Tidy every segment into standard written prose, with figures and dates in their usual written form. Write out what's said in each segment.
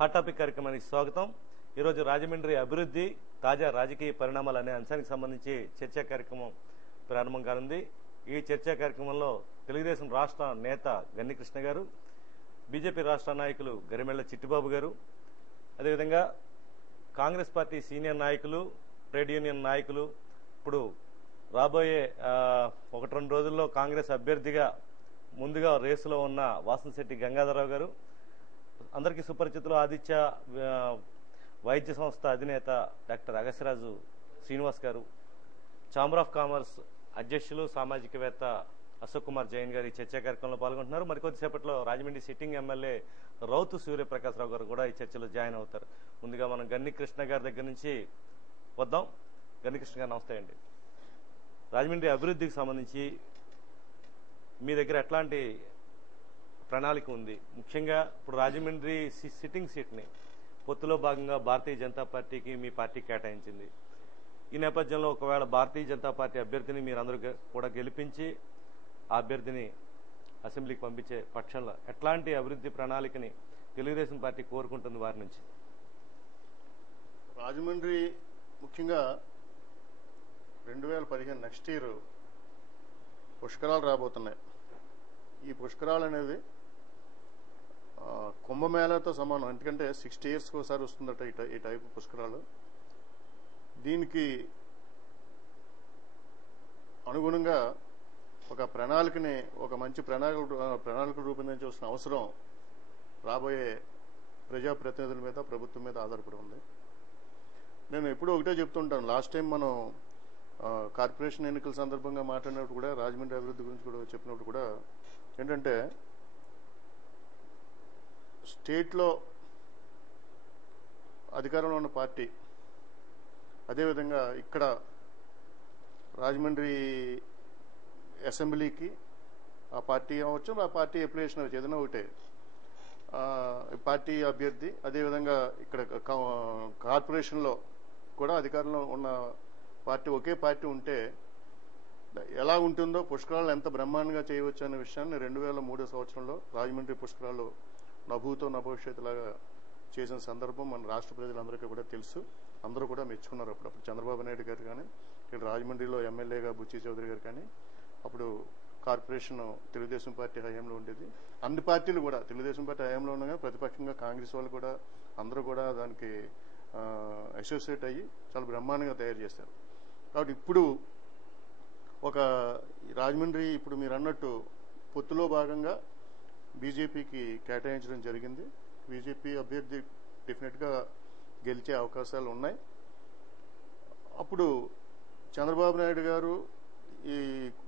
Hot topic కార్యక్రమానికి స్వాగతం. ఈరోజు రాజమండ్రి అభివృద్ధి తాజా రాజకీయ పరిణామాలు అనే అంశానికి సంబంధించి చర్చా కార్యక్రమం ప్రారంభం కానుంది. ఈ చర్చా కార్యక్రమంలో తెలుగుదేశం రాష్ట్ర నేత గన్నికృష్ణ గారు, బీజేపీ రాష్ట్ర నాయకులు గరిమెళ్ల చిట్టిబాబు గారు, అదేవిధంగా కాంగ్రెస్ పార్టీ సీనియర్ నాయకులు, ట్రేడ్ యూనియన్ నాయకులు, ఇప్పుడు రాబోయే 1-2 రోజుల్లో కాంగ్రెస్ అభ్యర్థిగా ముందుగా రేసులో ఉన్న వాసంశెట్టి గంగాధరరావు గారు, అందరికీ సుపరిచితులు ఆదిత్య వైద్య సంస్థ అధినేత డాక్టర్ అగస్యరాజు శ్రీనివాస్ గారు, ఛాంబర్ ఆఫ్ కామర్స్ అధ్యక్షులు సామాజికవేత్త అశోక్ కుమార్ జైన్ గారు ఈ చర్చా కార్యక్రమంలో పాల్గొంటున్నారు. మరికొద్దిసేపట్లో రాజమండ్రి సిట్టింగ్ ఎమ్మెల్యే రౌతు సూర్యప్రకాశ్రావు గారు కూడా ఈ చర్చలో జాయిన్ అవుతారు. ముందుగా మనం గన్నికృష్ణ గారి దగ్గర నుంచి వద్దాం. గన్నికృష్ణ గారు నమస్తే అండి. రాజమండ్రి అభివృద్ధికి సంబంధించి మీ దగ్గర ఎట్లాంటి ప్రణాళిక ఉంది? ముఖ్యంగా ఇప్పుడు రాజమండ్రి సిట్టింగ్ సీట్ని పొత్తులో భాగంగా భారతీయ జనతా పార్టీకి మీ పార్టీ కేటాయించింది. ఈ నేపథ్యంలో ఒకవేళ భారతీయ జనతా పార్టీ అభ్యర్థిని మీరందరూ కూడా గెలిపించి ఆ అభ్యర్థిని అసెంబ్లీకి పంపించే పక్షంలో ఎట్లాంటి అభివృద్ధి ప్రణాళికని తెలుగుదేశం పార్టీ కోరుకుంటుంది వారి నుంచి? రాజమండ్రి ముఖ్యంగా 2015 నెక్స్ట్ ఇయర్ పుష్కరాలు రాబోతున్నాయి. ఈ పుష్కరాలు అనేది కుంభమేళాతో సమానం. ఎందుకంటే 60 ఇయర్స్కి ఒకసారి వస్తుందట ఈ టైపు పుష్కరాలు. దీనికి అనుగుణంగా ఒక ప్రణాళికని, ఒక మంచి ప్రణాళిక రూపొందించాల్సిన అవసరం రాబోయే ప్రజాప్రతినిధుల మీద, ప్రభుత్వం మీద ఆధారపడి ఉంది. నేను ఎప్పుడూ ఒకటే చెప్తుంటాను. లాస్ట్ టైం మనం కార్పొరేషన్ ఎన్నికల సందర్భంగా మాట్లాడినప్పుడు కూడా, రాజమండ్రి అభివృద్ధి గురించి కూడా చెప్పినప్పుడు కూడా ఏంటంటే, స్టేట్లో అధికారంలో ఉన్న పార్టీ, అదేవిధంగా ఇక్కడ రాజమండ్రి అసెంబ్లీకి ఆ పార్టీ అవ్వచ్చు, ఆ పార్టీ అప్లికేషన్ అవ్వచ్చు, ఏదైనా ఒకటే పార్టీ అభ్యర్థి, అదేవిధంగా ఇక్కడ కార్పొరేషన్లో కూడా అధికారంలో ఉన్న పార్టీ ఒకే పార్టీ ఉంటే ఎలా ఉంటుందో, పుష్కరాలను ఎంత బ్రహ్మాండంగా చేయవచ్చు అనే విషయాన్ని 2003 సంవత్సరంలో రాజమండ్రి పుష్కరాలు నభూతో నభవిష్యత్తులాగా చేసిన సందర్భం మన రాష్ట్ర ప్రజలందరికీ కూడా తెలుసు. అందరూ కూడా మెచ్చుకున్నారు. అప్పుడు చంద్రబాబు నాయుడు గారు కానీ, ఇక్కడ రాజమండ్రిలో ఎమ్మెల్యేగా బుచ్చి చౌదరి గారు కానీ, అప్పుడు కార్పొరేషన్ తెలుగుదేశం పార్టీ హయాంలో ఉండేది. అన్ని పార్టీలు కూడా తెలుగుదేశం పార్టీ హయాంలో ఉండగా ప్రతిపక్షంగా కాంగ్రెస్ వాళ్ళు కూడా అందరూ కూడా దానికి అసోసియేట్ అయ్యి చాలా బ్రహ్మాండంగా తయారు చేశారు. కాబట్టి ఇప్పుడు ఒక రాజమండ్రి ఇప్పుడు మీరు అన్నట్టు పొత్తులో భాగంగా బీజేపీకి కేటాయించడం జరిగింది. బీజేపీ అభ్యర్థి డెఫినెట్గా గెలిచే అవకాశాలు ఉన్నాయి. అప్పుడు చంద్రబాబు నాయుడు గారు ఈ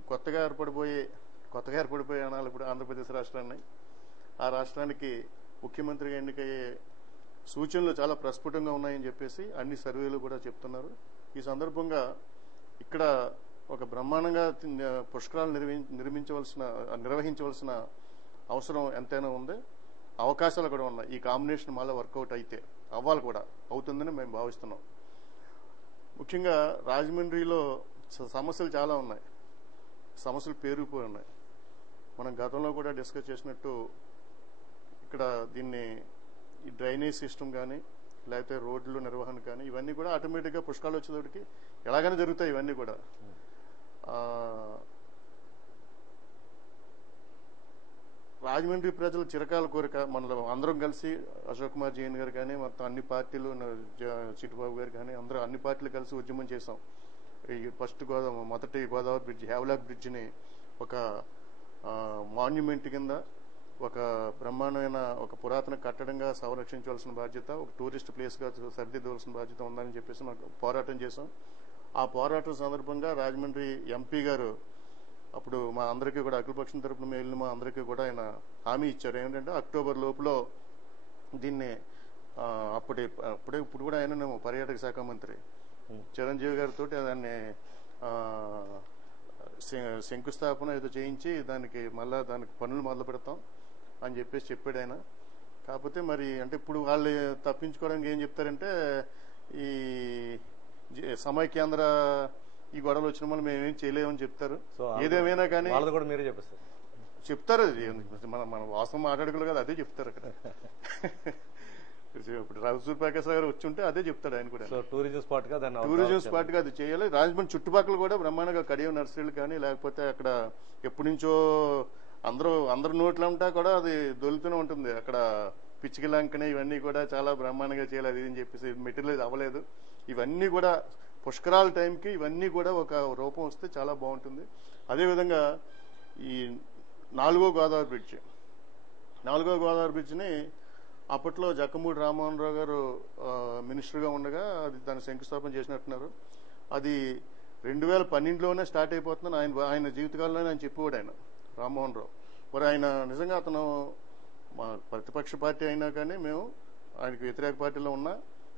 కొత్తగా ఏర్పడిపోయే అనాలి ఇప్పుడు ఆంధ్రప్రదేశ్ రాష్ట్రాన్ని, ఆ రాష్ట్రానికి ముఖ్యమంత్రిగా ఎన్నికయ్యే సూచనలు చాలా ప్రస్ఫుటంగా ఉన్నాయని చెప్పేసి అన్ని సర్వేలు కూడా చెప్తున్నారు. ఈ సందర్భంగా ఇక్కడ ఒక బ్రహ్మాండంగా పుష్కరాలు నిర్వహించవలసిన అవసరం ఎంతైనా ఉంది. అవకాశాలు కూడా ఉన్నాయి. ఈ కాంబినేషన్ మళ్ళీ వర్కౌట్ అయితే అవ్వాలి కూడా, అవుతుందని మేము భావిస్తున్నాం. ముఖ్యంగా రాజమండ్రిలో సమస్యలు చాలా ఉన్నాయి. సమస్యలు పేరుకుపోయి ఉన్నాయి. మనం గతంలో కూడా డిస్కస్ చేసినట్టు ఇక్కడ దీన్ని ఈ డ్రైనేజ్ సిస్టమ్ కానీ, లేకపోతే రోడ్లు నిర్వహణ కానీ ఇవన్నీ కూడా ఆటోమేటిక్గా పుష్కరాలు వచ్చేటప్పటికి ఎలాగైనా జరుగుతాయి ఇవన్నీ కూడా. రాజమండ్రి ప్రజల చిరకాల కోరిక మనలో అందరం కలిసి అశోక్ కుమార్ జైన్ గారు కానీ మొత్తం అన్ని పార్టీలు చిట్టుబాబు గారు కానీ అందరూ అన్ని పార్టీలు కలిసి ఉద్యమం చేశాం. ఈ మొదటి గోదావరి బ్రిడ్జ్ హ్యావ్లాక్ బ్రిడ్జిని ఒక మాన్యుమెంట్ కింద ఒక బ్రహ్మాండమైన ఒక పురాతన కట్టడంగా సంరక్షించవలసిన బాధ్యత, ఒక టూరిస్ట్ ప్లేస్గా సరిదిద్దవలసిన బాధ్యత ఉందని చెప్పేసి మనకు పోరాటం చేశాం. ఆ పోరాటం సందర్భంగా రాజమండ్రి ఎంపీ గారు అప్పుడు మా అందరికీ కూడా అఖిలపక్షం తరపున వెళ్ళిన మా అందరికీ కూడా ఆయన హామీ ఇచ్చారు. ఏంటంటే అక్టోబర్ లోపల దీన్ని ఇప్పుడు కూడా ఆయన పర్యాటక శాఖ మంత్రి చిరంజీవి గారితో దాన్ని శంకుస్థాపన ఏదో చేయించి దానికి పనులు మొదలు పెడతాం అని చెప్పేసి చెప్పాడు ఆయన. కాకపోతే మరి అంటే ఇప్పుడు వాళ్ళు తప్పించుకోవడానికి ఏం చెప్తారంటే ఈ సమైక్యాంధ్ర ఈ గొడవలు వచ్చిన వాళ్ళు మేమేం చేయలేమని చెప్తారు. ఏదేమైనా కానీ కూడా మీరే చెప్తారు మన వాస్తవం మాట్లాడుకోలేదు కదా, అదే చెప్తారు అక్కడ. ఇప్పుడు రాజసూర్ ప్రకాశ్ గారు వచ్చి ఉంటే అదే చెప్తాడు ఆయన కూడా. టూరిజం స్పాట్ గా అది చేయాలి. రాజమండ్రి చుట్టుపక్కల కూడా బ్రహ్మాండంగా కడియం నర్సరీలు కానీ లేకపోతే అక్కడ ఎప్పటి నుంచో అందరు నోట్ల ఉంటా కూడా అది దొలుతూనే ఉంటుంది. అక్కడ పిచ్చికి లంకనే ఇవన్నీ కూడా చాలా బ్రహ్మాండంగా చేయాలి అది అని చెప్పేసి మెటీరియల్ అవ్వలేదు. ఇవన్నీ కూడా పుష్కరాల టైంకి ఇవన్నీ కూడా ఒక రూపం వస్తే చాలా బాగుంటుంది. అదేవిధంగా ఈ 4వ గోదావరి బ్రిడ్జ్ని అప్పట్లో జక్కమూడి రామ్మోహన్ రావు గారు మినిస్టర్గా ఉండగా అది దాన్ని శంకుస్థాపన చేసినట్టున్నారు. అది 2012లోనే స్టార్ట్ అయిపోతుందని ఆయన జీవితకాలంలోనే ఆయన చెప్పేవాడు ఆయన రామ్మోహన్ రావు. మరి ఆయన నిజంగా అతను మా ప్రతిపక్ష పార్టీ అయినా కానీ మేము ఆయనకి వ్యతిరేక పార్టీలో ఉన్నా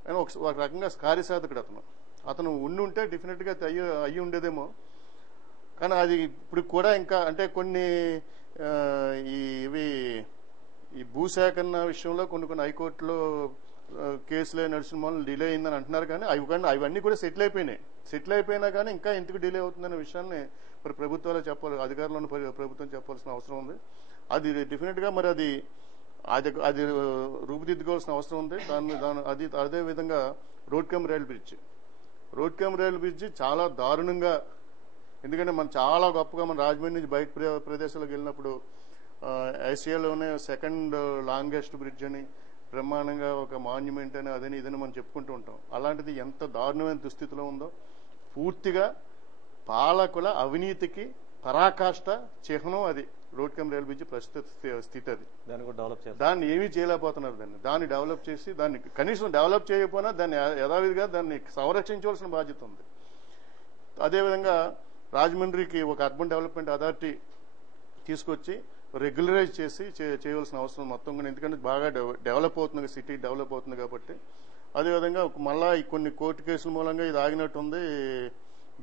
ఆయన ఒక రకంగా కార్యసాధకుడు అతను ఉంటే డెఫినెట్ గా అయ్యి ఉండేదేమో. కానీ అది ఇప్పుడు కూడా ఇంకా అంటే కొన్ని ఈ భూసేకరణ విషయంలో కొన్ని హైకోర్టులో కేసులే నడిచిన వాళ్ళు డిలే అయిందని అంటున్నారు. కానీ అవన్నీ కూడా సెటిల్ అయిపోయినా కానీ ఇంకా ఎందుకు డిలే అవుతుందనే విషయాన్ని మరి ప్రభుత్వాలు చెప్పాలి, అధికారంలో ఉన్న ప్రభుత్వం చెప్పాల్సిన అవసరం ఉంది. అది డెఫినెట్ గా మరి అది రూపుదిద్దుకోవాల్సిన అవసరం ఉంది. అదే విధంగా రోడ్ కమ్ రైల్ బ్రిడ్జ్ చాలా దారుణంగా, ఎందుకంటే మనం చాలా గొప్పగా మన రాజమండ్రి నుంచి బయట ప్రదేశాలకు వెళ్ళినప్పుడు ఏషియాలోనే సెకండ్ లాంగెస్ట్ బ్రిడ్జ్ అని బ్రహ్మాండంగా ఒక మాన్యుమెంట్ అని అదని ఇదని మనం చెప్పుకుంటూ ఉంటాం. అలాంటిది ఎంత దారుణమైన దుస్థితిలో ఉందో, పూర్తిగా పాలకుల అవినీతికి పరాకాష్ట చిహ్నం అది రోడ్ కమ్ రైల్ బ్రిడ్జ్ ప్రస్తుత స్థితి. అది దాన్ని ఏమీ చేయలేకపోతున్నారు. దాన్ని డెవలప్ చేసి దాన్ని కనీసం డెవలప్ చేయకపోయినా దాన్ని యథావిధిగా దాన్ని సంరక్షించవలసిన బాధ్యత ఉంది. అదేవిధంగా రాజమండ్రికి ఒక అర్బన్ డెవలప్మెంట్ అథారిటీ తీసుకొచ్చి రెగ్యులరైజ్ చేసి చేయవలసిన అవసరం మొత్తం కూడా, ఎందుకంటే బాగా డెవలప్ అవుతుంది, సిటీ డెవలప్ అవుతుంది కాబట్టి. అదేవిధంగా మళ్ళా కొన్ని కోర్టు కేసుల మూలంగా ఇది ఆగినట్టుంది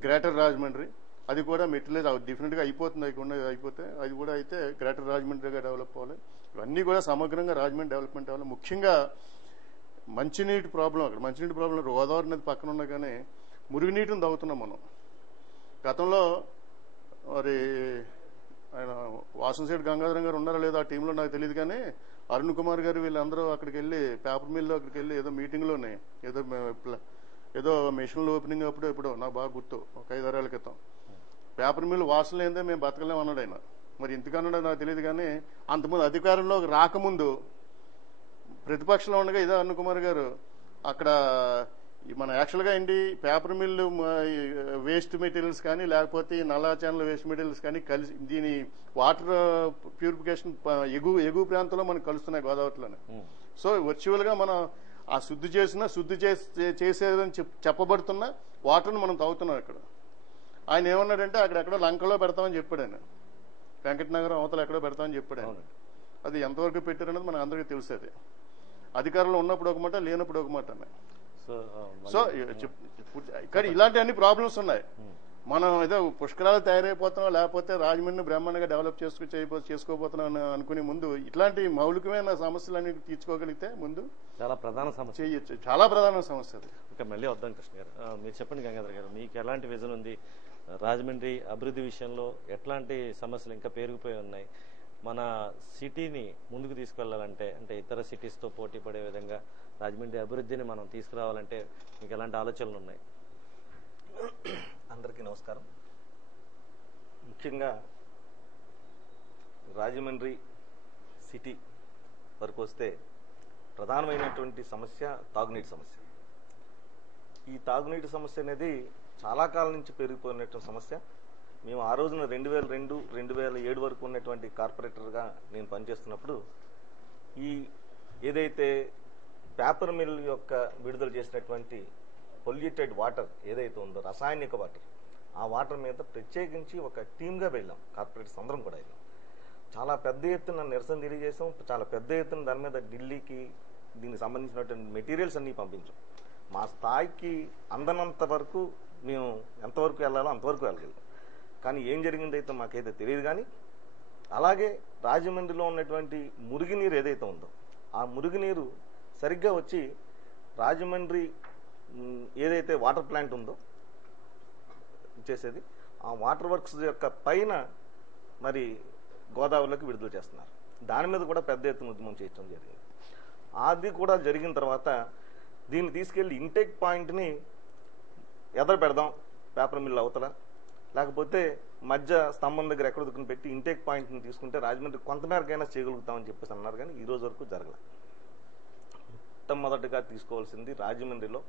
గ్రేటర్ రాజమండ్రి. అది కూడా మెటీరియల్ డెఫినెట్ గా అయిపోతే అది కూడా అయితే గ్రేటర్ రాజమండ్రిగా డెవలప్ అవ్వాలి. ఇవన్నీ కూడా సమగ్రంగా రాజమండ్రి డెవలప్మెంట్ అవ్వాలి. ముఖ్యంగా మంచినీటి ప్రాబ్లం గోదావరి నది పక్కన ఉన్నా కానీ మురుగునీటిని తాగుతున్నాం మనం. గతంలో మరి ఆయన వాసంశెట్టి గంగాధరం గారు ఉన్నారా లేదా ఆ టీంలో నాకు తెలియదు, కానీ అరుణ్ కుమార్ గారు వీళ్ళందరూ అక్కడికి వెళ్ళి పేపర్ మిల్లో అక్కడికి వెళ్ళి ఏదో మీటింగ్లోనే ఏదో మెషిన్లు ఓపెనింగ్ అప్పుడు ఎప్పుడో నాకు బాగా గుర్తు, ఒక 5-6 ఏళ్ల క్రితం, పేపర్ మిల్ వాసన లేదే మేము బతకలేము అన్నాడు ఆయన. మరి ఇంతకన్నాడో నాకు తెలియదు, కానీ అంతకుముందు అధికారంలో రాకముందు ప్రతిపక్షంలో ఉండగా ఇదే అరుణ్ కుమార్ గారు అక్కడ మన యాక్చువల్గా ఏంటి పేపర్ మిల్లు వేస్ట్ మెటీరియల్స్ కానీ లేకపోతే నల్లా ఛానల్ వేస్ట్ మెటీరియల్స్ కానీ కలిసి దీని వాటర్ ప్యూరిఫికేషన్ ఎగువ ప్రాంతంలో మనకు కలుస్తున్నాయి గోదావరిలోనే. సో వర్చువల్ గా మనం ఆ శుద్ధి చేసేదని చెప్పబడుతున్న వాటర్ను మనం తాగుతున్నాం. ఇక్కడ ఆయన ఏమన్నాడంటే అక్కడెక్కడో లంకలో పెడతామని చెప్పాడు ఆయన, వెంకటనగరం అవతల ఎక్కడో పెడతామని చెప్పాడు ఆయన. అది ఎంతవరకు పెట్టారనేది మనకు అందరికీ తెలుసు. అది అధికారంలో ఉన్నప్పుడు ఒక మాట, లేనప్పుడు ఒక మాట అన్నాయి. సో కానీ ఇలాంటి అన్ని ప్రాబ్లమ్స్ ఉన్నాయి. మనం ఏదో పుష్కరాలు తయారైపోతున్నాం లేకపోతే రాజమండ్రిని బ్రహ్మాండంగా డెవలప్ చేసుకోబోతున్నాం అనుకునే ముందు ఇట్లాంటి మౌలికమైన సమస్యలన్నీ తీర్చుకోగలిగితే ముందు చాలా ప్రధాన సమస్య చేయొచ్చు. చాలా ప్రధాన సమస్య అది. ఇంకా మళ్ళీ వద్దాం కృష్ణ గారు, మీరు చెప్పండి. గంగాధర్ గారు, మీకు ఎలాంటి విజన్ ఉంది? రాజమండ్రి అభివృద్ధి విషయంలో ఎట్లాంటి సమస్యలు ఇంకా పేరుకుపోయి ఉన్నాయి? మన సిటీని ముందుకు తీసుకెళ్లాలంటే, అంటే ఇతర సిటీస్తో పోటీ పడే విధంగా రాజమండ్రి అభివృద్ధిని మనం తీసుకురావాలంటే మీకు ఎలాంటి ఆలోచనలు ఉన్నాయి? అందరికీ నమస్కారం. ముఖ్యంగా రాజమండ్రి సిటీ వరకు వస్తే ప్రధానమైనటువంటి సమస్య తాగునీటి సమస్య. ఈ తాగునీటి సమస్య అనేది చాలా కాలం నుంచి పెరిగిపోయినటువంటి సమస్య. మేము ఆ రోజున 2002, 2007 వరకు ఉన్నటువంటి కార్పొరేటర్గా నేను పనిచేస్తున్నప్పుడు ఈ ఏదైతే పేపర్ మిల్ యొక్క విడుదల చేసినటువంటి పొల్యూటెడ్ వాటర్ ఏదైతే ఉందో, రసాయనిక వాటర్, ఆ వాటర్ మీద ప్రత్యేకించి ఒక టీమ్గా వెళ్ళాం. కార్పొరేటర్స్ అందరం కూడా వెళ్ళాం. చాలా పెద్ద ఎత్తున నిరసన తెలియజేసాం. చాలా పెద్ద ఎత్తున దాని మీద ఢిల్లీకి దీనికి సంబంధించినటువంటి మెటీరియల్స్ అన్నీ పంపించాం. మా స్థాయికి అందనంత వరకు మేము ఎంతవరకు వెళ్ళాలో అంతవరకు వెళ్ళగలిగాం. కానీ ఏం జరిగిందైతే మాకైతే తెలియదు. కానీ అలాగే రాజమండ్రిలో ఉన్నటువంటి మురుగునీరు ఏదైతే ఉందో, ఆ మురుగునీరు సరిగ్గా వచ్చి రాజమండ్రి ఏదైతే వాటర్ ప్లాంట్ ఉందో చేసేది, ఆ వాటర్ వర్క్స్ యొక్క పైన మరి గోదావరిలోకి విడుదల చేస్తున్నారు. దాని మీద కూడా పెద్ద ఎత్తున ఉద్యమం చేయడం జరిగింది. అది కూడా జరిగిన తర్వాత దీన్ని తీసుకెళ్లి ఇంటేక్ పాయింట్ని ఎదర పెడదాం, పేపర్ మిల్ అవతల, లేకపోతే మధ్య స్తంభం దగ్గర ఎక్కడ దుక్కుని పెట్టి ఇంటేక్ పాయింట్ని తీసుకుంటే రాజమండ్రి కొంతమేరకైనా చేయగలుగుతామని చెప్పేసి అన్నారు. కానీ ఈ రోజు వరకు జరగల. మొట్టమొదటిగా తీసుకోవాల్సింది రాజమండ్రిలో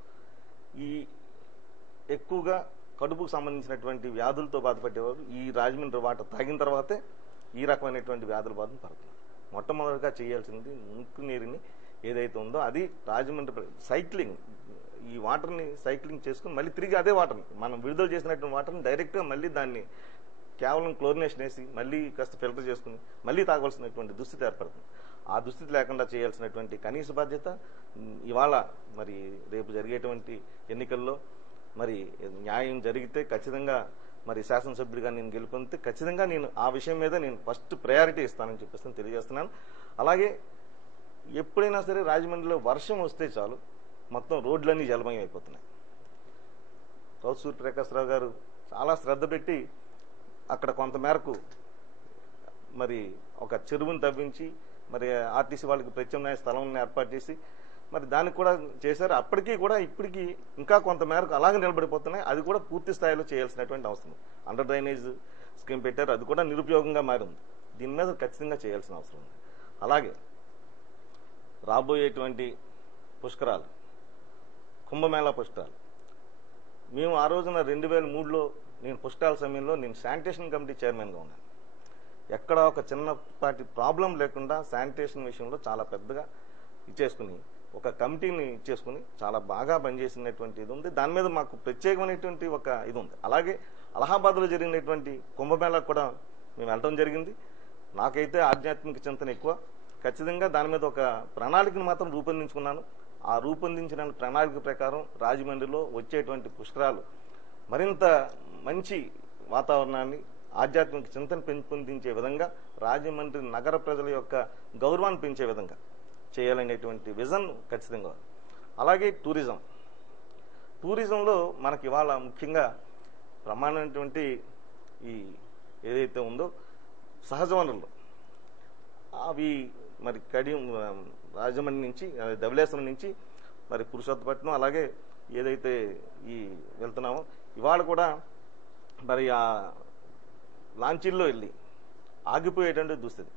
ఈ ఎక్కువగా కడుపుకు సంబంధించినటువంటి వ్యాధులతో బాధపడేవారు ఈ రాజమండ్రి వాటర్ తాగిన తర్వాతే ఈ రకమైనటువంటి వ్యాధుల బాధను పడుతున్నారు. మొట్టమొదటిగా చేయాల్సింది ముక్కు నీరుని ఏదైతే ఉందో అది రాజమండ్రి సైక్లింగ్, ఈ వాటర్ని సైక్లింగ్ చేసుకుని మళ్ళీ తిరిగి అదే వాటర్ని మనం విడుదల చేసినటువంటి వాటర్ని డైరెక్ట్గా మళ్ళీ దాన్ని కేవలం క్లోరినేషన్ వేసి మళ్ళీ కాస్త ఫిల్టర్ చేసుకుని మళ్ళీ తాగవలసినటువంటి దుస్థితి ఏర్పడుతుంది. ఆ దుస్థితి లేకుండా చేయాల్సినటువంటి కనీస బాధ్యత ఇవాళ మరి రేపు జరిగేటువంటి ఎన్నికల్లో మరి న్యాయం జరిగితే ఖచ్చితంగా మరి శాసనసభ్యుడిగా నేను గెలుపొందితే ఖచ్చితంగా నేను ఆ విషయం మీద నేను ఫస్ట్ ప్రయారిటీ ఇస్తానని చెప్పేసి తెలియజేస్తున్నాను. అలాగే ఎప్పుడైనా సరే రాజమండ్రిలో వర్షం వస్తే చాలు మొత్తం రోడ్లన్నీ జలమయం అయిపోతున్నాయి. రౌతు సూర్యప్రకాశ్రావు గారు చాలా శ్రద్ధ పెట్టి అక్కడ కొంతమేరకు మరి ఒక చెరువుని తవ్వించి మరి ఆర్టీసీ వాళ్ళకి ప్రత్యామ్నాయ స్థలం ఏర్పాటు చేసి మరి దానికి కూడా చేశారు. అప్పటికీ కూడా ఇప్పటికీ ఇంకా కొంతమేరకు అలాగే నిలబడిపోతున్నాయి. అది కూడా పూర్తి స్థాయిలో చేయాల్సినటువంటి అవసరం. అండర్ డ్రైనేజ్ స్కీమ్ పెట్టారు, అది కూడా నిరుపయోగంగా మారింది. దీని మీద ఖచ్చితంగా చేయాల్సిన అవసరం ఉంది. అలాగే రాబోయేటువంటి పుష్కరాలు, కుంభమేళా పుష్కరాలు, మేము ఆ రోజున 2003లో నేను పుష్కరాల సమయంలో నేను శానిటేషన్ కమిటీ చైర్మన్గా ఉన్నాను. ఎక్కడ ఒక చిన్నపాటి ప్రాబ్లం లేకుండా శానిటేషన్ విషయంలో చాలా పెద్దగా ఇచ్చేసుకుని ఒక కమిటీని ఇచ్చేసుకుని చాలా బాగా పనిచేసినటువంటి ఇది ఉంది. దాని మీద మాకు ప్రత్యేకమైనటువంటి ఒక ఇది ఉంది. అలాగే అలహాబాద్లో జరిగినటువంటి కుంభమేళా కూడా మేము వెళ్ళడం జరిగింది. నాకైతే ఆధ్యాత్మిక చింతన ఎక్కువ. ఖచ్చితంగా దాని మీద ఒక ప్రణాళికను మాత్రం రూపొందించుకున్నాను. ఆ రూపొందించిన ప్రణాళిక ప్రకారం రాజమండ్రిలో వచ్చేటువంటి పుష్కరాలు మరింత మంచి వాతావరణాన్ని, ఆధ్యాత్మిక చింతన పెంపొందించే విధంగా, రాజమండ్రి నగర ప్రజల యొక్క గౌరవాన్ని పెంచే విధంగా చేయాలనేటువంటి విజన్ ఖచ్చితంగా. అలాగే టూరిజంలో మనకి ఇవాళ ముఖ్యంగా ప్రమాణమైనటువంటి ఈ ఏదైతే ఉందో సహజ వనరులు అవి మరి రాజమండ్రి నుంచి ధవళేశ్వరం నుంచి మరి పురుషోత్తపట్నం అలాగే ఏదైతే ఈ వెళ్తున్నామో ఇవాళ కూడా మరి ఆ లాంచీల్లో వెళ్ళి ఆగిపోయేటువంటి దుస్థితి.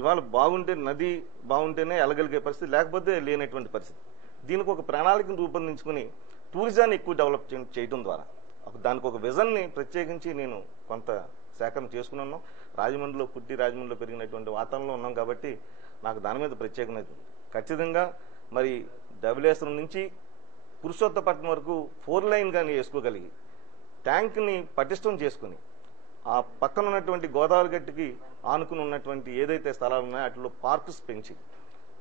ఇవాళ బాగుంటే నది బాగుంటేనే వెళ్ళగలిగే పరిస్థితి, లేకపోతే లేనటువంటి పరిస్థితి. దీనికి ఒక ప్రణాళికను రూపొందించుకుని టూరిజాన్ని ఎక్కువ డెవలప్ చేయడం ద్వారా దానికి ఒక విజన్ని ప్రత్యేకించి నేను కొంత సేకరణ చేసుకున్నాను. రాజమండ్రిలో పుట్టి రాజమండ్రిలో పెరిగినటువంటి వాతావరణంలో ఉన్నాం కాబట్టి నాకు దాని మీద ప్రత్యేకత. ఖచ్చితంగా మరి ధవళేశ్వరం నుంచి పురుషోత్తపట్నం వరకు 4 లైన్ కానీ వేసుకోగలిగి ట్యాంక్ని పటిష్టం చేసుకుని ఆ పక్కన ఉన్నటువంటి గోదావరి గట్టుకి ఆనుకుని ఉన్నటువంటి ఏదైతే స్థలాలు ఉన్నాయో వాటిలో పార్క్స్ పెంచి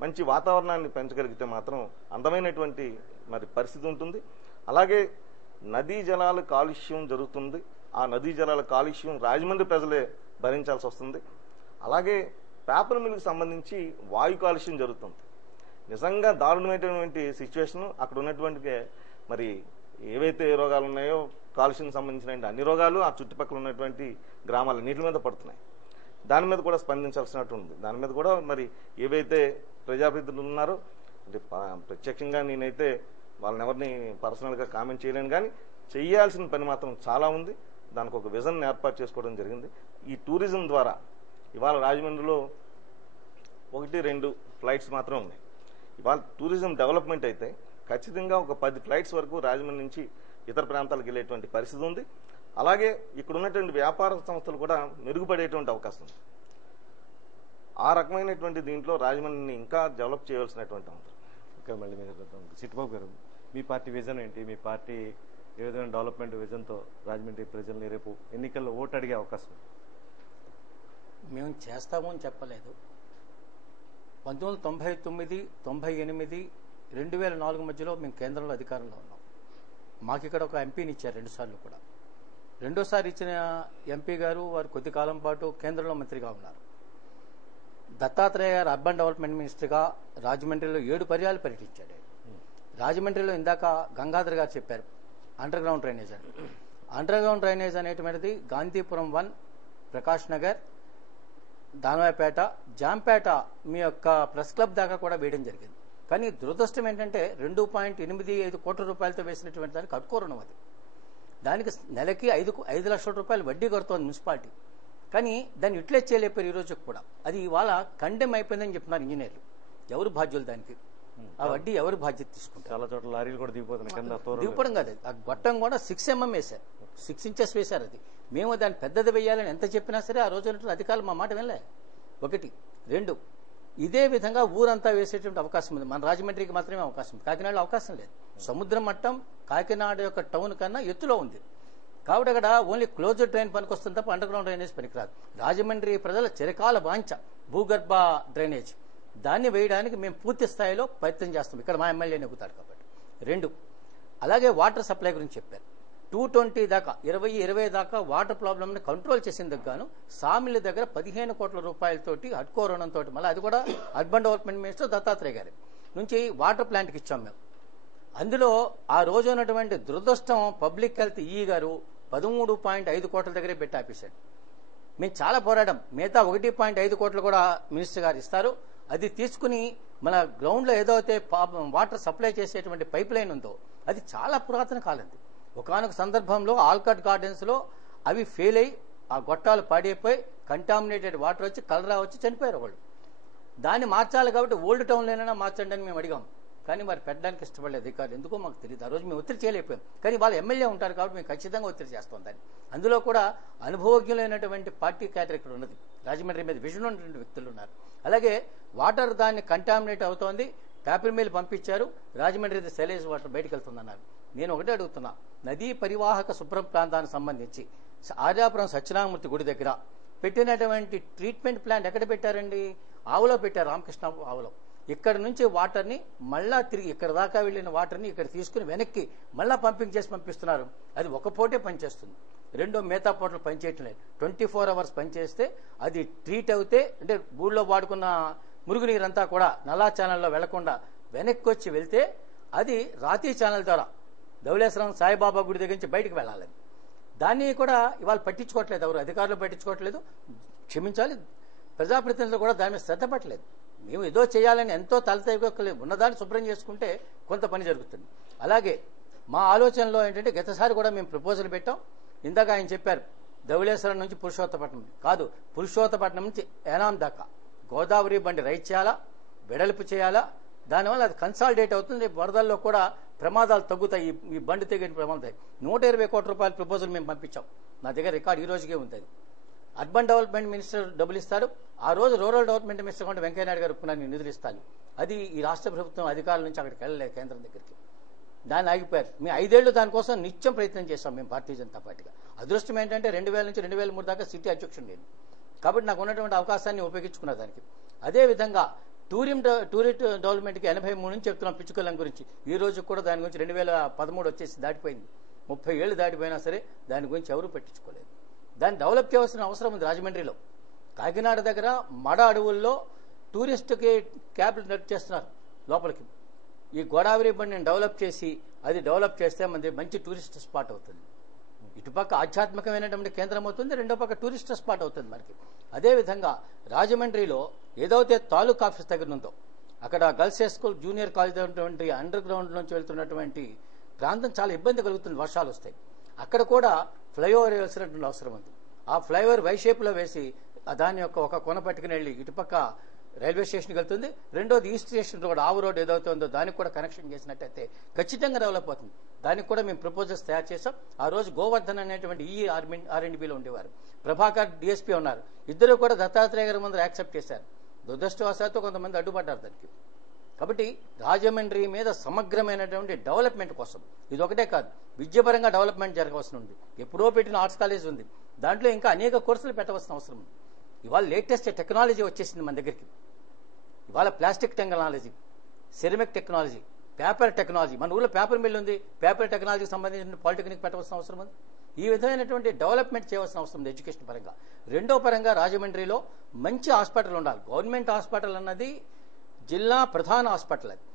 మంచి వాతావరణాన్ని పెంచగలిగితే మాత్రం అందమైనటువంటి మరి పరిస్థితి ఉంటుంది. అలాగే నదీ జలాల కాలుష్యం జరుగుతుంది. ఆ నదీ జలాల కాలుష్యం రాజమండ్రి ప్రజలే భరించాల్సి వస్తుంది. అలాగే పేపర్ మిల్కి సంబంధించి వాయు కాలుష్యం జరుగుతుంది. నిజంగా దారుణమైనటువంటి సిచ్యువేషన్. అక్కడ ఉన్నటువంటి మరి ఏవైతే రోగాలు ఉన్నాయో కాలుష్యం సంబంధించిన అన్ని రోగాలు ఆ చుట్టుపక్కల ఉన్నటువంటి గ్రామాల నీటి మీద పడుతున్నాయి. దాని మీద కూడా స్పందించాల్సినట్టు ఉంది. దాని మీద కూడా మరి ఏవైతే ప్రజాప్రతినిధులు ఉన్నారో అంటే ప్రత్యక్షంగా నేనైతే వాళ్ళని ఎవరిని పర్సనల్గా కామెంట్ చేయలేను, కానీ చేయాల్సిన పని మాత్రం చాలా ఉంది. దానికి ఒక విజన్ ఏర్పాటు చేసుకోవడం జరిగింది. ఈ టూరిజం ద్వారా ఇవాళ రాజమండ్రిలో 1-2 ఫ్లైట్స్ మాత్రం ఉన్నాయి. ఇవాళ టూరిజం డెవలప్మెంట్ అయితే ఖచ్చితంగా ఒక 10 ఫ్లైట్స్ వరకు రాజమండ్రి నుంచి ఇతర ప్రాంతాలకు వెళ్ళేటువంటి పరిస్థితి ఉంది. అలాగే ఇక్కడ ఉన్నటువంటి వ్యాపార సంస్థలు కూడా మెరుగుపడేటువంటి అవకాశం ఉంది. ఆ రకమైనటువంటి దీంట్లో రాజమండ్రిని ఇంకా డెవలప్ చేయవలసినటువంటి అవసరం. ఓకే, మళ్ళీ మీరు సిట్టిబాబు గారు, మీ పార్టీ విజన్ ఏంటి? మీ పార్టీ ఏ విధమైన డెవలప్మెంట్ విజన్తో రాజమండ్రి ప్రజల్ని రేపు ఎన్నికల్లో ఓటు అడిగే అవకాశం? మేము చేస్తాము అని చెప్పలేదు. 1999, 98, 2004 మధ్యలో మేము కేంద్రంలో అధికారంలో ఉన్నాం. మాకు ఇక్కడ ఒక ఎంపీని ఇచ్చారు 2 సార్లు కూడా. రెండోసారి ఇచ్చిన ఎంపీ గారు వారు కొద్ది కాలం పాటు కేంద్రంలో మంత్రిగా ఉన్నారు. దత్తాత్రేయ గారు అర్బన్ డెవలప్మెంట్ మినిస్టర్గా రాజమండ్రిలో 7 పర్యాలు పర్యటించాడు. రాజమండ్రిలో ఇందాక గంగాధర్ గారు చెప్పారు అండర్ గ్రౌండ్ డ్రైనేజ్ అని. అండర్ గ్రౌండ్ డ్రైనేజ్ అనేటువంటిది గాంధీపురం 1, ప్రకాష్ నగర్, దానవాయపేట, జాంపేట మీ యొక్క ప్రెస్ క్లబ్ దాకా కూడా వేయడం జరిగింది. కానీ దురదృష్టం ఏంటంటే 2.85 కోట్ల రూపాయలతో వేసినటువంటి దానికి కట్టుకో రుణం అది. దానికి నెలకి 5 లక్షల రూపాయలు వడ్డీ కడుతోంది మున్సిపాలిటీ. కానీ దాన్ని యూటిలైజ్ చేయలేపారు ఈ రోజుకి కూడా. అది ఇవాళ కండెమ్ అయిపోయిందని చెప్తున్నారు ఇంజనీర్లు. ఎవరు బాధ్యులు దానికి? ఆ వడ్డీ ఎవరు బాధ్యత తీసుకుంటారు? చాలా చోట్ల లారీలు కూడా దిగిపోతున్నాయి. దిగిపోవడం కాదు, ఆ గొట్టం కూడా 6 mm వేశారు, 6 inches వేశారు. అది మేము దాన్ని పెద్దది వేయాలని ఎంత చెప్పినా సరే ఆ రోజు అధికారులు మా మాట వినలే. 1, 2 ఇదే విధంగా ఊరంతా వేసేటువంటి అవకాశం ఉంది. మన రాజమండ్రికి మాత్రమే అవకాశం ఉంది, కాకినాడలో అవకాశం లేదు. సముద్రం మట్టం కాకినాడ యొక్క టౌన్ కన్నా ఎత్తులో ఉంది కాబట్టి అక్కడ ఓన్లీ క్లోజ్డ్ డ్రైన్ పనికొస్తుంది తప్ప అండర్ గ్రౌండ్ డ్రైనేజ్ పనికిరాదు. రాజమండ్రి ప్రజల చిరకాల వాంఛ భూగర్భ డ్రైనేజ్, దాన్ని వేయడానికి మేము పూర్తి స్థాయిలో ప్రయత్నం చేస్తాం. ఇక్కడ మా ఎమ్మెల్యే నెగ్గుతాడు కాబట్టి. 2 అలాగే వాటర్ సప్లై గురించి చెప్పారు. 220 దాకా 20 దాకా వాటర్ ప్రాబ్లమ్ని కంట్రోల్ చేసేందుకు గాను సామిళ్ళ దగ్గర 15 కోట్ల రూపాయలతోటి హడ్కో రుణంతో, మళ్ళీ అది కూడా అర్బన్ డెవలప్మెంట్ మినిస్టర్ దత్తాత్రేయ గారి నుంచి వాటర్ ప్లాంట్కి ఇచ్చాం మేము. అందులో ఆ రోజు ఉన్నటువంటి దురదృష్టం పబ్లిక్ హెల్త్ ఈ గారు 13.5 కోట్ల దగ్గరే పెట్టి ఆపేశాడు. మేము చాలా పోరాటం. మిగతా 1.5 కోట్లు కూడా మినిస్టర్ గారు ఇస్తారు. అది తీసుకుని మన గ్రౌండ్లో ఏదైతే వాటర్ సప్లై చేసేటువంటి పైప్ లైన్ ఉందో అది చాలా పురాతన కాలంది. ఒకనొక సందర్భంలో ఆల్కట్ గార్డెన్స్లో అవి ఫెయిల్ అయ్యి ఆ గొట్టాలు పాడైపోయి కంటామినేటెడ్ వాటర్ వచ్చి కలరా వచ్చి చనిపోయారు వాళ్ళు. దాన్ని మార్చాలి కాబట్టి ఓల్డ్ టౌన్లోనైనా మార్చండి అని మేము అడిగాం. కానీ మరి పెట్టడానికి ఇష్టపడలేదు అధికారులు, ఎందుకో మాకు తెలియదు. ఆ రోజు మేము ఒత్తిడి చేయలేకపోయాం. కానీ వాళ్ళు ఎమ్మెల్యే ఉంటారు కాబట్టి మేము ఖచ్చితంగా ఒత్తిడి చేస్తాం దాన్ని. అందులో కూడా అనుభవజ్ఞులైనటువంటి పార్టీ క్యాడర్ ఇక్కడ ఉన్నది. రాజమండ్రి మీద విజన్ ఉన్నటువంటి వ్యక్తులు ఉన్నారు. అలాగే వాటర్ దాన్ని కంటామినేట్ అవుతోంది, పేపర్ మిల్ పంపించారు, రాజమండ్రి సెలేజ్ వాటర్ బయటకు వెళ్తుందన్నారు. నేను ఒకటే అడుగుతున్నా, నదీ పరివాహక శుభ్ర ప్రాంతానికి సంబంధించి ఆర్యాపురం సత్యనారాయణమూర్తి గుడి దగ్గర పెట్టినటువంటి ట్రీట్మెంట్ ప్లాంట్ ఎక్కడ పెట్టారండి? ఆవులో పెట్టారు, రామకృష్ణ ఆవులో. ఇక్కడ నుంచి వాటర్ని మళ్ళా తిరిగి ఇక్కడ దాకా వెళ్ళిన వాటర్ని ఇక్కడ తీసుకుని వెనక్కి మళ్ళా పంపింగ్ చేసి పంపిస్తున్నారు. అది ఒక పూటే పనిచేస్తుంది, 2 మిగతా పూటలు పనిచేయటం లేదు. 24 hours పనిచేస్తే అది ట్రీట్ అవుతే అంటే ఊళ్ళో వాడుకున్న మురుగునీరంతా కూడా నల్లా ఛానల్లో వెళ్లకుండా వెనక్కి వచ్చి వెళ్తే అది రాతి ఛానల్ ద్వారా ధవళేశ్వరం సాయిబాబా గుడి దగ్గర నుంచి బయటకు వెళ్ళాలి. దాన్ని కూడా ఇవాళ పట్టించుకోవట్లేదు, ఎవరు అధికారులు పట్టించుకోవట్లేదు. క్షమించాలి, ప్రజాప్రతినిధులు కూడా దాని మీద శ్రద్ధ పట్టలేదు. మేము ఏదో చేయాలని ఎంతో తలతైపోలేదు, ఉన్నదాన్ని శుభ్రం చేసుకుంటే కొంత పని జరుగుతుంది. అలాగే మా ఆలోచనలో ఏంటంటే గతసారి కూడా మేము ప్రపోజల్ పెట్టాం. ఇందాక ఆయన చెప్పారు ధవళేశ్వరం నుంచి పురుషోత్తపట్నం కాదు, పురుషోత్తపట్నం నుంచి ఏనాం దాకా గోదావరి బండి రైట్ చేయాలా, వెడల్పు చేయాలా. దానివల్ల అది కన్సాలిడేట్ అవుతుంది. వరదల్లో కూడా ప్రమాదాలు తగ్గుతాయి, ఈ బండి తెగిన ప్రమాదాలు. 120 కోట్ల రూపాయల ప్రపోజల్ మేము పంపించాం. నా దగ్గర రికార్డు ఈ రోజుకే ఉంది. అర్బన్ డెవలప్మెంట్ మినిస్టర్ డబ్బులు ఇస్తారు. ఆ రోజు రూరల్ డెవలప్మెంట్ మినిస్టర్ కొంటే వెంకయ్యనాయుడు గారు నేను నిధులు ఇస్తాను. అది ఈ రాష్ట్ర ప్రభుత్వం అధికారుల నుంచి అక్కడికి వెళ్ళలేదు, కేంద్రం దగ్గరికి. దాన్ని ఆగిపోయారు. మేము 5 ఏళ్లు దానికోసం నిత్యం ప్రయత్నం చేస్తాం మేము భారతీయ జనతా పార్టీగా. అదృష్టం ఏంటంటే 2000 నుంచి 2003 దాకా సిటీ అధ్యక్షుడు నేను కాబట్టి నాకు ఉన్నటువంటి అవకాశాన్ని ఉపయోగించుకున్న దానికి. అదేవిధంగా టూరిస్ట్ డెవలప్మెంట్కి 83 నుంచి చెప్తున్నాం పిచ్చుకలం గురించి. ఈ రోజు కూడా దాని గురించి 2013 వచ్చేసి దాటిపోయింది. 30 ఏళ్ళు దాటిపోయినా సరే దాని గురించి ఎవరూ పట్టించుకోలేదు. దాన్ని డెవలప్ చేయాల్సిన అవసరం ఉంది. రాజమండ్రిలో కాకినాడ దగ్గర మడ అడవుల్లో టూరిస్ట్కి క్యాబ్లు నెట్ చేస్తున్నారు లోపలికి. ఈ గోదావరి బండిని డెవలప్ చేసి అది డెవలప్ చేస్తే మనది మంచి టూరిస్ట్ స్పాట్ అవుతుంది. ఇటుపక్క ఆధ్యాత్మికమైనటువంటి కేంద్రం అవుతుంది, రెండో పక్క టూరిస్ట్ స్పాట్ అవుతుంది మనకి. అదేవిధంగా రాజమండ్రిలో ఏదైతే తాలూకా ఆఫీస్ దగ్గర ఉందో అక్కడ girls high school junior college ఉన్నటువంటి అండర్ గ్రౌండ్ నుంచి వెళ్తున్నటువంటి ప్రాంతం చాలా ఇబ్బంది కలుగుతుంది, వర్షాలు వస్తాయి. అక్కడ కూడా ఫ్లైఓవర్ వేయాల్సినటువంటి అవసరం ఉంది. ఆ ఫ్లైఓవర్ వై షేప్లో వేసి దాని యొక్క ఒక కొన పట్టుకుని వెళ్ళి ఇటుపక్క రైల్వే స్టేషన్కి వెళ్తుంది. రెండోది ఈస్ట్ స్టేషన్ రోడ్ ఆవు రోడ్ ఏదైతే ఉందో దానికి కూడా కనెక్షన్ చేసినట్టయితే ఖచ్చితంగా డెవలప్ అవుతుంది. దానికి కూడా మేము ప్రపోజల్స్ తయారు చేసాం. ఆ రోజు గోవర్ధన్ అనేటువంటి R&Bలో ఉండేవారు, ప్రభాకర్ డిఎస్పీ ఉన్నారు. ఇద్దరు కూడా దత్తాత్రేయ గారి ముందర యాక్సెప్ట్ చేశారు. దురదృష్టవశాత్తు కొంతమంది అడ్డుపడ్డారు దానికి. కాబట్టి రాజమండ్రి మీద సమగ్రమైనటువంటి డెవలప్మెంట్ కోసం ఇది ఒకటే కాదు, విద్యాపరంగా డెవలప్మెంట్ జరగవలసి ఉంది. ఎప్పుడో పెట్టిన ఆర్ట్స్ కాలేజ్ ఉంది, దాంట్లో ఇంకా అనేక కోర్సులు పెట్టవలసిన అవసరం ఉంది. ఇవాళ లేటెస్ట్ టెక్నాలజీ వచ్చేసింది మన దగ్గరికి. ఇవాళ plastic technology, ceramic technology, paper technology. మన ఊళ్ళో పేపర్ మిల్ ఉంది, పేపర్ టెక్నాలజీకి సంబంధించిన పాలిటెక్నిక్ పెట్టవలసిన అవసరం ఉంది. ఈ విధమైనటువంటి డెవలప్మెంట్ చేయవలసిన అవసరం ఉంది ఎడ్యుకేషన్ పరంగా. రెండో పరంగా రాజమండ్రిలో మంచి హాస్పిటల్ ఉండాలి. గవర్నమెంట్ హాస్పిటల్ అన్నది జిల్లా ప్రధాన హాస్పిటల్, అది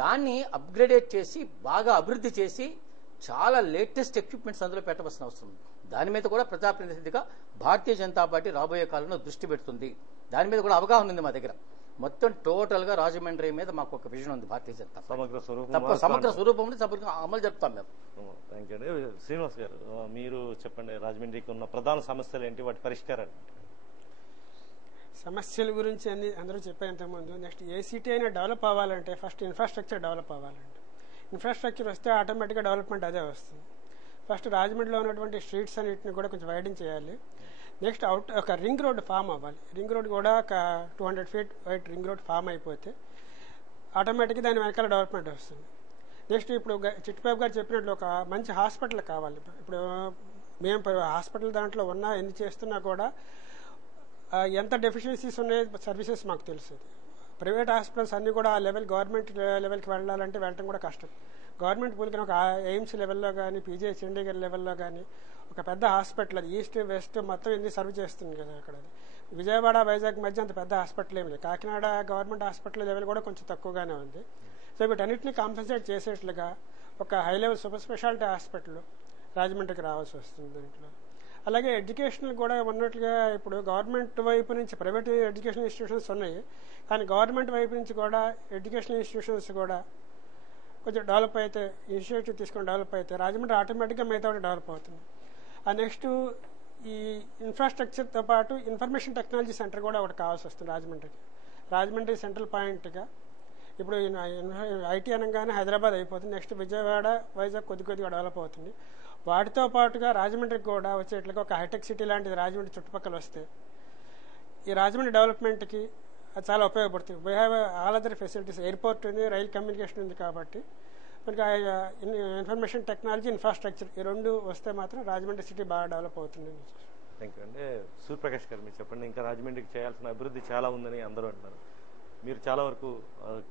దాన్ని అప్గ్రేడేట్ చేసి బాగా అభివృద్ధి చేసి చాలా లేటెస్ట్ ఎక్విప్మెంట్స్ అందులో పెట్టవలసిన అవసరం ఉంది. దాని మీద కూడా ప్రజాప్రతినిధిగా భారతీయ జనతా పార్టీ రాబోయే కాలంలో దృష్టి పెడుతుంది. దాని మీద కూడా అవగాహన ఉంది మా దగ్గర. మొత్తం టోటల్ గా రాజమండ్రి మీద మాకు ఒక విజన్ ఉంది. భారతీయ జనతా సమగ్ర స్వరూపం అమలు జరుపుతాం మేము. థ్యాంక్ యూ అండి. శ్రీనివాస్ గారు, మీరు చెప్పండి, రాజమండ్రికి ఉన్న ప్రధాన సమస్యలు ఏంటి, వాటి పరిష్కారాలు? సమస్యల గురించి అన్ని అందరూ చెప్పారు ఇంతకుముందు. నెక్స్ట్ ఏ సిటీ అయినా డెవలప్ అవ్వాలంటే ఫస్ట్ ఇన్ఫ్రాస్ట్రక్చర్ డెవలప్ అవ్వాలంటే, ఇన్ఫ్రాస్ట్రక్చర్ వస్తే ఆటోమేటిక్గా డెవలప్మెంట్ అదే వస్తుంది. ఫస్ట్ రాజమండ్రిలో ఉన్నటువంటి స్ట్రీట్స్ అన్నింటిని కూడా కొంచెం వైడెన్ చేయాలి. నెక్స్ట్ ఒక రింగ్ రోడ్ ఫామ్ అవ్వాలి. రింగ్ రోడ్ కూడా ఒక 200 feet wide ring road form అయిపోతే ఆటోమేటిక్గా దాని వెనకాల డెవలప్మెంట్ వస్తుంది. నెక్స్ట్ ఇప్పుడు చిట్టుబాబు గారు చెప్పినట్లు ఒక మంచి హాస్పిటల్ కావాలి. ఇప్పుడు మేము హాస్పిటల్ దాంట్లో ఉన్నా ఎన్ని చేస్తున్నా కూడా ఎంత డెఫిషియన్సీస్ ఉన్నాయి సర్వీసెస్ మాకు తెలుస్తుంది. ప్రైవేట్ హాస్పిటల్స్ అన్నీ కూడా ఆ లెవెల్ గవర్నమెంట్ లెవెల్కి వెళ్ళాలంటే వెళ్ళటం కూడా కష్టం. గవర్నమెంట్ పూలికి ఒక ఎయిమ్స్ లెవెల్లో కానీ పీజీఐ చండీగఢ్ లెవెల్లో కానీ ఒక పెద్ద హాస్పిటల్, అది ఈస్ట్ వెస్ట్ మొత్తం ఎన్ని సర్వ్ చేస్తుంది కదా అక్కడ. విజయవాడ వైజాగ్ మధ్య అంత పెద్ద హాస్పిటల్ ఏమి లేదు. కాకినాడ గవర్నమెంట్ హాస్పిటల్ లెవెల్ కూడా కొంచెం తక్కువగానే ఉంది. సో వీటన్నిటిని కాంపెన్సేట్ చేసేట్లుగా ఒక high level super speciality hospital రాజమండ్రికి రావాల్సి వస్తుంది దీంట్లో. అలాగే ఎడ్యుకేషన్ కూడా ఉన్నట్లుగా ఇప్పుడు గవర్నమెంట్ వైపు నుంచి ప్రైవేట్ ఎడ్యుకేషన్ ఇన్స్టిట్యూషన్స్ ఉన్నాయి, కానీ గవర్నమెంట్ వైపు నుంచి కూడా ఎడ్యుకేషన్ ఇన్స్టిట్యూషన్స్ కూడా కొంచెం డెవలప్ అయితే, ఇనిషియేటివ్ తీసుకొని డెవలప్ అయితే రాజమండ్రి ఆటోమేటిక్గా మిగతా డెవలప్ అవుతుంది. ఆ నెక్స్ట్ ఈ ఇన్ఫ్రాస్ట్రక్చర్తో పాటు ఇన్ఫర్మేషన్ టెక్నాలజీ సెంటర్ కూడా ఒకటి కావాల్సి వస్తుంది రాజమండ్రికి. రాజమండ్రి సెంట్రల్ పాయింట్గా ఇప్పుడు ఐటీ అనగానే హైదరాబాద్ అయిపోతుంది. నెక్స్ట్ విజయవాడ వైజాగ్ కొద్దిగా డెవలప్ అవుతుంది. వాటితో పాటుగా రాజమండ్రికి కూడా వచ్చేట్లుగా ఒక హైటెక్ సిటీ లాంటిది రాజమండ్రి చుట్టుపక్కల వస్తే ఈ రాజమండ్రి డెవలప్మెంట్కి అది చాలా ఉపయోగపడుతుంది. We have all other facilities, airport ఉంది, రైల్ కమ్యూనికేషన్ ఉంది. కాబట్టి మనకి ఇన్ఫర్మేషన్ టెక్నాలజీ, ఇన్ఫ్రాస్ట్రక్చర్ ఈ రెండు వస్తే మాత్రం రాజమండ్రి సిటీ బాగా డెవలప్ అవుతుంది. థ్యాంక్ యూ అండి. సూర్యప్రకాష్ గారు, మీరు చెప్పండి. ఇంకా రాజమండ్రికి చేయాల్సిన అభివృద్ధి చాలా ఉందని అందరూ అంటున్నారు. మీరు చాలా వరకు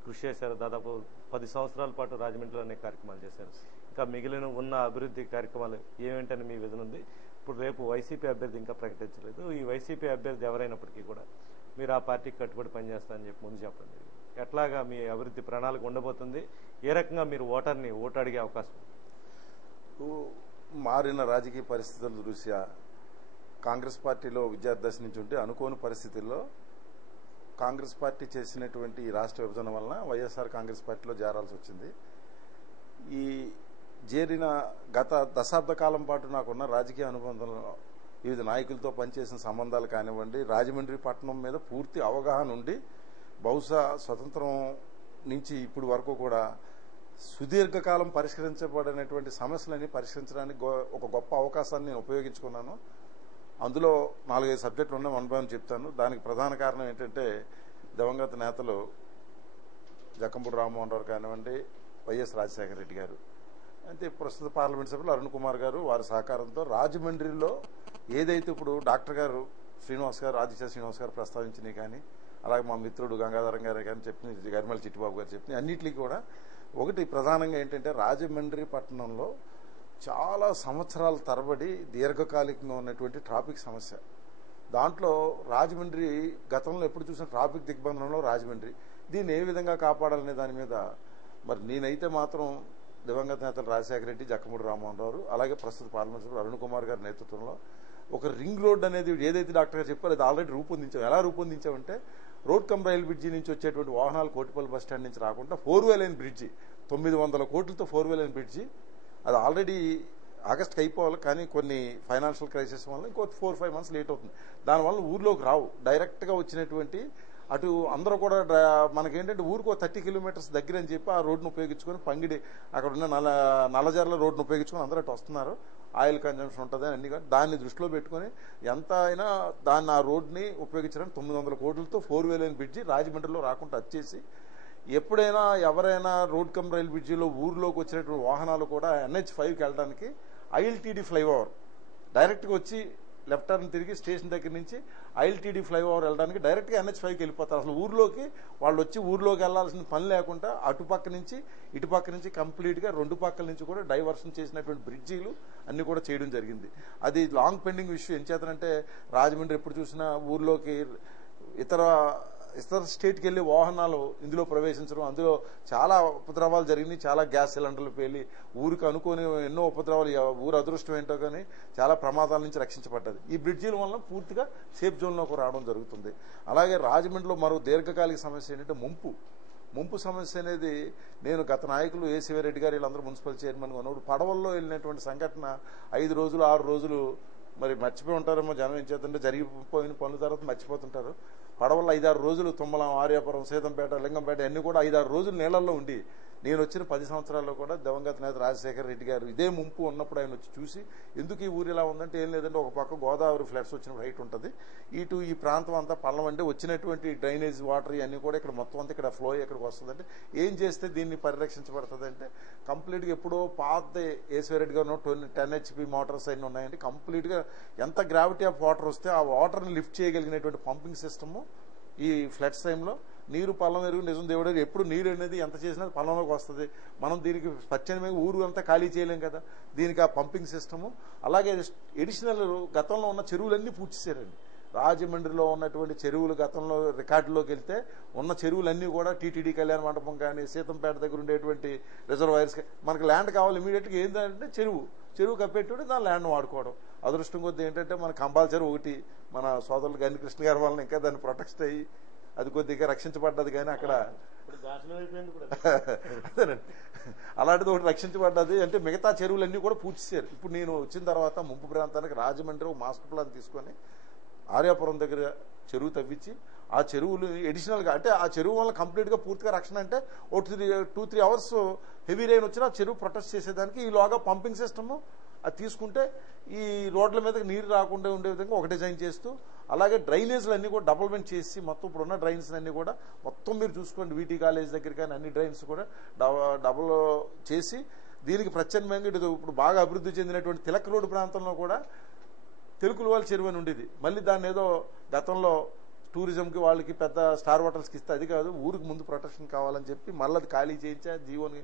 కృషి చేశారు. దాదాపు 10 సంవత్సరాల పాటు రాజమండ్రిలో అనేక కార్యక్రమాలు చేశారు. ఇంకా మిగిలిన ఉన్న అభివృద్ధి కార్యక్రమాలు ఏమిటని మీ విజన్ ఉంది? ఇప్పుడు రేపు వైసీపీ అభ్యర్థి ఇంకా ప్రకటించలేదు. ఈ వైసీపీ అభ్యర్థి ఎవరైనప్పటికీ కూడా మీరు ఆ పార్టీకి కట్టుబడి పనిచేస్తారని చెప్పి ముందు చెప్పండి. ఎట్లాగా మీ అభివృద్ధి ప్రణాళిక ఉండబోతుంది? ఏ రకంగా మీరు ఓటు అడిగే అవకాశం? మారిన రాజకీయ పరిస్థితుల దృష్ట్యా కాంగ్రెస్ పార్టీలో విద్యార్థి దశ నుంచి ఉంటే అనుకోని పరిస్థితుల్లో కాంగ్రెస్ పార్టీ చేసినటువంటి ఈ రాష్ట్ర విభజన వలన వైఎస్ఆర్ కాంగ్రెస్ పార్టీలో చేరాల్సి వచ్చింది. ఈ చేరిన గత దశాబ్ద కాలం పాటు నాకున్న రాజకీయ అనుబంధంలో వివిధ నాయకులతో పనిచేసిన సంబంధాలు కానివ్వండి, రాజమండ్రి పట్టణం మీద పూర్తి అవగాహన ఉండి బహుశా స్వతంత్రం నుంచి ఇప్పుడు వరకు కూడా సుదీర్ఘకాలం పరిష్కరించబడినటువంటి సమస్యలన్నీ పరిష్కరించడానికి ఒక గొప్ప అవకాశాన్ని నేను ఉపయోగించుకున్నాను. అందులో 4-5 సబ్జెక్టులు ఉన్నాయి, వన్ బై వన్ చెప్తాను. దానికి ప్రధాన కారణం ఏంటంటే దివంగత నేతలు జక్కంపూడి రామ్మోహన్ రావు కానివ్వండి, వైఎస్ రాజశేఖర రెడ్డి గారు, అంటే ప్రస్తుత పార్లమెంట్ సభ్యులు అరుణ్ కుమార్ గారు, వారి సహకారంతో రాజమండ్రిలో ఏదైతే ఇప్పుడు డాక్టర్ గారు శ్రీనివాస్ గారు, ఆదిత్య శ్రీనివాస్ గారు ప్రస్తావించినవి కానీ, అలాగే మా మిత్రుడు గంగాధరం గారు కానీ చెప్పిన, గరిమల చిట్టిబాబు గారు చెప్పిన అన్నిటికీ కూడా ఒకటి ప్రధానంగా ఏంటంటే రాజమండ్రి పట్టణంలో చాలా సంవత్సరాల తరబడి దీర్ఘకాలికంగా ఉన్నటువంటి ట్రాఫిక్ సమస్య. దాంట్లో రాజమండ్రి గతంలో ఎప్పుడు చూసిన ట్రాఫిక్ దిగ్బంధనంలో రాజమండ్రి, దీన్ని ఏ విధంగా కాపాడాలనే దాని మీద మరి నేనైతే మాత్రం దివంగత నేతలు రాజశేఖర రెడ్డి, జక్కంపూడి రామ్మోహన్ రావు, అలాగే ప్రస్తుత పార్లమెంట్ సభ్యులు అరుణ్ కుమార్ గారి నేతృత్వంలో ఒక రింగ్ రోడ్ అనేది ఏదైతే డాక్టర్ గారు చెప్పారో అది ఆల్రెడీ రూపొందించాం. ఎలా రూపొందించామంటే రోడ్ కమ్ రైల్ బ్రిడ్జి నుంచి వచ్చేటువంటి వాహనాలు కోటిపల్లి బస్ స్టాండ్ నుంచి రాకుండా 4-వే లైన్ బ్రిడ్జి 900 కోట్లతో 4-వే లైన్ బ్రిడ్జి అది ఆల్రెడీ ఆగస్ట్కి అయిపోవాలి, కానీ కొన్ని ఫైనాన్షియల్ క్రైసిస్ వల్ల ఇంకో 4-5 మంత్స్ లేట్ అవుతుంది. దానివల్ల ఊర్లోకి రావు, డైరెక్ట్గా వచ్చినటువంటి అటు అందరూ కూడా మనకేంటంటే ఊరికి 30 కిలోమీటర్స్ దగ్గర అని చెప్పి ఆ రోడ్ను ఉపయోగించుకొని పంగిడి అక్కడ ఉన్న నల్లజర్ల రోడ్ను ఉపయోగించుకొని అందరూ అటు వస్తున్నారు. ఆయిల్ కన్జంప్షన్ ఉంటుంది అన్ని, దాన్ని దృష్టిలో పెట్టుకుని ఎంత అయినా దాన్ని ఆ రోడ్ని ఉపయోగించడానికి 900 కోట్లతో 4-వే లైన్ బ్రిడ్జి రాజమండ్రిలో రాకుండా వచ్చేసి ఎప్పుడైనా ఎవరైనా రోడ్ కమ్ రైల్ బ్రిడ్జిలో ఊర్లోకి వచ్చినటువంటి వాహనాలు కూడా NH5కి వెళ్ళడానికి ILTD ఫ్లైఓవర్ డైరెక్ట్గా వచ్చి లెఫ్ట్ టర్న్ తిరిగి స్టేషన్ దగ్గర నుంచి ILTD ఫ్లైఓవర్ వెళ్ళడానికి డైరెక్ట్గా NH5కి వెళ్ళిపోతారు. అసలు ఊర్లోకి వాళ్ళు వచ్చి ఊర్లోకి వెళ్లాల్సిన పని లేకుండా అటుపక్క నుంచి ఇటుపక్క నుంచి కంప్లీట్గా 2 పక్కల నుంచి కూడా డైవర్షన్ చేసినటువంటి బ్రిడ్జీలు అన్ని కూడా చేయడం జరిగింది. అది లాంగ్ పెండింగ్ ఇష్యూ. ఏం చేతనంటే రాజమండ్రి ఎప్పుడు చూసినా ఊర్లోకి ఇతర స్టేట్కి వెళ్ళే వాహనాలు ఇందులో ప్రవేశించడం, అందులో చాలా ఉపద్రవాలు జరిగినాయి. చాలా గ్యాస్ సిలిండర్లు పేలి ఊరికి అనుకోని ఎన్నో ఉపద్రవాలు, ఊరు అదృష్టం ఏంటో కానీ చాలా ప్రమాదాల నుంచి రక్షించబడ్డది. ఈ బ్రిడ్జీల వల్ల పూర్తిగా సేఫ్ జోన్లోకి రావడం జరుగుతుంది. అలాగే రాజమండ్రిలో మరో దీర్ఘకాలిక సమస్య ఏంటంటే ముంపు సమస్య అనేది నేను గత నాయకులు ఏ శివరెడ్డి గారు వీళ్ళందరూ మున్సిపల్ చైర్మన్ ఉన్నప్పుడు పడవల్లో వెళ్ళినటువంటి సంఘటన 5 రోజులు 6 రోజులు మరి మర్చిపోయి ఉంటారేమో జనం. ఏం చేస్తుంటే జరిగిపోయిన పనుల తర్వాత మర్చిపోతుంటారు. పడవల్లో 5-6 రోజులు తుమ్మలం, ఆర్యాపురం, సీతంపేట, లింగంపేట అన్ని కూడా 5-6 రోజులు నీళ్లలో ఉండి నేను వచ్చిన 10 సంవత్సరాల్లో కూడా దివంగత నేత రాజశేఖర రెడ్డి గారు ఇదే ముంపు ఉన్నప్పుడు ఆయన వచ్చి చూసి ఎందుకు ఈ ఊరు ఇలా ఉందంటే ఏం లేదంటే ఒక పక్క గోదావరి ఫ్లడ్స్ వచ్చినప్పుడు హైట్ ఉంటుంది, ఇటు ఈ ప్రాంతం అంతా పల్లం అంటే వచ్చినటువంటి డ్రైనేజ్ వాటర్ ఇవన్నీ కూడా ఇక్కడ మొత్తం అంతా ఇక్కడ ఫ్లో ఇక్కడికి వస్తుందంటే ఏం చేస్తే దీన్ని పరిరక్షించబడుతుంది అంటే కంప్లీట్గా ఎప్పుడో పాత ఈశ్వరెడ్డి గారు 10 HP మోటార్స్ అన్నీ ఉన్నాయంటే కంప్లీట్గా ఎంత గ్రావిటీ ఆఫ్ వాటర్ వస్తే ఆ వాటర్ని లిఫ్ట్ చేయగలిగినటువంటి పంపింగ్ సిస్టము ఈ ఫ్లడ్స్ టైంలో నీరు పల్లం ఎరుగు నిజం దేవుడు ఎప్పుడు నీరు అనేది ఎంత చేసినా పల్లంలోకి వస్తుంది. మనం దీనికి పచ్చని ఊరు అంతా ఖాళీ చేయలేం కదా, దీనికి ఆ పంపింగ్ సిస్టము. అలాగే ఎడిషనల్ గతంలో ఉన్న చెరువులన్నీ పూర్తి చేశారండి. రాజమండ్రిలో ఉన్నటువంటి చెరువులు గతంలో రికార్డులోకి వెళ్తే ఉన్న చెరువులన్నీ కూడా టీటీడీ కళ్యాణ మండపం కానీ సీతంపేట దగ్గర ఉండేటువంటి రిజర్వాయర్స్ మనకు ల్యాండ్ కావాలి ఇమీడియట్గా ఏంటంటే చెరువు కప్పెట్టుకుంటే దాని ల్యాండ్ వాడుకోవడం. అదృష్టం కొద్ది ఏంటంటే మన కంబాల చెరువు ఒకటి మన సోదరులు గని కృష్ణ గారి వలన ఇంకా దాన్ని ప్రొటెక్ట్ అయ్యి అది కొద్దిగా రక్షించబడ్డది. కానీ అక్కడ అదేనండి అలాంటిది ఒకటి రక్షించబడ్డది. అంటే మిగతా చెరువులన్నీ కూడా పూడ్చేశారు. ఇప్పుడు నేను వచ్చిన తర్వాత ముంపు ప్రాంతానికి రాజమండ్రి మాస్టర్ ప్లాన్ తీసుకొని ఆర్యాపురం దగ్గర చెరువు తవ్వించి ఆ చెరువులు ఎడిషనల్గా అంటే ఆ చెరువు వల్ల కంప్లీట్గా పూర్తిగా రక్షణ అంటే 2-3 అవర్స్ హెవీ రైన్ వచ్చినా ఆ చెరువు ప్రొటెక్ట్ చేసేదానికి ఈలోగా పంపింగ్ సిస్టము అది తీసుకుంటే ఈ రోడ్ల మీదకి నీరు రాకుండా ఉండే విధంగా ఒక డిజైన్ చేస్తూ అలాగే డ్రైనేజ్లు అన్నీ కూడా డెవలప్మెంట్ చేసి మొత్తం ఇప్పుడున్న డ్రైన్స్ అన్నీ కూడా మొత్తం మీరు చూసుకోండి వీటీ కాలేజ్ దగ్గర కానీ అన్ని డ్రైన్స్ కూడా డబుల్ చేసి దీనికి ప్రత్యామ్నాయంగా ఇప్పుడు బాగా అభివృద్ధి చెందినటువంటి తిలక్ రోడ్డు ప్రాంతంలో కూడా తెలుగుల వాళ్ళ చెరువు అని ఉండేది. మళ్ళీ దాన్ని ఏదో గతంలో టూరిజంకి వాళ్ళకి పెద్ద స్టార్ హోటల్స్కి ఇస్తే అది కాదు, ఊరికి ముందు ప్రొటెక్షన్ కావాలని చెప్పి మళ్ళీ అది ఖాళీ చేయించా జీవోని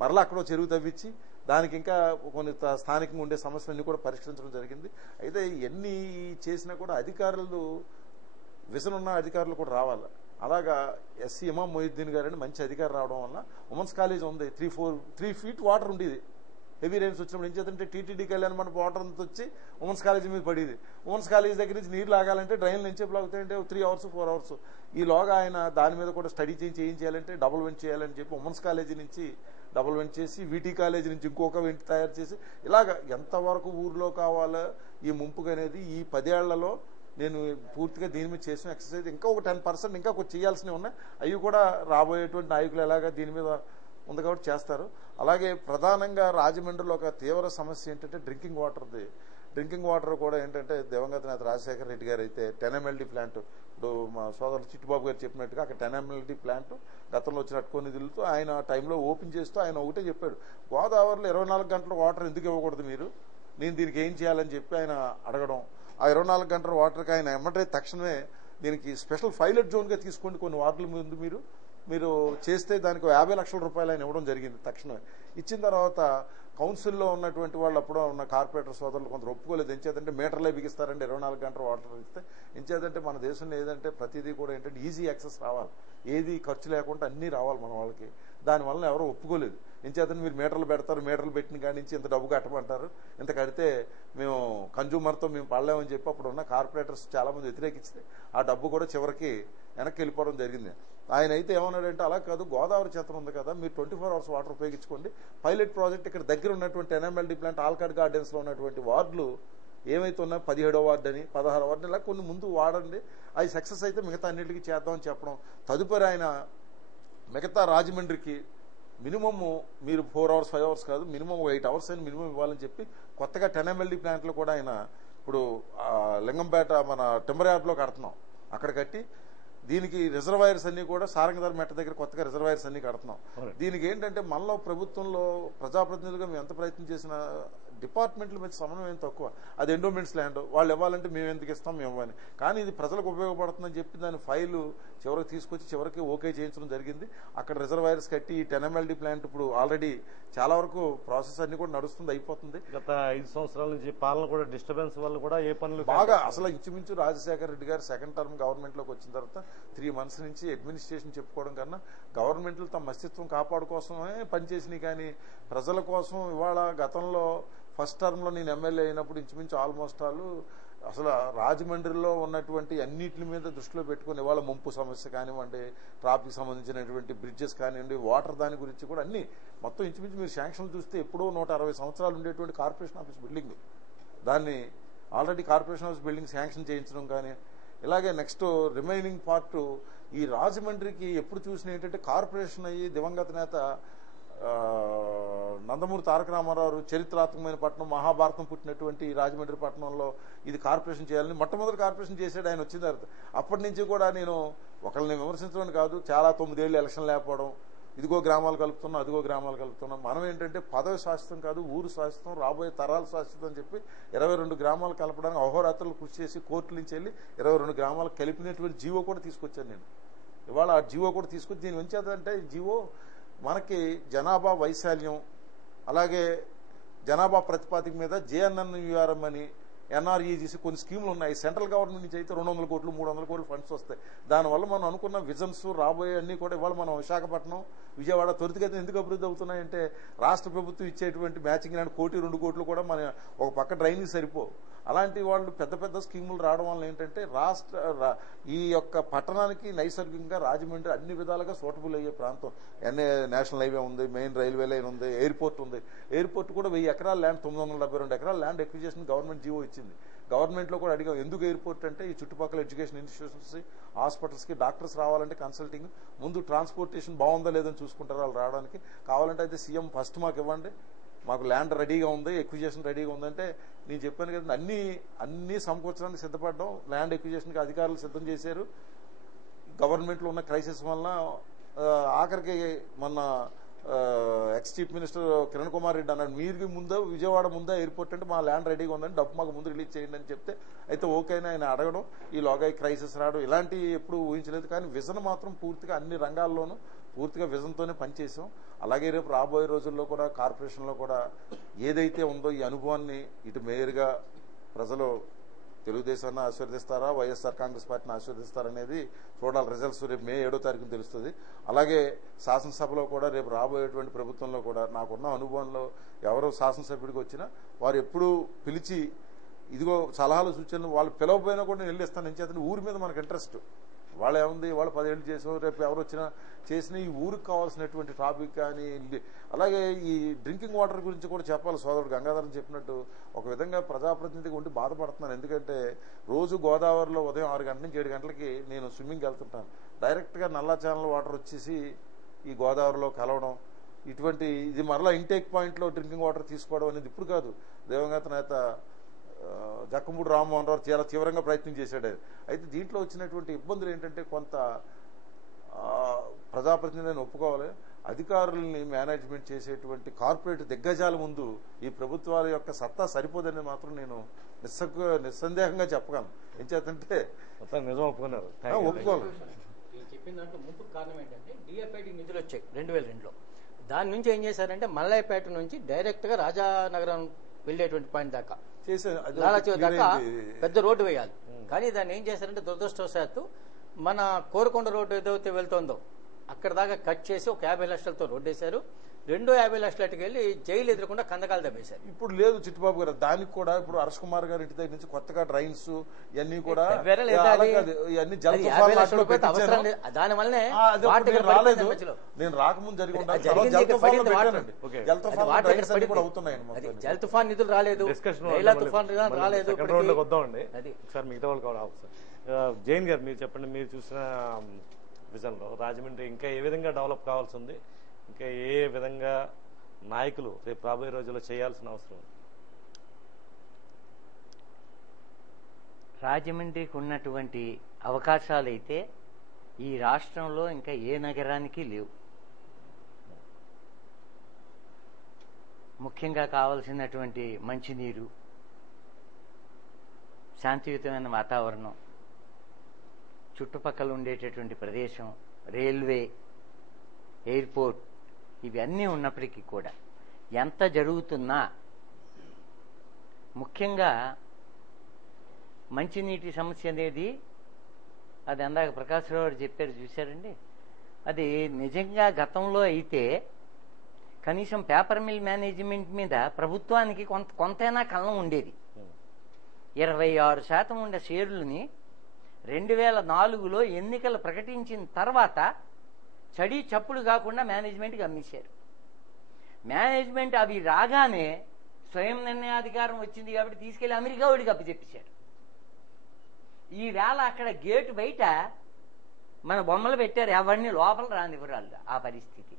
మరలా అక్కడ చెరువు తవ్వించి దానికి ఇంకా కొన్ని స్థానికంగా ఉండే సమస్యలన్నీ కూడా పరిష్కరించడం జరిగింది. అయితే ఎన్ని చేసినా కూడా అధికారులు విజన్ ఉన్న అధికారులు కూడా రావాలి. అలాగా ఎస్సీ ఇమాం మొహిద్దీన్ గారని మంచి అధికారి రావడం వల్ల ఉమెన్స్ కాలేజ్ ఉంది 3 feet వాటర్ ఉండేది. హెవీ రైన్స్ వచ్చినప్పుడు ఏం చేద్దంటే టీటీడీ కళ్యాణ మండపం వాటర్ అంతా వచ్చి ఉమెన్స్ కాలేజ్ మీద పడేది. ఉమెన్స్ కాలేజ్ దగ్గర నుంచి నీరు లాగాలంటే డ్రైన్ నుంచి లాగుతాయంటే 3 hours 4 hours. ఈలోగా ఆయన దాని మీద కూడా స్టడీ చేయించి ఏం చేయాలంటే డబుల్ వెంట్ చేయాలని చెప్పి ఉమెన్స్ కాలేజీ నుంచి డబుల్ వెంట్ చేసి వీటీ కాలేజీ నుంచి ఇంకొక వెంట్ తయారు చేసి ఇలాగ ఎంతవరకు ఊర్లో కావాలో ఈ ముంపుకు అనేది ఈ 10 ఏళ్లలో నేను పూర్తిగా దీని మీద చేసిన ఎక్సర్సైజ్ ఇంకా ఒక 10% ఇంకా కొంచెం చేయాల్సినవి ఉన్నాయి. అవి కూడా రాబోయేటువంటి నాయకులు ఎలాగా దీని మీద ఉంది కాబట్టి చేస్తారు. అలాగే ప్రధానంగా రాజమండ్రిలో ఒక తీవ్ర సమస్య ఏంటంటే డ్రింకింగ్ వాటర్ కూడా ఏంటంటే దివంగత నేత రాజశేఖర రెడ్డి గారు అయితే 10 MLD ప్లాంట్ ఇప్పుడు మా సోదరుడు చిట్టుబాబు గారు చెప్పినట్టుగా అక్కడ 10 MLD ప్లాంట్ గతంలో వచ్చిన అట్టుకొని నిధులతో ఆయన టైంలో ఓపెన్ చేస్తూ ఆయన ఒకటే చెప్పాడు, గోదావరిలో 24 గంటల వాటర్ ఎందుకు ఇవ్వకూడదు మీరు, నేను దీనికి ఏం చేయాలని చెప్పి ఆయన అడగడం. ఆ 24 గంటల వాటర్కి ఆయన ఎమ్మటే తక్షణమే దీనికి స్పెషల్ పైలట్ జోన్గా తీసుకోండి, కొన్ని వార్డుల ముందు మీరు చేస్తే దానికి 50 లక్షల రూపాయలు ఆయన ఇవ్వడం జరిగింది. తక్షణమే ఇచ్చిన తర్వాత కౌన్సిల్లో ఉన్నటువంటి వాళ్ళు అప్పుడు ఉన్న కార్పొరేటర్ సోదరులు కొందరు ఒప్పుకోలేదు. ఎంచేదంటే మీటర్లే బిగిస్తారంటే 24 గంటల వాటర్ ఇస్తే ఎంచేదంటే మన దేశంలో ఏదంటే ప్రతిదీ కూడా ఏంటంటే ఈజీ యాక్సెస్ రావాలి, ఏది ఖర్చు లేకుండా అన్నీ రావాలి మన వాళ్ళకి. దానివల్ల ఎవరో ఒప్పుకోలేదు. ఎంచేతని మీరు మీటర్లు పెడతారు, మీటర్లు పెట్టిన కాడి నుంచి ఇంత డబ్బు కట్టమంటారు, ఇంత కడితే మేము కన్జ్యూమర్తో మేము పడలేమని చెప్పి అప్పుడు ఉన్న కార్పొరేటర్స్ చాలా మంది వ్యతిరేకిస్తే ఆ డబ్బు కూడా చివరికి వెనక్కి వెళ్ళిపోవడం జరిగింది. ఆయన అయితే ఏమన్నాడంటే అలా కాదు, గోదావరి చేతం ఉంది కదా, మీరు 24 hours వాటర్ ఉపయోగించుకోండి. పైలట్ ప్రాజెక్ట్ ఇక్కడ దగ్గర ఉన్నటువంటి NMLD ప్లాంట్ ఆల్కాడ్ గార్డెన్స్ లో ఉన్నటువంటి వార్డులు ఏమైతే ఉన్నాయో 17వ వార్డు అని 16వ వార్డు ఇలా కొన్ని ముందు వాడండి, అవి సక్సెస్ అయితే మిగతా అన్నింటికి చేద్దామని చెప్పడం. తదుపరి ఆయన మిగతా రాజమండ్రికి మినిమమ్ మీరు 4 hours 5 hours కాదు, మినిమం 8 hours అని మినిమం ఇవ్వాలని చెప్పి కొత్తగా 10 MLD ప్లాంట్లు కూడా ఆయన ఇప్పుడు లింగంపేట మన టింబర్ యార్డ్లో కడుతున్నాం. అక్కడ కట్టి దీనికి రిజర్వాయర్స్ అన్ని కూడా సారంగధర మెట్ట దగ్గర కొత్తగా రిజర్వాయర్స్ అన్ని కడుతున్నాం. దీనికి ఏంటంటే మనలో ప్రభుత్వంలో ప్రజాప్రతినిధులుగా మేము ఎంత ప్రయత్నం చేసినా డిపార్ట్మెంట్ల మీద సమన్వయం తక్కువ. అది ఎండోమెంట్స్ ల్యాండ్ వాళ్ళు ఇవ్వాలంటే మేము ఎందుకు ఇస్తాం మేము ఇవ్వని, కానీ ఇది ప్రజలకు ఉపయోగపడుతుందని చెప్పి దాని ఫైలు చివరికి తీసుకొచ్చి చివరికి ఓకే చేయించడం జరిగింది. అక్కడ రిజర్వాయర్స్ కట్టి 10 MLD ప్లాంట్ ఇప్పుడు ఆల్రెడీ చాలా వరకు ప్రాసెస్ అన్ని కూడా నడుస్తుంది, అయిపోతుంది. గత 5 సంవత్సరాల నుంచి పాలన కూడా డిస్టర్బెన్స్ వల్ల కూడా ఏ పనులు బాగా అసలు ఇంచుమించు రాజశేఖర రెడ్డి గారు సెకండ్ టర్మ్ గవర్నమెంట్ లోకి వచ్చిన తర్వాత 3 months నుంచి అడ్మినిస్ట్రేషన్ చెప్పుకోవడం కన్నా గవర్నమెంట్లు తమ అస్తిత్వం కాపాడు కోసమే పనిచేసినాయి. కానీ ప్రజల కోసం ఇవాళ గతంలో ఫస్ట్ టర్మ్ లో నేను ఎమ్మెల్యే అయినప్పుడు ఇంచుమించు ఆల్మోస్ట్ అసలు రాజమండ్రిలో ఉన్నటువంటి అన్నిటి మీద దృష్టిలో పెట్టుకుని ఇవాళ ముంపు సమస్య కానివ్వండి, ట్రాఫిక్ సంబంధించినటువంటి బ్రిడ్జెస్ కానివ్వండి, వాటర్ దాని గురించి కూడా అన్ని మొత్తం ఇంచుమించు మీరు శాంక్షన్లు చూస్తే ఎప్పుడో 160 సంవత్సరాలు ఉండేటువంటి కార్పొరేషన్ ఆఫీస్ బిల్డింగ్ దాన్ని already corporation office building sanction చేయించడం కానీ, ఇలాగే నెక్స్ట్ రిమైనింగ్ పార్ట్ ఈ రాజమండ్రికి ఎప్పుడు చూసినా ఏంటంటే కార్పొరేషన్ అయ్యి దివంగత నేత నందమూరి తారక రామారావు చరిత్రాత్మకమైన పట్టణం, మహాభారతం పుట్టినటువంటి రాజమండ్రి పట్టణంలో ఇది కార్పొరేషన్ చేయాలని మొట్టమొదటి కార్పొరేషన్ చేసాడు ఆయన వచ్చిన తర్వాత. అప్పటి నుంచి కూడా నేను ఒకరిని విమర్శించడం కాదు, చాలా 9 ఏళ్ళు ఎలక్షన్ లేకపోవడం, ఇదిగో గ్రామాలు కలుపుతున్నాం అదిగో గ్రామాలు కలుపుతున్నాం. మనం ఏంటంటే పదవి శాశ్వతం కాదు, ఊరు శాశ్వతం, రాబోయే తరాలు శాశ్వతం అని చెప్పి 22 గ్రామాలు కలపడానికి అహోరాత్రులు కృషి చేసి కోర్టుల నుంచి వెళ్ళి 22 గ్రామాలు కలిపినటువంటి జీవో కూడా తీసుకొచ్చాను నేను. ఇవాళ ఆ జీవో కూడా తీసుకొచ్చి దీని ఉంచేదంటే జీవో మనకి జనాభా వైశాల్యం అలాగే జనాభా ప్రతిపాదిక మీద JNNURM అని NREGC కొన్ని స్కీములు ఉన్నాయి. సెంట్రల్ గవర్నమెంట్ నుంచి అయితే 200 కోట్లు 300 కోట్లు ఫండ్స్ వస్తాయి. దానివల్ల మనం అనుకున్న విజన్స్ రాబోయే అన్ని కూడా ఇవాళ మనం విశాఖపట్నం విజయవాడ త్వరితగతిన ఎందుకు అభివృద్ధి అవుతున్నాయంటే రాష్ట్ర ప్రభుత్వం ఇచ్చేటువంటి మ్యాచింగ్ లాంటి 1 2 కోట్లు కూడా మన ఒక పక్క డ్రైనేజ్ సరిపో. అలాంటి వాళ్ళు పెద్ద పెద్ద స్కీములు రావడం వల్ల ఏంటంటే ఈ యొక్క పట్టణానికి నైసర్గికంగా రాజమండ్రి అన్ని విధాలుగా సూటబుల్ అయ్యే ప్రాంతం. నేషనల్ హైవే ఉంది, మెయిన్ రైల్వే లైన్ ఉంది, ఎయిర్పోర్ట్ ఉంది. ఎయిర్పోర్ట్ కూడా 1000 ఎకరాల ల్యాండ్ 972 ఎకరాల ల్యాండ్ ఎక్విజిషన్ గవర్నమెంట్ జీవో ఇచ్చింది. గవర్నమెంట్లో కూడా అడిగాం ఎందుకు ఎయిర్పోర్ట్ అంటే ఈ చుట్టుపక్కల ఎడ్యుకేషన్ ఇన్స్టిట్యూషన్స్ హాస్పిటల్స్కి డాక్టర్స్ రావాలంటే కన్సల్టింగ్ ముందు ట్రాన్స్పోర్టేషన్ బాగుందా లేదని చూసుకుంటారు వాళ్ళు రావడానికి. కావాలంటే అయితే సీఎం ఫస్ట్ మాకు ఇవ్వండి, మాకు ల్యాండ్ రెడీగా ఉంది, ఎక్విజిషన్ రెడీగా ఉందంటే నేను చెప్పాను కదా అన్ని సమకూర్చడానికి సిద్ధపడ్డాం. ల్యాండ్ ఎక్విజిషన్కి అధికారులు సిద్ధం చేశారు. గవర్నమెంట్లో ఉన్న క్రైసిస్ వలన ఆఖరికి మొన్న ex chief minister Kiran Kumar Reddy అన్నాడు మీరు ముందా విజయవాడ ముందా ఎయిర్పోర్ట్ అంటే మా ల్యాండ్ రెడీగా ఉందని డబ్బు మాకు ముందు రిలీజ్ చేయండి అని చెప్తే అయితే ఓకే అని ఆయన అడగడం, ఈలోగా క్రైసిస్ రావడం ఇలాంటివి ఎప్పుడు ఊహించలేదు. కానీ విజన్ మాత్రం పూర్తిగా అన్ని రంగాల్లోనూ పూర్తిగా విజన్తోనే పనిచేసాం. అలాగే రేపు రాబోయే రోజుల్లో కూడా కార్పొరేషన్లో కూడా ఏదైతే ఉందో ఈ అనుభవాన్ని ఇటు మేయర్గా ప్రజలు తెలుగుదేశాన్ని ఆశీర్వదిస్తారా వైఎస్ఆర్ కాంగ్రెస్ పార్టీని ఆశీర్వదిస్తారనేది చూడాలి. రిజల్ట్స్ రేపు May 7వ తారీఖున తెలుస్తుంది. అలాగే శాసనసభలో కూడా రేపు రాబోయేటువంటి ప్రభుత్వంలో కూడా నాకున్న అనుభవంలో ఎవరో శాసనసభ్యుడికి వచ్చినా వారు ఎప్పుడూ పిలిచి ఇదిగో సలహాలు సూచనలు వాళ్ళు పిలవపోయినా కూడా నేను వెళ్ళిస్తాను. ఏం చేస్తాను ఊరి మీద మనకు ఇంట్రెస్ట్. వాళ్ళు ఏముంది వాళ్ళు 10 ఏళ్ళు చేసాం, రేపు ఎవరు వచ్చినా చేసిన ఈ ఊరికి కావాల్సినటువంటి టాపిక్ కానీ అలాగే ఈ డ్రింకింగ్ వాటర్ గురించి కూడా చెప్పాలి. సోదరుడు గంగాధరం చెప్పినట్టు ఒక విధంగా ప్రజాప్రతినిధిగా ఉండి బాధపడుతున్నాను. ఎందుకంటే రోజు గోదావరిలో ఉదయం 6 గంటల నుంచి 7 గంటలకి నేను స్విమ్మింగ్ వెళ్తుంటాను. డైరెక్ట్గా నల్లా ఛానల్ వాటర్ వచ్చేసి ఈ గోదావరిలో కలవడం ఇటువంటి ఇది మరలా ఇంటేక్ పాయింట్లో డ్రింకింగ్ వాటర్ తీసుకోవడం అనేది ఇప్పుడు కాదు. దివంగత నేత జక్కమూడి రామ్మోహన్ రావు చాలా తీవ్రంగా ప్రయత్నం చేశాడు. అయితే దీంట్లో వచ్చినటువంటి ఇబ్బందులు ఏంటంటే కొంత ప్రజాప్రతినిధిని ఒప్పుకోవాలి. అధికారుల్ని మేనేజ్మెంట్ చేసేటువంటి కార్పొరేట్ దిగ్గజాల ముందు ఈ ప్రభుత్వాల యొక్క సత్తా సరిపోదని మాత్రం నేను నిస్సందేహంగా చెప్పగలను. ఏం చేతంటే నిజం ఒప్పుకున్నారు. ఒప్పుకోవాలి. చెప్పిన దాంట్లో ముందు కారణం ఏంటంటే DFID నిధులు వచ్చాయి 2002లో. దాని నుంచి ఏం చేశారంటే మల్లాయపేట నుంచి డైరెక్ట్గా రాజానగరం వెళ్ళేటువంటి పాయింట్ దాకా దాకా పెద్ద రోడ్డు వేయాలి. కానీ దాన్ని ఏం చేశారంటే దురదృష్టవశాత్తు మన కోరకొండ రోడ్డు ఏదైతే వెళ్తుందో అక్కడ దాకా కట్ చేసి ఒక 50 లక్షలతో రోడ్డు వేశారు. రెండో 50 లక్షలకి వెళ్ళి జైలు ఎదురకుండా కందకాలు దబ్బేశారు. ఇప్పుడు లేదు చిట్టుబాబు గారు, దానికి కూడా ఇప్పుడు హర్ష్ కుమార్ గారి ఇంటి దగ్గర నుంచి కొత్తగా డ్రైన్స్ ఇవన్నీ కూడా వేరే లేదా అది? ఇవన్నీ జల అది తుఫాన్ 50 లక్షల నాటిలో రూపాయలు అవసరం పెట్టించాను. లేదు. దానివల్లనే అది వాటి అప్పుడు నేను దగ్గర రాలేదు, మధ్యలో. నేను రాకముందు జరిగి ఉండాలి. అది జరిగింది, జల ఇక్కడ తుఫాన్లో పడింది వాటర్. పెట్టానండి. ఓకే. జల అది తుఫాన్ వాటి డ్రైన్స్ దగ్గర అన్ని కూడా పడింది. అవుతున్నాయండి అది మొత్తం. జల తుఫాన్ నిధులు రాలేదు, డిస్కషన్ రైళ్ల తుఫాన్ రాలేదు. సెకండ్ రౌండ్ లోకి వద్దామండి. అది ఒకసారి మిగతా వాళ్ళు కూడా సార్. జైన్ గారు మీరు చెప్పండి, మీరు చూసిన విజన్లో రాజమండ్రి ఇంకా ఏ విధంగా డెవలప్ కావాల్సి ఉంది, ఇంకా ఏ విధంగా నాయకులు రేపు రాబోయే రోజుల్లో చేయాల్సిన అవసరం ఉంది? రాజమండ్రికి ఉన్నటువంటి అవకాశాలైతే ఈ రాష్ట్రంలో ఇంకా ఏ నగరానికి లేవు. ముఖ్యంగా కావలసినటువంటి మంచినీరు, శాంతియుతమైన వాతావరణం, చుట్టుపక్కల ఉండేటటువంటి ప్రదేశం, రైల్వే, ఎయిర్పోర్ట్, ఇవన్నీ ఉన్నప్పటికీ కూడా ఎంత జరుగుతున్నా ముఖ్యంగా మంచినీటి సమస్య అనేది, అది అందాక ప్రకాశ్రావు గారు చెప్పారు చూశారండి, అది నిజంగా గతంలో అయితే కనీసం పేపర్ మిల్ మేనేజ్మెంట్ మీద ప్రభుత్వానికి కొంతైనా కళ్ళం ఉండేది. 26% ఉండే షేర్లని 2004లో ఎన్నికలు ప్రకటించిన తర్వాత చడి చప్పుడు కాకుండా మేనేజ్మెంట్కి అమ్మేశారు. మేనేజ్మెంట్ అవి రాగానే స్వయం నిర్ణయాధికారం వచ్చింది కాబట్టి తీసుకెళ్లి అమెరికా వాడికి అప్పచెప్పేశారు. ఈవేళ అక్కడ గేటు బయట మన బొమ్మలు పెట్టారు, ఎవరిని లోపల రానివ్వరాళ్ళు. ఆ పరిస్థితి.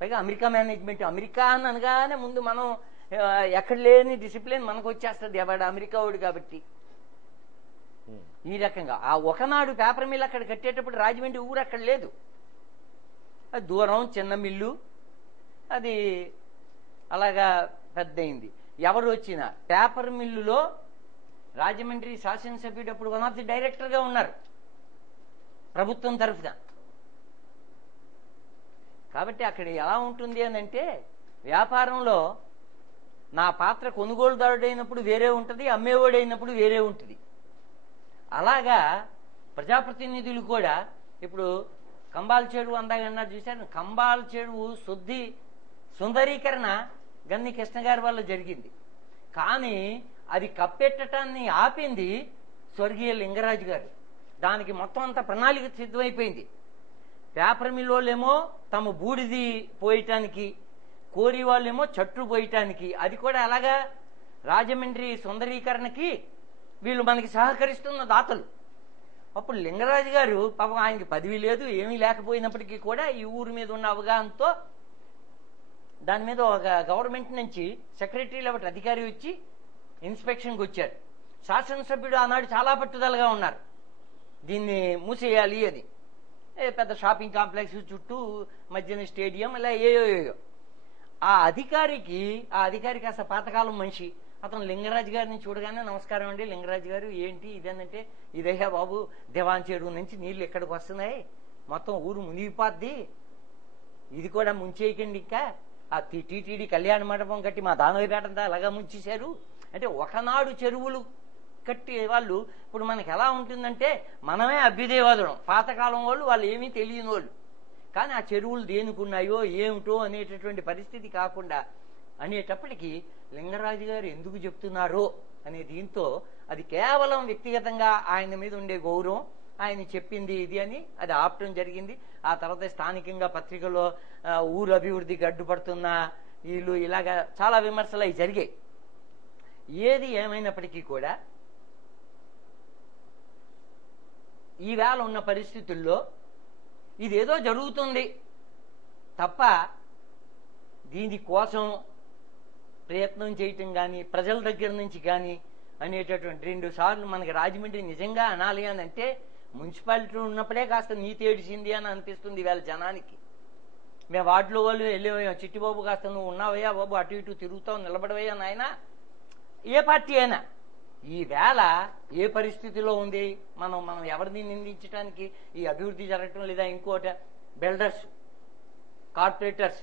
పైగా అమెరికా మేనేజ్మెంట్, అమెరికా అని అనగానే ముందు మనం ఎక్కడ లేని డిసిప్లిన్ మనకు వచ్చేస్తుంది, ఎవడు అమెరికా వాడు కాబట్టి. ఈ రకంగా ఆ ఒకనాడు పేపర్ మిల్ అక్కడ కట్టేటప్పుడు రాజమండ్రి ఊరు అక్కడ లేదు, అది దూరం, చిన్న మిల్లు, అది అలాగా పెద్దయింది. ఎవరు వచ్చినా పేపర్ మిల్లులో రాజమండ్రి శాసనసభ్యుడు అప్పుడు వన్ ఆఫ్ ది డైరెక్టర్గా ఉన్నారు ప్రభుత్వం తరఫున. కాబట్టి అక్కడ ఎలా ఉంటుంది అని అంటే, వ్యాపారంలో నా పాత్ర కొనుగోలుదారుడైనప్పుడు వేరే ఉంటుంది, అమ్మేవాడైనప్పుడు వేరే ఉంటుంది. అలాగా ప్రజాప్రతినిధులు కూడా ఇప్పుడు కంబాల చెరువు అందాగన్నారు చూశారు, కంబాల చెరువు సుందరీకరణ గన్ని కృష్ణ గారి వల్ల జరిగింది. కానీ అది కప్పెట్టడాన్ని ఆపింది స్వర్గీయ లింగరాజు గారు. దానికి మొత్తం అంతా ప్రణాళిక సిద్ధమైపోయింది. పేపర్ మిల్ వాళ్ళేమో తమ బూడిది పోయటానికి, కోరి వాళ్ళేమో చట్టు పోయటానికి. అది కూడా అలాగా రాజమండ్రి సుందరీకరణకి వీళ్ళు మనకి సహకరిస్తున్న దాతలు. అప్పుడు లింగరాజు గారు పాపం ఆయనకి పదవి లేదు, ఏమీ లేకపోయినప్పటికీ కూడా ఈ ఊరి మీద ఉన్న అవగాహనతో దాని మీద ఒక గవర్నమెంట్ నుంచి సెక్రటరీ లెవెల్ అధికారి వచ్చి ఇన్స్పెక్షన్కి వచ్చారు. శాసనసభ్యుడు ఆనాడు చాలా పట్టుదలగా ఉన్నారు, దీన్ని మూసేయాలి అని. పెద్ద షాపింగ్ కాంప్లెక్స్ చుట్టూ మధ్యన స్టేడియం, ఇలా ఏయో. ఆ అధికారి కాస్త పాతకాలం మనిషి. అతను లింగరాజు గారిని చూడగానే, నమస్కారం అండి లింగరాజు గారు, ఏంటి ఇదేనంటే, ఇదయ్యా బాబు దివాన్ చెరువు నుంచి నీళ్లు ఎక్కడికి వస్తున్నాయి, మొత్తం ఊరు మునిగిపోద్ది, ఇది కూడా ముంచేయకండి. ఇంకా ఆ టీటీడీ కళ్యాణ మండపం కట్టి మా దానవపేటంతా అలాగా ముంచేశారు. అంటే ఒకనాడు చెరువులు కట్టి వాళ్ళు ఇప్పుడు మనకి ఎలా ఉంటుందంటే, మనమే అభ్యుదయవాదులం, పాతకాలం వాళ్ళు ఏమీ తెలియని వాళ్ళు. కానీ ఆ చెరువులు దేనికున్నాయో ఏమిటో అనేటటువంటి పరిస్థితి కాకుండా అనేటప్పటికీ లింగరాజు గారు ఎందుకు చెప్తున్నారో అనే దీంతో అది కేవలం వ్యక్తిగతంగా ఆయన మీద ఉండే గౌరవం, ఆయన చెప్పింది ఇది అని అది ఆపటం జరిగింది. ఆ తర్వాత స్థానికంగా పత్రికల్లో ఊరు అభివృద్ధికి అడ్డుపడుతున్న వీళ్ళు ఇలాగా చాలా విమర్శలు అవి జరిగాయి. ఏది ఏమైనప్పటికీ కూడా ఈవేళ ఉన్న పరిస్థితుల్లో ఇదేదో జరుగుతుంది తప్ప దీనికోసం ప్రయత్నం చేయటం కానీ ప్రజల దగ్గర నుంచి కానీ అనేటటువంటి 2 సార్లు మనకి రాజమండ్రి నిజంగా అనాలి అని అంటే, మున్సిపాలిటీ ఉన్నప్పుడే కాస్త నీతి ఏడిచింది అని అనిపిస్తుంది ఈవేళ జనానికి. మేము వార్డులో వాళ్ళు వెళ్ళేవయ్యా, చిట్టిబాబు కాస్త నువ్వు ఉన్నావయ్యా బాబు, అటు ఇటు తిరుగుతావు, నిలబడవయ్యా నాయన, ఏ పార్టీ అయినా. ఈవేళ ఏ పరిస్థితిలో ఉంది, మనం ఎవరిని నిందించడానికి, ఈ అభివృద్ధి జరగటం లేదా ఇంకోట, బిల్డర్స్, కార్పొరేటర్స్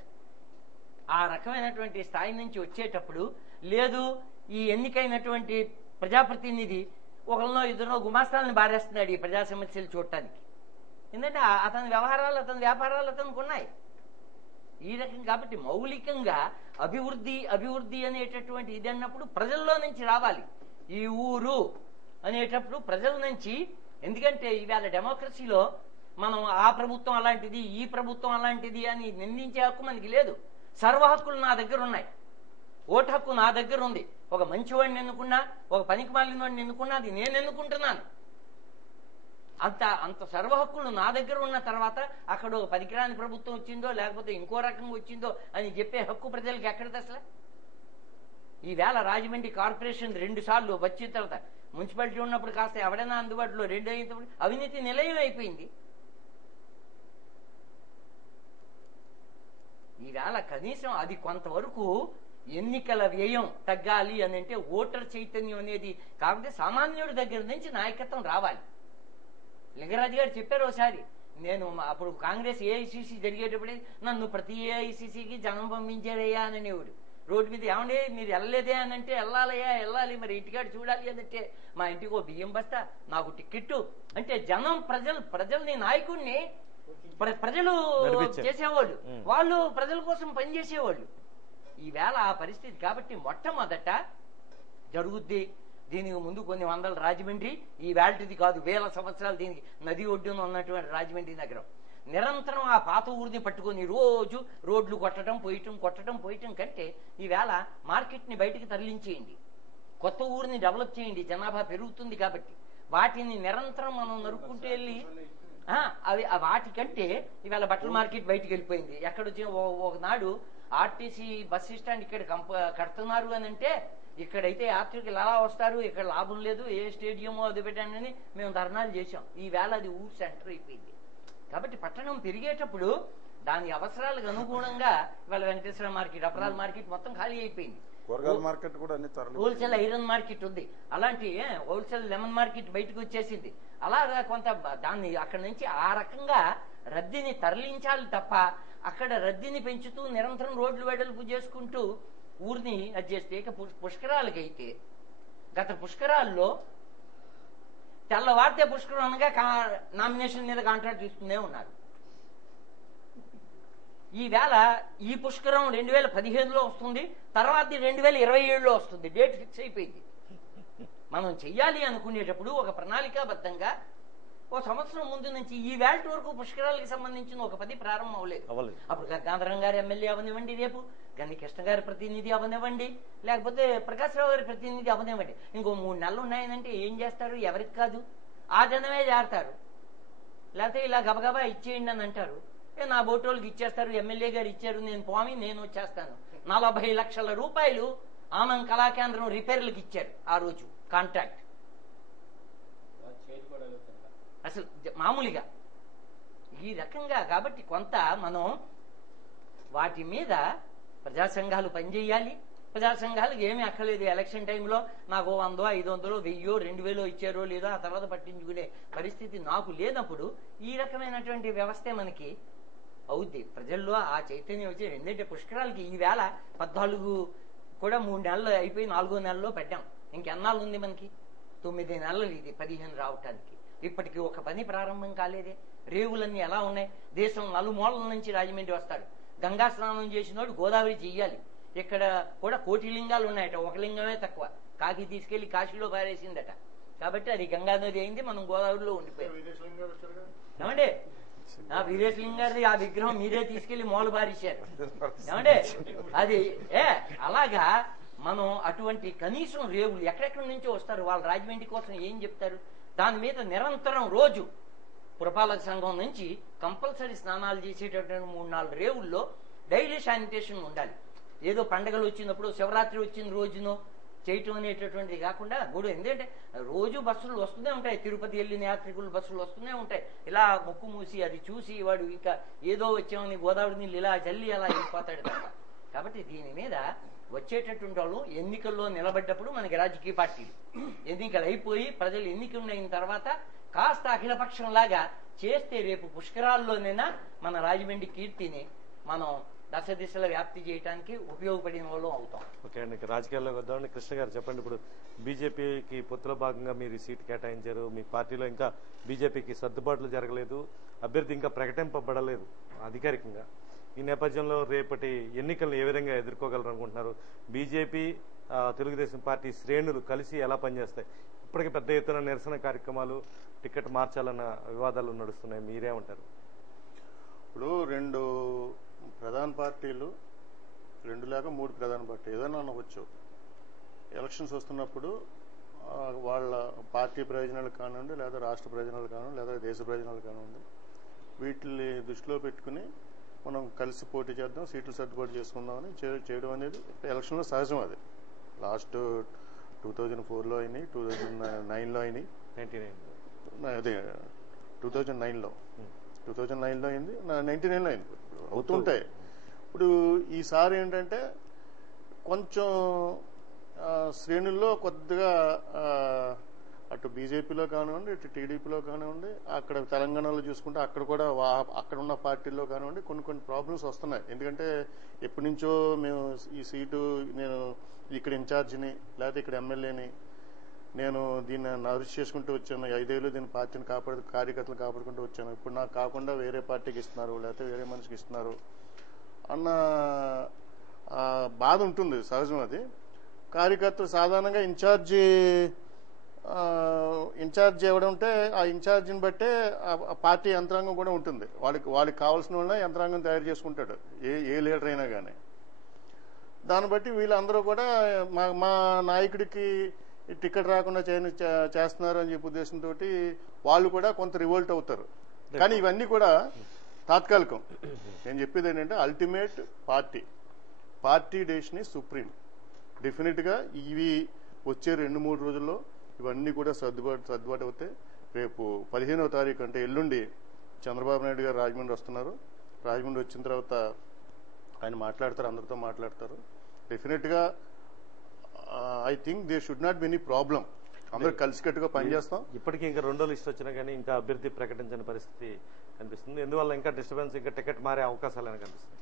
ఆ రకమైనటువంటి స్థాయి నుంచి వచ్చేటప్పుడు లేదు, ఈ ఎన్నికైనటువంటి ప్రజాప్రతినిధి ఒకరినో ఇద్దరినో గుమాస్తాలను బారేస్తున్నాడు ఈ ప్రజా సమస్యలు చూడటానికి. ఎందుకంటే అతని వ్యవహారాలు, అతని వ్యాపారాలు అతనికి ఉన్నాయి. ఈ రకం కాబట్టి మౌలికంగా అభివృద్ధి అనేటటువంటి ఇది అన్నప్పుడు ప్రజల్లో నుంచి రావాలి. ఈ ఊరు అనేటప్పుడు ప్రజల నుంచి. ఎందుకంటే ఈవేళ డెమోక్రసీలో మనం ఆ ప్రభుత్వం అలాంటిది, ఈ ప్రభుత్వం అలాంటిది అని నిందించే హక్కు మనకి లేదు. సర్వ హక్కులు నా దగ్గర ఉన్నాయి. ఓటు హక్కు నా దగ్గర ఉంది. ఒక మంచివాడిని ఎన్నుకున్నా, ఒక పనికి మాలిన వాడిని ఎన్నుకున్నా అది నేను ఎన్నుకుంటున్నాను. అంత సర్వ హక్కులు నా దగ్గర ఉన్న తర్వాత అక్కడ ఒక పనికిరాని ప్రభుత్వం వచ్చిందో లేకపోతే ఇంకో రకంగా వచ్చిందో అని చెప్పే హక్కు ప్రజలకు ఎక్కడిది అసలు? ఈవేళ రాజమండ్రి కార్పొరేషన్ 2 సార్లు వచ్చిన తర్వాత మున్సిపాలిటీ ఉన్నప్పుడు కాస్త ఎవడైనా అందుబాటులో 2 అయినప్పుడు అవినీతి నిలయం అయిపోయింది. ఈవేళ కనీసం అది కొంతవరకు ఎన్నికల వ్యయం తగ్గాలి అని అంటే ఓటర్ చైతన్యం అనేది కాబట్టి సామాన్యుడి దగ్గర నుంచి నాయకత్వం రావాలి. లింగరాజు గారు చెప్పారు ఒకసారి, నేను అప్పుడు కాంగ్రెస్ ఏఐసిసి జరిగేటప్పుడే నన్ను ప్రతి ఏఐసిసికి జనం పంపించారయ్యా అని అనేవాడు. రోడ్డు మీద ఏమండే మీరు వెళ్ళలేదే అని అంటే వెళ్ళాలయ్యా వెళ్ళాలి, మరి ఇంటికాడు చూడాలి అని అంటే మా ఇంటికి ఓ బియ్యం బస్తా, నాకు టిక్కెట్టు అంటే జనం ప్రజల్ని నాయకుడిని ప్రజలు చేసేవాళ్ళు, వాళ్ళు ప్రజల కోసం పనిచేసేవాళ్ళు. ఈవేళ ఆ పరిస్థితి కాబట్టి మొట్టమొదట జరుగుద్ది. దీనికి ముందు కొన్ని వందల రాజమండ్రి, ఈ వేల్టిది కాదు, 1000 సంవత్సరాలు దీనికి నది ఒడ్డున ఉన్నటువంటి రాజమండ్రి నగరం నిరంతరం ఆ పాత ఊరిని పట్టుకొని రోజు రోడ్లు కొట్టడం పోయటం కంటే ఈవేళ మార్కెట్ని బయటికి తరలించేయండి, కొత్త ఊరిని డెవలప్ చేయండి. జనాభా పెరుగుతుంది కాబట్టి వాటిని నిరంతరం మనం నరుక్కుంటూ వెళ్ళి అవి వాటికంటే ఈవేళ బట్టల మార్కెట్ బయటికి వెళ్ళిపోయింది. ఎక్కడొచ్చిన ఒకనాడు ఆర్టీసీ బస్ స్టాండ్ ఇక్కడ కడుతున్నారు అని అంటే ఇక్కడైతే యాత్రికులు ఎలా వస్తారు, ఇక్కడ లాభం లేదు, ఏ స్టేడియమో అది పెట్టానని మేము ధర్నాలు చేశాం. ఈవేళ అది ఊరు సెంటర్ అయిపోయింది. కాబట్టి పట్టణం పెరిగేటప్పుడు దాని అవసరాలకు అనుగుణంగా ఇవాళ వెంకటేశ్వర మార్కెట్, అపరాల మార్కెట్ మొత్తం ఖాళీ అయిపోయింది. మార్కెట్ కూడా హోల్సేల్ ఐరన్ మార్కెట్ ఉంది, అలాంటి హోల్సేల్ లెమన్ మార్కెట్ బయటకు వచ్చేసింది. అలాగా కొంత దాన్ని అక్కడ నుంచి ఆ రకంగా రద్దీని తరలించాలి తప్ప అక్కడ రద్దీని పెంచుతూ నిరంతరం రోడ్లు వెడల్పు చేసుకుంటూ ఊరిని అది చేస్తే. ఇక పుష్కరాలకైతే గత పుష్కరాల్లో తెల్లవారితే పుష్కరం అనగా నామినేషన్ మీద కాంట్రాక్ట్ ఇస్తూనే ఉన్నారు. ఈవేళ ఈ పుష్కరం 2015లో వస్తుంది, తర్వాత 2027లో వస్తుంది. డేట్ ఫిక్స్ అయిపోయింది. మనం చెయ్యాలి అనుకునేటప్పుడు ఒక ప్రణాళికాబద్ధంగా ఓ సంవత్సరం ముందు నుంచి ఈ వేళ వరకు పుష్కరాలకు సంబంధించిన ఒక 10 ప్రారంభం అవ్వలేదు. అప్పుడు గాంధరం గారి ఎమ్మెల్యే అవనివ్వండి, రేపు గన్ని కృష్ణ గారి ప్రతినిధి అవనివ్వండి, లేకపోతే ప్రకాశ్రావు గారి ప్రతినిధి అవనివ్వండి, ఇంకో 3 నెలలు ఉన్నాయనంటే ఏం చేస్తారు? ఎవరికి కాదు ఆ జనమే చేరతారు. లేకపోతే ఇలా గబగబా ఇచ్చేయండి అని అంటారు. నా బోటోళ్ళకి ఇచ్చేస్తారు, ఎమ్మెల్యే గారు ఇచ్చారు, నేను వచ్చేస్తాను. 40 లక్షల రూపాయలు ఆనంద్ కళాకేంద్రం రిపేర్లకు ఇచ్చారు ఆ రోజు కాంట్రాక్ట్. అసలు మామూలుగా ఈ రకంగా కాబట్టి కొంత మనం వాటి మీద ప్రజా సంఘాలు పనిచేయాలి. ప్రజా సంఘాలకు ఏమీ అక్కర్లేదు. ఎలక్షన్ టైంలో నాకు 100, 500, 1000, 2000 ఇచ్చారో లేదో ఆ తర్వాత పట్టించుకునే పరిస్థితి నాకు లేనప్పుడు ఈ రకమైనటువంటి వ్యవస్థే మనకి అవుద్ది. ప్రజల్లో ఆ చైతన్యం వచ్చి ఎందుకంటే పుష్కరాలకి ఈవేళ 14 కూడా 3 నెలలు అయిపోయి 4వ నెలలో పెట్టాం. ఇంకెన్నాళ్ళు ఉంది మనకి? 9 నెలలు ఇది 15 రావటానికి. ఇప్పటికీ ఒక పని ప్రారంభం కాలేదే. రేవులన్నీ ఎలా ఉన్నాయి? దేశం నలుమూలల నుంచి రాజమండ్రి వస్తారు. గంగా స్నానం చేసినోడు గోదావరి చెయ్యాలి. ఇక్కడ కూడా 1 కోటి లింగాలు ఉన్నాయట, ఒక లింగమే తక్కువ. కాకి తీసుకెళ్లి కాశీలో పారేసిందట. కాబట్టి అది గంగా నది అయింది, మనం గోదావరిలో ఉండిపోయాం. ఏమంటే వీరేశలింగారి ఆ విగ్రహం మీరే తీసుకెళ్లి మూల పారేశారు. ఏమంటే అది అలాగా మనం అటువంటి కనీసం రేవులు ఎక్కడెక్కడి నుంచో వస్తారు, వాళ్ళు రాజమండ్రి కోసం ఏం చెప్తారు? దాని మీద నిరంతరం రోజు పురపాలక సంఘం నుంచి కంపల్సరీ స్నానాలు చేసేటటువంటి 3-4 రేవుల్లో డైలీ శానిటేషన్ ఉండాలి. ఏదో పండగలు వచ్చినప్పుడు శివరాత్రి వచ్చిన రోజునో చేయటం అనేటటువంటిది కాకుండా ఎందుకంటే రోజు బస్సులు వస్తూనే ఉంటాయి. తిరుపతి వెళ్ళిన యాత్రికులు బస్సులు వస్తూనే ఉంటాయి. ఇలా ముక్కు మూసి అది చూసి వాడు ఇంకా ఏదో వచ్చామని గోదావరి నీళ్ళు ఇలా జల్లి అలా వెళ్ళిపోతాడు తప్ప. కాబట్టి దీని మీద వచ్చేటటువంటి వాళ్ళు ఎన్నికల్లో నిలబడ్డప్పుడు మనకి రాజకీయ పార్టీలు ఎన్నికలు అయిపోయి ప్రజలు ఎన్నికలు అయిన తర్వాత కాస్త అఖిలపక్షంలాగా చేస్తే రేపు పుష్కరాల్లోనైనా మన రాజమండ్రి కీర్తిని మనం దశ దిశల వ్యాప్తి చేయడానికి ఉపయోగపడిన వాళ్ళు అవుతాం. ఓకే అండి, రాజకీయాల్లోకి వద్దామండి. కృష్ణ గారు చెప్పండి, ఇప్పుడు బీజేపీకి పొత్తులో భాగంగా మీరు ఈ సీటు కేటాయించారు, మీ పార్టీలో ఇంకా బీజేపీకి సర్దుబాట్లు జరగలేదు, అభ్యర్థి ఇంకా ప్రకటింపబడలేదు అధికారికంగా. ఈ నేపథ్యంలో రేపటి ఎన్నికలను ఏ విధంగా ఎదుర్కోగలరు అనుకుంటున్నారు? బీజేపీ తెలుగుదేశం పార్టీ శ్రేణులు కలిసి ఎలా పనిచేస్తాయి? ఇప్పటికీ పెద్ద ఎత్తున నిరసన కార్యక్రమాలు, టికెట్ మార్చాలన్న వివాదాలు నడుస్తున్నాయి, మీరేమంటారు? ఇప్పుడు రెండు ప్రధాన పార్టీలు, 2 లేక 3 ప్రధాన పార్టీ ఏదైనా అనవచ్చు, ఎలక్షన్స్ వస్తున్నప్పుడు వాళ్ళ పార్టీ ప్రయోజనాలు కానివ్వండి, లేదా రాష్ట్ర ప్రయోజనాలు కానివ్వండి, లేదా దేశ ప్రయోజనాలు కానివ్వండి, వీటిని దృష్టిలో పెట్టుకుని మనం కలిసి పోటీ చేద్దాం, సీట్లు సర్దుబాటు చేసుకుందామని చేయడం అనేది ఎలక్షన్లో సహజం. అది లాస్ట్ 2004లో అయినాయి, 2009లో అయినాయి, అదే 2009లో అయింది, 99లో అయింది, అవుతుంటాయి. ఇప్పుడు ఈసారి ఏంటంటే కొంచెం శ్రేణుల్లో కొద్దిగా అటు బీజేపీలో కానివ్వండి, ఇటు టీడీపీలో కానివ్వండి, అక్కడ తెలంగాణలో చూసుకుంటే అక్కడ కూడా అక్కడ ఉన్న పార్టీల్లో కానివ్వండి కొన్ని ప్రాబ్లమ్స్ వస్తున్నాయి. ఎందుకంటే ఎప్పటి నుంచో మేము ఈ సీటు, నేను ఇక్కడ ఇన్ఛార్జిని లేకపోతే ఇక్కడ ఎమ్మెల్యేని, నేను దీన్ని అభివృద్ధి చేసుకుంటూ వచ్చాను, 5 ఏళ్ళు దీని పార్టీని కార్యకర్తలు కాపాడుకుంటూ వచ్చాను, ఇప్పుడు నాకు కాకుండా వేరే పార్టీకి ఇస్తున్నారు లేకపోతే వేరే మనిషికి ఇస్తున్నారు అన్న బాధ ఉంటుంది, సహజం. అది కార్యకర్తలు సాధారణంగా ఇన్ఛార్జి ఇవ్వడం ఉంటే ఆ ఇన్ఛార్జిని బట్టే ఆ పార్టీ యంత్రాంగం కూడా ఉంటుంది. వాళ్ళకి కావాల్సిన వాళ్ళ యంత్రాంగం తయారు చేసుకుంటాడు ఏ లీడర్ అయినా కానీ. దాన్ని బట్టి వీళ్ళందరూ కూడా మా నాయకుడికి టికెట్ రాకుండా చేస్తున్నారు అని చెప్పే ఉద్దేశంతో వాళ్ళు కూడా కొంత రివోల్ట్ అవుతారు. కానీ ఇవన్నీ కూడా తాత్కాలికం. నేను చెప్పేది ఏంటంటే ultimate party decision is supreme. Definite గా ఇవి వచ్చే 2-3 రోజుల్లో ఇవన్నీ కూడా సర్దుబాటు అవుతాయి. రేపు 15వ తారీఖు అంటే ఎల్లుండి చంద్రబాబు నాయుడు గారు రాజమండ్రి వస్తున్నారు. రాజమండ్రి వచ్చిన తర్వాత ఆయన మాట్లాడతారు, అందరితో మాట్లాడతారు. డెఫినెట్ గా I think they should not be any problem. అందరూ కలిసికట్టుగా పనిచేస్తాం. ఇప్పటికీ ఇంకా 2 లిస్ట్ వచ్చినా కానీ ఇంకా అభ్యర్థి ప్రకటించని పరిస్థితి కనిపిస్తుంది. ఎందువల్ల ఇంకా డిస్టర్బెన్స్, ఇంకా టికెట్ మారే అవకాశాలు కనిపిస్తుంది?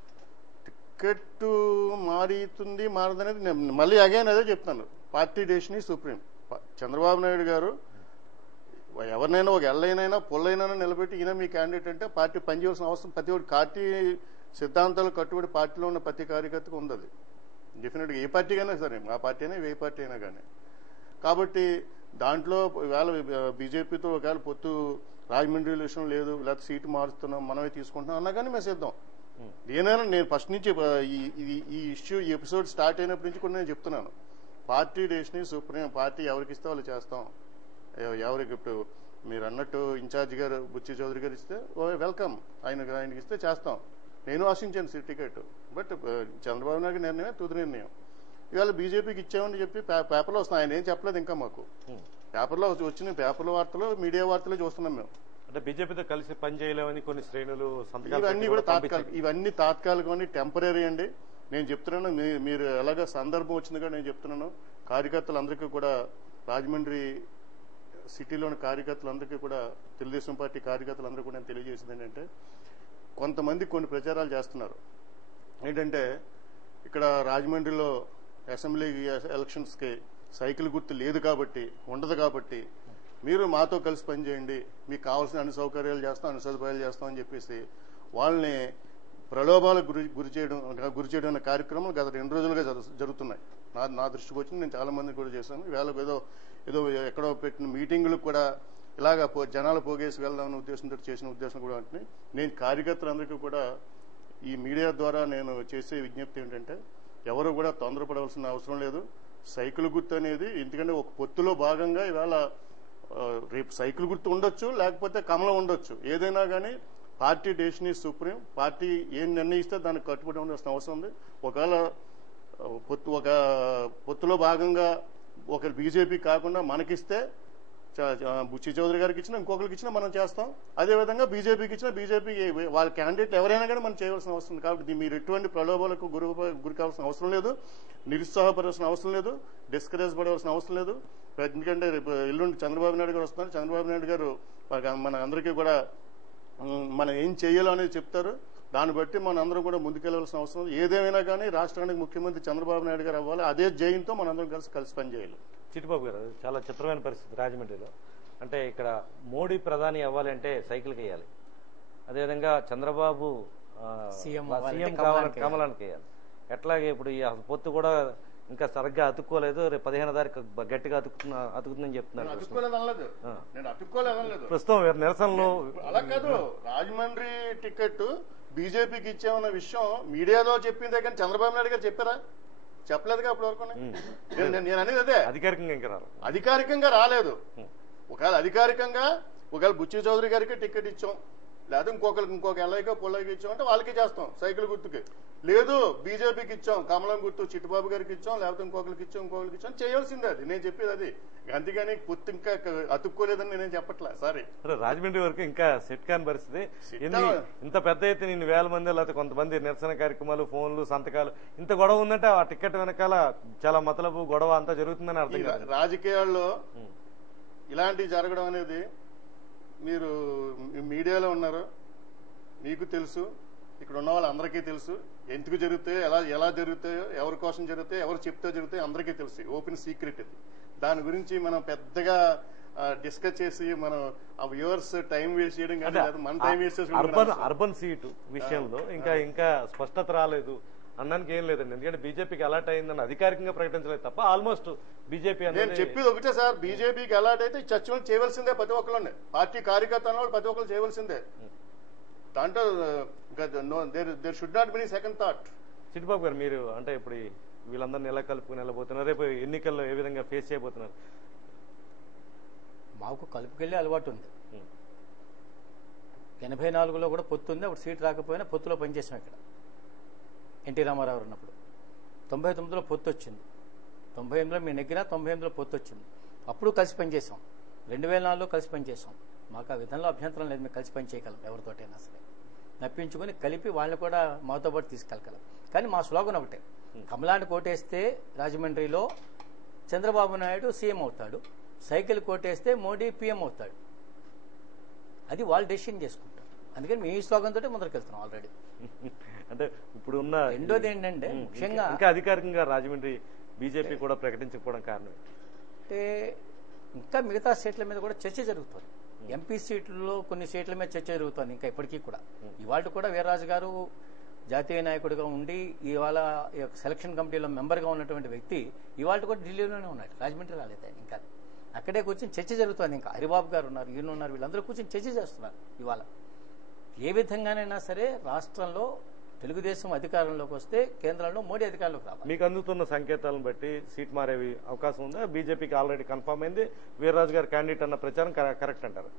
టికెట్ మారదనేది మళ్ళీ అగైన్ అదే చెప్తాను, party decision is supreme. Chandrababu Naidu గారు ఎవరినైనా ఒక ఎల్లైనైనా పొల్లైనా నిలబెట్టి ఈయన మీ క్యాండిడేట్ అంటే పార్టీ పనిచేయాల్సిన అవసరం ప్రతి ఒక్కటి పార్టీ సిద్ధాంతాలు కట్టుబడి పార్టీలో ఉన్న ప్రతి కార్యకర్తకు ఉంది. అది డెఫినెట్గా ఏ పార్టీ అయినా సరే, మా పార్టీ అయినా ఏ పార్టీ అయినా కానీ. కాబట్టి దాంట్లో వేళ బీజేపీతో ఒకవేళ పొత్తు రాజమండ్రి విషయం లేదు, లేకపోతే సీటు మారుస్తున్నాం మనమే తీసుకుంటున్నాం అన్నా కానీ మేము సిద్ధం. ఏదైనా నేను ఫస్ట్ నుంచి ఈ ఇష్యూ ఈ ఎపిసోడ్ స్టార్ట్ అయినప్పటి నుంచి కూడా నేను చెప్తున్నాను, party decision is supreme. Party ఎవరికి ఇస్తే వాళ్ళు చేస్తాం. ఎవరికి ఇప్పుడు మీరు అన్నట్టు ఇన్ఛార్జ్ గారు బుచ్చి చౌదరి గారు ఇస్తే వెల్కమ్, ఆయనకి ఇస్తే చేస్తాం. నేను ఆశించాను టికెట్, బట్ చంద్రబాబు నాయుడు నిర్ణయమే తుది నిర్ణయం. ఇవాళ బీజేపీకి ఇచ్చామని చెప్పి పేపర్లో వస్తున్నాయి, ఆయన ఏం చెప్పలేదు ఇంకా మాకు. పేపర్లో వచ్చిన పేపర్ల వార్తలు, మీడియా వార్తలు చూస్తున్నాం మేము. అంటే బీజేపీతో కలిసి పనిచేయలేమని కొన్ని శ్రేణులు ఇవన్నీ కూడా ఇవన్నీ తాత్కాలికం, టెంపరీ అండి. నేను చెప్తున్నాను, మీరు ఎలాగ సందర్భం వచ్చిందిగా నేను చెప్తున్నాను, కార్యకర్తలందరికీ కూడా, రాజమండ్రి సిటీలోని కార్యకర్తలందరికీ కూడా, తెలుగుదేశం పార్టీ కార్యకర్తలందరూ కూడా నేను తెలియజేసింది ఏంటంటే, కొంతమంది కొన్ని ప్రచారాలు చేస్తున్నారు. ఏంటంటే ఇక్కడ రాజమండ్రిలో అసెంబ్లీ ఎలక్షన్స్కి సైకిల్ గుర్తు లేదు కాబట్టి, ఉండదు కాబట్టి మీరు మాతో కలిసి పనిచేయండి, మీకు కావాల్సిన అన్ని సౌకర్యాలు చేస్తాం, అన్ని సదుపాయాలు చేస్తాం అని చెప్పేసి వాళ్ళని ప్రలోభాలకు గురి చేయడం అనే కార్యక్రమాలు గత 2 రోజులుగా జరుగుతున్నాయి. నా దృష్టికి వచ్చింది, నేను చాలా మందిని కూడా చేశాను. వేళ ఏదో ఎక్కడో పెట్టిన మీటింగులకు కూడా ఇలాగా జనాలు పోగేసి వెళ్దామన్న ఉద్దేశంతో చేసిన ఉద్దేశం కూడా ఉంటుంది. నేను కార్యకర్తలందరికీ కూడా ఈ మీడియా ద్వారా నేను చేసే విజ్ఞప్తి ఏంటంటే, ఎవరు కూడా తొందరపడవలసిన అవసరం లేదు. సైకిల్ గుర్తు అనేది ఎందుకంటే ఒక పొత్తులో భాగంగా ఇవాళ రేపు సైకిల్ గుర్తు ఉండొచ్చు, లేకపోతే కమలం ఉండొచ్చు, ఏదైనా కానీ party decision is supreme. Party ఏం నిర్ణయిస్తే దానికి కట్టుబడి ఉండాల్సిన అవసరం ఉంది. ఒకవేళ ఒక పొత్తులో భాగంగా ఒక బీజేపీ కాకుండా మనకిస్తే, బుచ్చి చౌదరి గారికి ఇచ్చినా ఇంకొకరికి ఇచ్చినా మనం చేస్తాం. అదేవిధంగా బీజేపీకి ఇచ్చినా బీజేపీకి వాళ్ళ క్యాండిడేట్ ఎవరైనా కానీ మనం చేయవలసిన అవసరం ఉంది. కాబట్టి మీరు ఎటువంటి ప్రలోభాలకు గురి కావాల్సిన అవసరం లేదు, నిరుత్సాహపడాల్సిన అవసరం లేదు, డిస్కరేజ్ పడవలసిన అవసరం లేదు. ఎందుకంటే రేపు ఎల్లుండి చంద్రబాబు నాయుడు గారు వస్తున్నారు. చంద్రబాబు నాయుడు గారు మన అందరికీ కూడా మనం ఏం చేయాలో అనేది చెప్తారు. దాన్ని బట్టి మనందరం కూడా ముందుకెళ్లాల్సిన అవసరం ఉంది. ఏదేమైనా కానీ రాష్ట్రానికి ముఖ్యమంత్రి చంద్రబాబు నాయుడు గారు అవ్వాలి. అదే జయంతో మనందరం కలిసి పనిచేయాలి. చిట్టిబాబు గారు, చాలా చిత్రమైన పరిస్థితి రాజమండ్రిలో. అంటే ఇక్కడ మోడీ ప్రధాని అవ్వాలి అంటే సైకిల్కి వేయాలి, అదేవిధంగా చంద్రబాబు సీఎం కమలానికి వేయాలి. ఎట్లాగే ఇప్పుడు ఈ పొత్తు కూడా ఇంకా సరిగ్గా అతుక్కోలేదు, రేపు 15 తారీఖు గట్టిగా అతుకుతుందని చెప్తున్నారు. ప్రస్తుతం నిరసనలు అలా కాదు, రాజమండ్రి టికెట్ బీజేపీకి ఇచ్చామన్న విషయం మీడియాలో చెప్పిందే కానీ చంద్రబాబు నాయుడు గారు చెప్పారా? చెప్పలేదుగా అప్పటి వరకు. నేను అనేది అదే, అధికారికంగా ఇంకా అధికారికంగా రాలేదు. ఒకవేళ అధికారికంగా ఒకవేళ బుచ్చి చౌదరి గారికి టికెట్ ఇచ్చాం, లేదా ఇంకొక ఎల్ఐకో పొల్లైకి ఇచ్చాం అంటే వాళ్ళకి చేస్తాం సైకిల్ గుర్తుకి. లేదు బీజేపీకి ఇచ్చాం, కమలం గుర్తు చిట్టుబాబు గారికి ఇచ్చాం, లేకపోతే ఇంకొకరికి ఇచ్చాం చేయాల్సిందే. అది నేను చెప్పేది అది. అంతేగాని పొత్తు ఇంకా అతుక్కోలేదని నేనేం చెప్పట్లే. సారీ, రాజమండ్రి వరకు ఇంకా సెట్ కాని పరిస్థితి. ఇంత పెద్ద ఎత్తున ఇన్ని వేల మంది, లేకపోతే కొంతమంది నిరసన కార్యక్రమాలు, ఫోన్లు, సంతకాలు, ఇంత గొడవ ఉందంటే ఆ టికెట్ వెనకాల చాలా మతలబు గొడవ అంతా జరుగుతుందని అర్థం కాదు. రాజకీయాల్లో ఇలాంటివి జరగడం అనేది, మీరు మీడియాలో ఉన్నారు, మీకు తెలుసు, ఇక్కడ ఉన్న వాళ్ళందరికీ తెలుసు ఎందుకు జరుగుతాయో, ఎలా జరుగుతాయో, ఎవరి కోసం జరుగుతాయో, ఎవరు చెప్తే జరుగుతాయో అందరికీ తెలుసు. ఓపెన్ సీక్రెట్ ఇది. దాని గురించి మనం పెద్దగా డిస్కస్ చేసి మనం ఆ వ్యూవర్స్ టైం వేస్ట్ చేయడం కానీ మన టైం వేస్ట్ చేసి అర్బన్ సీటు విషయంలో ఇంకా స్పష్టత రాలేదు అన్నానికి ఏం లేదండి. ఎందుకంటే బీజేపీకి అలాట్ అయిందని అధికారికంగా ప్రకటించలేదు తప్ప ఆల్మోస్ట్ బీజేపీ నేను చెప్పేది ఒకటే సార్, బీజేపీకి అలాట్ అయితే చర్చలు చేయవలసిందే ప్రతి ఒక్కరు. పార్టీ కార్యకర్త వాళ్ళు ప్రతి ఒక్కరు చేయవలసిందే. దాంట్లో there should not be second thought. Chittibabu garu, మీరు అంటే ఇప్పుడు వీళ్ళందరినీ ఎలా కలుపుకుని వెళ్ళబోతున్నారు, రేపు ఎన్నికల్లో ఏ విధంగా ఫేస్ చేయబోతున్నారు? మాకు కలుపుకెళ్ళే అలవాటు ఉంది. 84లో కూడా పొత్తు ఉంది, అప్పుడు సీట్ రాకపోయినా పొత్తులో పనిచేసాం. ఇక్కడ ఎన్టీ రామారావు ఉన్నప్పుడు 99లో పొత్తు వచ్చింది, 98లో మేము నెగ్గినా 98లో పొత్తు వచ్చింది. అప్పుడు కలిసి పనిచేసాం. 2004లో కలిసి పనిచేసాం. మాకు ఆ విధంలో అభ్యంతరం లేదు, మేము కలిసి పని చేయగలం ఎవరితోటైనా సరే, నప్పించుకొని కలిపి వాళ్ళని కూడా మాతో పాటు తీసుకెళ్ళగలం. కానీ మా స్లోగన్ ఒకటే, కమలాన్ని కోటేస్తే రాజమండ్రిలో చంద్రబాబు నాయుడు సీఎం అవుతాడు, సైకిల్ కోటేస్తే మోడీ పీఎం అవుతాడు. అది వాళ్ళు డెసిషన్ చేసుకుంటారు. అందుకని మీ స్లోగన్ తోటే ముందరికెళ్తున్నాం ఆల్రెడీ. అంటే ఇప్పుడు ఉన్న రెండోది ఏంటంటే ముఖ్యంగా ఇంకా అధికారికంగా రాజమండ్రి బీజేపీ కూడా ప్రకటించకపోవడం కారణం అంటే ఇంకా మిగతా సీట్ల మీద కూడా చర్చ జరుగుతుంది. ఎంపీ సీట్లలో కొన్ని సీట్ల మీద చర్చ జరుగుతుంది ఇంకా ఇప్పటికీ కూడా. ఇవాళ కూడా వీర్రాజు గారు జాతీయ నాయకుడిగా ఉండి ఇవాళ సెలక్షన్ కమిటీలో మెంబర్గా ఉన్నటువంటి వ్యక్తి ఇవాళ కూడా ఢిల్లీలోనే ఉన్నాడు, రాజమండ్రి రాలేదు ఆయన. ఇంకా అక్కడే కూర్చొని చర్చ జరుగుతుంది. ఇంకా హరిబాబు గారు ఉన్నారు, ఈయన ఉన్నారు, వీళ్ళందరూ కూర్చొని చర్చ చేస్తున్నారు. ఇవాళ ఏ విధంగానైనా సరే రాష్ట్రంలో తెలుగుదేశం అధికారంలోకి వస్తే కేంద్రంలో మోడీ అధికారంలోకి రావాలి. మీకు అందుతున్న సంకేతాలను బట్టి సీట్ మారే అవకాశం ఉందా? బీజేపీకి ఆల్రెడీ కన్ఫర్మ్ అయింది, వీర్రాజు గారు క్యాండిడేట్ అన్న ప్రచారం కరెక్ట్ అంటారు?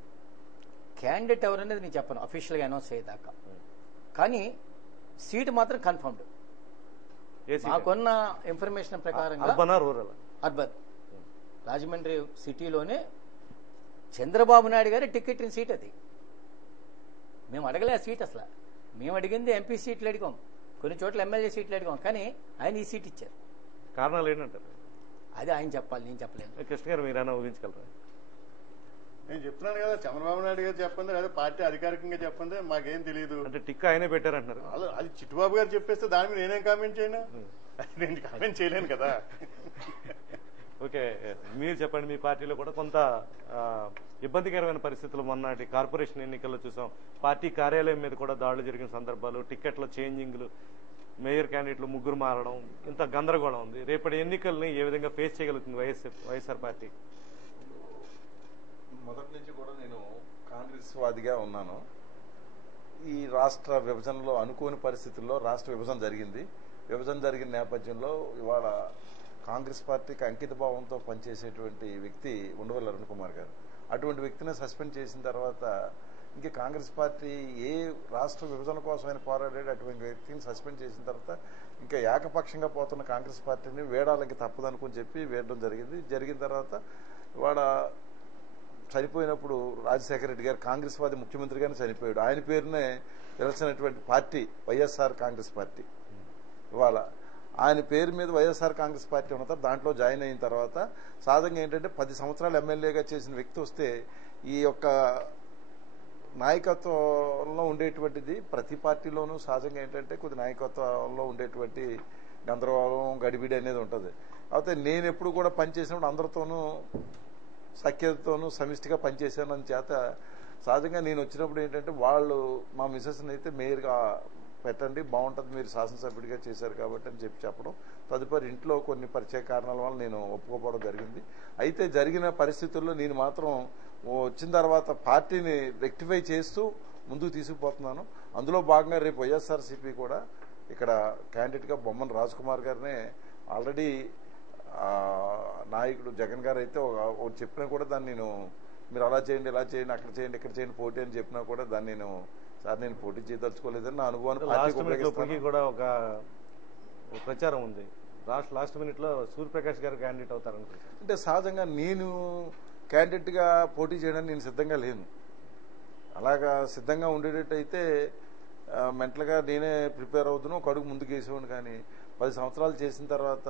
క్యాండిడేట్ ఎవరనేది నేను చెప్పను అఫీషియల్గా అనౌన్స్ అయ్యేదాకా, కానీ సీటు మాత్రం కన్ఫర్మ్డ్. మాకున్న ఇన్ఫర్మేషన్ ప్రకారంగా అర్బన్ రూరల్? అర్బన్. రాజమండ్రి సిటీలోనే చంద్రబాబు నాయుడు గారి టికెట్ ఇన్ సీట్ అది. మేము అడగలే ఆ సీట్, అసలు మేము అడిగింది ఎంపీ సీట్లు అడిగాం, కొన్ని చోట్ల ఎమ్మెల్యే సీట్లు అడిగాం, కానీ ఆయన ఈ సీట్ ఇచ్చారు. కారణాలు ఏంటంటారు? అది ఆయన చెప్పాలి, నేను చెప్పలేను. కృష్ణ గారు మీరైనా ఊహించగలరా? నేను చెప్తున్నాను కదా, చంద్రబాబు నాయుడు గారు చెప్పండి, లేదా పార్టీ అధికారికంగా చెప్పండి, మాకేం తెలియదు. అంటే టిక్ ఆయనే పెట్టారంటున్నారు. అది చిట్టుబాబు గారు చెప్పేస్తే దాని మీద నేనేం కామెంట్ చేయను, నేను కామెంట్ చేయలేను కదా. ఓకే, మీరు చెప్పండి. మీ పార్టీలో కూడా కొంత ఇబ్బందికరమైన పరిస్థితులు మొన్నటి కార్పొరేషన్ ఎన్నికల్లో చూసాం. పార్టీ కార్యాలయం మీద కూడా దాడులు జరిగిన సందర్భాలు, టిక్కెట్ల చేంజింగ్లు, మేయర్ క్యాండిడేట్లు ముగ్గురు మారడం, ఇంత గందరగోళం ఉంది. రేపటి ఎన్నికల్ని ఏ విధంగా ఫేస్ చేయగలుగుతుంది వైఎస్ఆర్ పార్టీ? మొదటి నుంచి కూడా నేను కాంగ్రెస్ వాదిగా ఉన్నాను. ఈ రాష్ట్ర విభజనలో అనుకోని పరిస్థితుల్లో రాష్ట్ర విభజన జరిగింది. విభజన జరిగిన నేపథ్యంలో ఇవాళ కాంగ్రెస్ పార్టీకి అంకిత భావంతో పనిచేసేటువంటి వ్యక్తి ఉండవల్లి అరుణ్ కుమార్ గారు. అటువంటి వ్యక్తిని సస్పెండ్ చేసిన తర్వాత ఇంకా కాంగ్రెస్ పార్టీ ఏ రాష్ట్ర విభజన కోసం ఆయన పోరాడాడు, అటువంటి వ్యక్తిని సస్పెండ్ చేసిన తర్వాత ఇంకా ఏకపక్షంగా పోతున్న కాంగ్రెస్ పార్టీని వేడాలకి తప్పదనుకుని చెప్పి వేయడం జరిగింది. జరిగిన తర్వాత ఇవాళ చనిపోయినప్పుడు రాజశేఖర రెడ్డి గారు కాంగ్రెస్ వాది ముఖ్యమంత్రిగానే చనిపోయాడు. ఆయన పేరునే తెలిసినటువంటి పార్టీ వైఎస్ఆర్ కాంగ్రెస్ పార్టీ. ఇవాళ ఆయన పేరు మీద వైఎస్ఆర్ కాంగ్రెస్ పార్టీ ఉన్న తర్వాత దాంట్లో జాయిన్ అయిన తర్వాత సహజంగా ఏంటంటే 10 సంవత్సరాలు ఎమ్మెల్యేగా చేసిన వ్యక్తి వస్తే ఈ యొక్క నాయకత్వంలో ఉండేటువంటిది ప్రతి పార్టీలోనూ సహజంగా ఏంటంటే కొద్ది నాయకత్వంలో ఉండేటువంటి గందరగోళం గడిబిడి అనేది ఉంటుంది. అయితే నేను ఎప్పుడు కూడా పనిచేసినప్పుడు అందరితోనూ సఖ్యతతోనూ సమిష్టిగా పనిచేశాను. అని చేత సహజంగా నేను వచ్చినప్పుడు ఏంటంటే వాళ్ళు మా మిసెస్ని అయితే మేయర్గా పెట్టండి బాగుంటుంది, మీరు శాసనసభ్యుడిగా చేశారు కాబట్టి అని చెప్పడం, తదుపరి ఇంట్లో కొన్ని పరిచయ కారణాల వల్ల నేను ఒప్పుకోవడం జరిగింది. అయితే జరిగిన పరిస్థితుల్లో నేను మాత్రం వచ్చిన తర్వాత పార్టీని రెక్టిఫై చేస్తూ ముందుకు తీసుకుపోతున్నాను. అందులో భాగంగా రేపు వైఎస్ఆర్సీపీ కూడా ఇక్కడ క్యాండిడేట్గా బొమ్మన రాజ్కుమార్ గారినే ఆల్రెడీ నాయకుడు జగన్ గారు అయితే ఒకటి చెప్పినా కూడా దాన్ని నేను మీరు అలా చేయండి ఇలా చేయండి అక్కడ చేయండి ఇక్కడ చేయండి పోటీ అని చెప్పినా కూడా దాన్ని నేను పోటీ చేయదలుచుకోలేదని నా అనుభవాన్ని కూడా ఒక ప్రచారం ఉంది. లాస్ట్ మినిట్ లో సూర్యప్రకాష్ గారు క్యాండిడేట్ అవుతారనుకుంటున్నారు. అంటే సహజంగా నేను క్యాండిడేట్ గా పోటీ చేయడానికి నేను సిద్ధంగా లేను. అలాగా సిద్ధంగా ఉండేటట్టయితే మెంటల్ గా నేనే ప్రిపేర్ అవుతున్నా ఒక అడుగు ముందుకు వేసేవాడిని. కానీ 10 సంవత్సరాలు చేసిన తర్వాత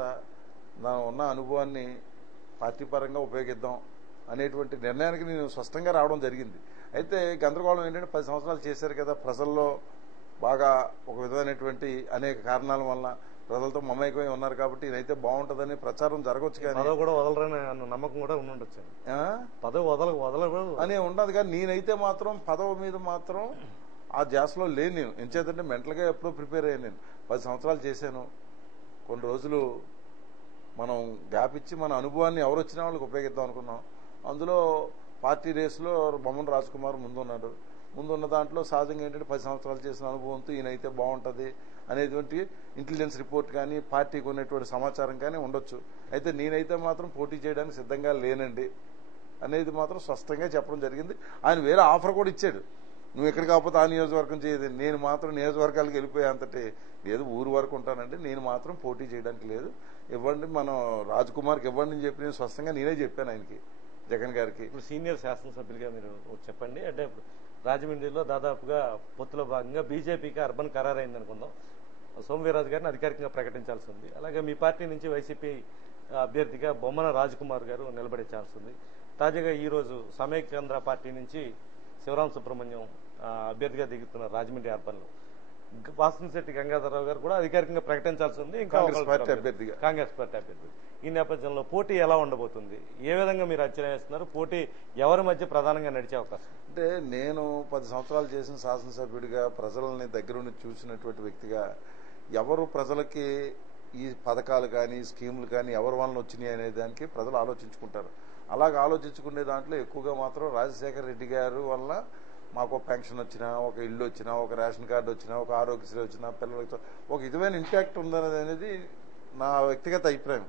నా ఉన్న అనుభవాన్ని పార్టీ పరంగా ఉపయోగిద్దాం అనేటువంటి నిర్ణయానికి నేను స్పష్టంగా రావడం జరిగింది. అయితే గందరగోళం ఏంటంటే 10 సంవత్సరాలు చేశారు కదా, ప్రజల్లో బాగా ఒక విధమైనటువంటి అనేక కారణాల వల్ల ప్రజలతో మమేకమై ఉన్నారు కాబట్టి ఇదైతే బాగుంటుందని ప్రచారం జరగవచ్చు. కానీ పదవి కూడా వదలరని నమ్మకం కూడా ఉండొచ్చు. పదవి వదలరు అనే ఉండదు. కానీ నేనైతే మాత్రం పదవి మీద మాత్రం ఆ ధ్యాసలో లేను. నేను ఎంచేతంటే మెంటల్గా ఎప్పుడో ప్రిపేర్ అయ్యాను. నేను 10 సంవత్సరాలు చేశాను. కొన్ని రోజులు మనం గ్యాప్ ఇచ్చి మన అనుభవాన్ని ఎవరు వచ్చినా వాళ్ళకి ఉపయోగిద్దాం అనుకున్నాం. అందులో పార్టీ రేసులో బొమ్మన రాజ్కుమార్ ముందున్న దాంట్లో సహజంగా ఏంటంటే 10 సంవత్సరాలు చేసిన అనుభవంతో ఈయనైతే బాగుంటుంది అనేటువంటి ఇంటెలిజెన్స్ రిపోర్ట్ కానీ పార్టీకి ఉన్నటువంటి సమాచారం కానీ ఉండొచ్చు. అయితే నేనైతే మాత్రం పోటీ చేయడానికి సిద్ధంగా లేనండి అనేది మాత్రం స్పష్టంగా చెప్పడం జరిగింది. ఆయన వేరే ఆఫర్ కూడా ఇచ్చాడు, నువ్వు ఎక్కడ కాకపోతే ఆ నియోజకవర్గం చేయదు. నేను మాత్రం నియోజకవర్గాలకు వెళ్ళిపోయే అంతటి లేదు, ఊరు వరకు ఉంటానండి, నేను మాత్రం పోటీ చేయడానికి లేదు, ఇవ్వండి మనం రాజ్కుమార్కి ఇవ్వండి అని చెప్పి నేను స్పష్టంగా నేనే చెప్పాను ఆయనకి, జగన్ గారికి. ఇప్పుడు సీనియర్ శాసనసభ్యులుగా మీరు చెప్పండి, అంటే రాజమండ్రిలో దాదాపుగా పొత్తులో భాగంగా బీజేపీకి అర్బన్ ఖరారైంది అనుకుందాం. సోమవీర్రాజు గారిని అధికారికంగా ప్రకటించాల్సి ఉంది. అలాగే మీ పార్టీ నుంచి వైసీపీ అభ్యర్థిగా బొమ్మన రాజ్కుమార్ గారు నిలబడే ఛాన్స్ ఉంది. తాజాగా ఈ రోజు సమైక్యాంధ్ర పార్టీ నుంచి శివరాం సుబ్రహ్మణ్యం అభ్యర్థిగా దిగుతున్నారు రాజమండ్రి అర్బన్ లో. వాసనశెట్టి గంగాధరరావు గారు కూడా అధికారికంగా ప్రకటించాల్సి ఉంది, కాంగ్రెస్ పార్టీ అభ్యర్థిగా. ఈ నేపథ్యంలో పోటీ ఎలా ఉండబోతుంది, ఏ విధంగా మీరు అంచనా వేస్తున్నారు? పోటీ ఎవరి మధ్య ప్రధానంగా నడిచే అవకాశం? అంటే నేను 10 సంవత్సరాలు చేసిన శాసనసభ్యుడిగా ప్రజలని దగ్గరుండి చూసినటువంటి వ్యక్తిగా ఎవరు ప్రజలకి ఈ పథకాలు కానీ స్కీములు కానీ ఎవరి వలన వచ్చినాయి అనే దానికి ప్రజలు ఆలోచించుకుంటారు. అలాగ ఆలోచించుకునే దాంట్లో ఎక్కువగా మాత్రం రాజశేఖర రెడ్డి గారు వల్ల మాకు పెన్షన్ వచ్చినా, ఒక ఇల్లు వచ్చినా, ఒక రేషన్ కార్డు వచ్చినా, ఒక ఆరోగ్యశ్రీ వచ్చినా, పిల్లలకి ఒక విధమైన ఇంపాక్ట్ ఉందనేది నా వ్యక్తిగత అభిప్రాయం.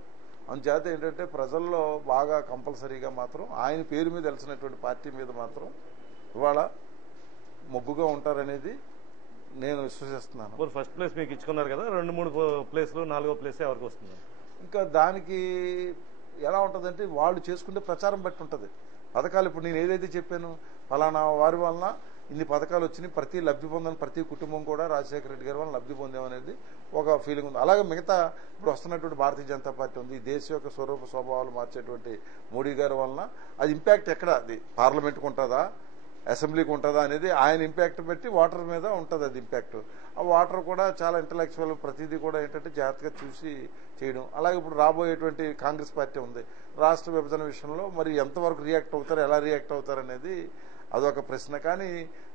అందుచేత ఏంటంటే ప్రజల్లో బాగా కంపల్సరీగా మాత్రం ఆయన పేరు మీద తెలిసినటువంటి పార్టీ మీద మాత్రం ఇవాళ మొగ్గుగా ఉంటారనేది నేను విశ్వసిస్తున్నాను. ఫస్ట్ ప్లేస్ మీకు ఇచ్చుకున్నారు కదా, 2-3 ప్లేస్లు 4వ ప్లేస్ ఎవరికి వస్తుంది? ఇంకా దానికి ఎలా ఉంటుందంటే వాళ్ళు చేసుకుంటే ప్రచారం బట్టి ఉంటుంది. పథకాలు ఇప్పుడు నేను ఏదైతే చెప్పాను ఫలానా వారి వలన ఇన్ని పథకాలు వచ్చినాయి, ప్రతి లబ్ధి పొందని ప్రతి కుటుంబం కూడా రాజశేఖర రెడ్డి గారి వల్ల లబ్ధి పొందామనేది ఒక ఫీలింగ్ ఉంది. అలాగే మిగతా ఇప్పుడు వస్తున్నటువంటి భారతీయ జనతా పార్టీ ఉంది, ఈ దేశం యొక్క స్వరూప స్వభావాలు మార్చేటువంటి మోడీ గారి వలన అది ఇంపాక్ట్ ఎక్కడ, అది పార్లమెంట్కి ఉంటుందా అసెంబ్లీకి ఉంటుందా అనేది ఆయన ఇంపాక్ట్ బట్టి వాటర్ మీద ఉంటుంది అది ఇంపాక్ట్. ఆ వాటర్ కూడా చాలా ఇంటలెక్చువల్, ప్రతిదీ కూడా ఏంటంటే జాగ్రత్తగా చూసి చేయడం. అలాగే ఇప్పుడు రాబోయేటువంటి కాంగ్రెస్ పార్టీ ఉంది, రాష్ట్ర విభజన విషయంలో మరి ఎంతవరకు రియాక్ట్ అవుతారు, ఎలా రియాక్ట్ అవుతారు అనేది అదొక ప్రశ్న. కానీ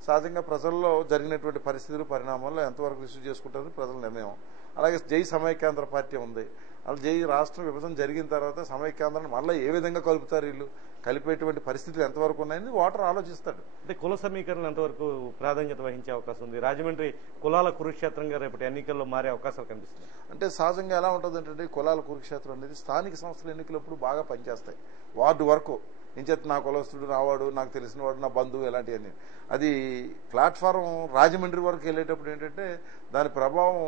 సహజంగా ప్రజల్లో జరిగినటువంటి పరిస్థితులు పరిణామాల్లో ఎంతవరకు రిసీవ్ చేసుకుంటారు ప్రజల నిర్ణయం. అలాగే జై సమైక్యాంధ్ర పార్టీ ఉంది, అలా జై రాష్ట్ర విభజన జరిగిన తర్వాత సమైక్యాంధ్రాన్ని మళ్ళీ ఏ విధంగా కలుపుతారు, వీళ్ళు కలిపేటువంటి పరిస్థితులు ఎంతవరకు ఉన్నాయని ఓటర్ ఆలోచిస్తాడు. అంటే కుల సమీకరణ ఎంతవరకు ప్రాధాన్యత వహించే అవకాశం ఉంది? రాజమండ్రి కులాల కురుక్షేత్రంగా రేపటి ఎన్నికల్లో మారే అవకాశాలు కనిపిస్తుంది. అంటే సహజంగా ఎలా ఉంటుంది అంటే కులాల కురుక్షేత్రం అనేది స్థానిక సంస్థల ఎన్నికలప్పుడు బాగా పనిచేస్తాయి. వార్డు వరకు ఇంచేత నా కులస్తుడు, నావాడు, నాకు తెలిసిన వాడు, నా బంధువు, ఇలాంటివన్నీ. అది ప్లాట్ఫారం రాజమండ్రి వరకు వెళ్ళేటప్పుడు ఏంటంటే దాని ప్రభావం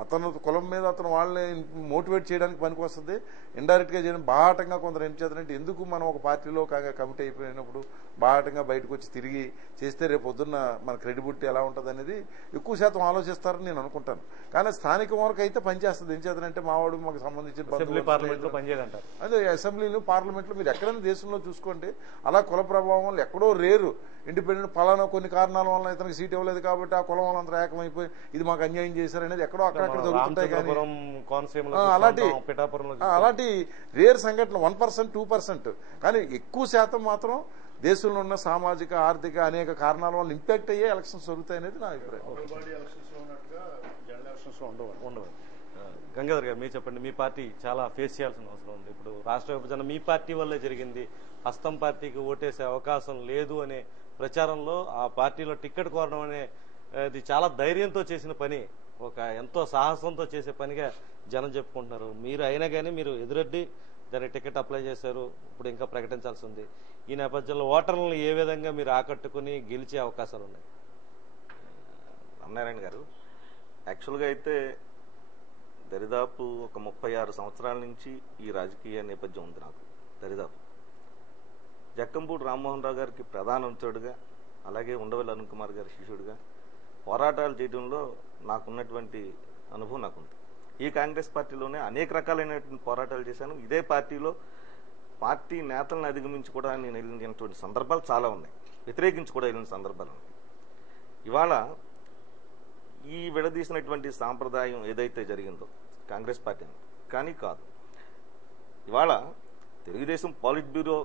అతను కులం మీద అతను వాళ్ళని మోటివేట్ చేయడానికి పనికి వస్తుంది, ఇండైరెక్ట్గా చేయడం బాహాటంగా కొందరు ఏం చేస్తారంటే ఎందుకు మనం ఒక పార్టీలో కమిటీ అయిపోయినప్పుడు బాటంగా బయటకు వచ్చి తిరిగి చేస్తే రేపు పొద్దున్న మన క్రెడిబిలిటీ ఎలా ఉంటుంది అనేది ఎక్కువ శాతం ఆలోచిస్తారని నేను అనుకుంటాను. కానీ స్థానిక వరకు అయితే పనిచేస్తుంది. ఏం చేద్దంటే మావాడు మాకు సంబంధించిన పార్లమెంట్లో పనిచేయదంటారు. అదే అసెంబ్లీలు పార్లమెంట్లో మీరు ఎక్కడైనా దేశంలో చూసుకోండి అలా కుల ప్రభావం వల్ల ఎక్కడో రేరు ఇండిపెండెంట్ పలానా కొన్ని కారణాల వల్ల ఇతనికి సీట్ ఇవ్వలేదు కాబట్టి ఆ కులం వాళ్ళంతా ఏకమైపోయి ఇది మాకు అన్యాయం చేశారనేది ఎక్కడో అక్కడక్కడ జరుగుతుంటాయి. కానీ అలాంటి రేర్ సంఘటనలు 1%, 2%. కానీ ఎక్కువ శాతం మాత్రం దేశంలో ఉన్న సామాజిక ఆర్థిక అనేక కారణాల వల్ల ఇంపాక్ట్ అయ్యే ఎలక్షన్స్ జరుగుతాయి అనేది నా అభిప్రాయం. ఉండవు. గంగాధర్ గారు మీరు చెప్పండి, మీ పార్టీ చాలా ఫేస్ చేయాల్సిన అవసరం ఉంది. ఇప్పుడు రాష్ట్ర విభజన మీ పార్టీ వల్లే జరిగింది, హస్తం పార్టీకి ఓటేసే అవకాశం లేదు అనే ప్రచారంలో ఆ పార్టీలో టికెట్ కోరడం అనేది చాలా ధైర్యంతో చేసిన పని, ఒక ఎంతో సాహసంతో చేసే పనిగా జనం చెప్పుకుంటున్నారు. మీరు అయినా కానీ మీరు ఎదురొడ్డి దానికి టికెట్ అప్లై చేశారు, ఇప్పుడు ఇంకా ప్రకటించాల్సి ఉంది. ఈ నేపథ్యంలో ఓటర్లను ఏ విధంగా మీరు ఆకట్టుకుని గెలిచే అవకాశాలు ఉన్నాయి? రామనారాయణ గారు, యాక్చువల్గా అయితే దరిదాపు ఒక 36 సంవత్సరాల నుంచి ఈ రాజకీయ నేపథ్యం ఉంది నాకు. దరిదాపు జక్కంపూడి రామ్మోహన్ రావు గారికి ప్రధాన అనుచరుడుగా, అలాగే ఉండవల్లి అరుణ్ కుమార్ గారి శిష్యుడిగా పోరాటాలు చేయడంలో నాకున్నటువంటి అనుభవం నాకుంది. ఈ కాంగ్రెస్ పార్టీలోనే అనేక రకాలైనటువంటి పోరాటాలు చేశాను. ఇదే పార్టీలో పార్టీ నేతలను అధిగమించి కూడా నేను వెళ్ళినటువంటి సందర్భాలు చాలా ఉన్నాయి, వ్యతిరేకించి కూడా వెళ్ళిన సందర్భాలు ఉన్నాయి. ఇవాళ ఈ విడదీసినటువంటి సాంప్రదాయం ఏదైతే జరిగిందో కాంగ్రెస్ పార్టీ కానీ కాదు, ఇవాళ తెలుగుదేశం పాలిట్ బ్యూరో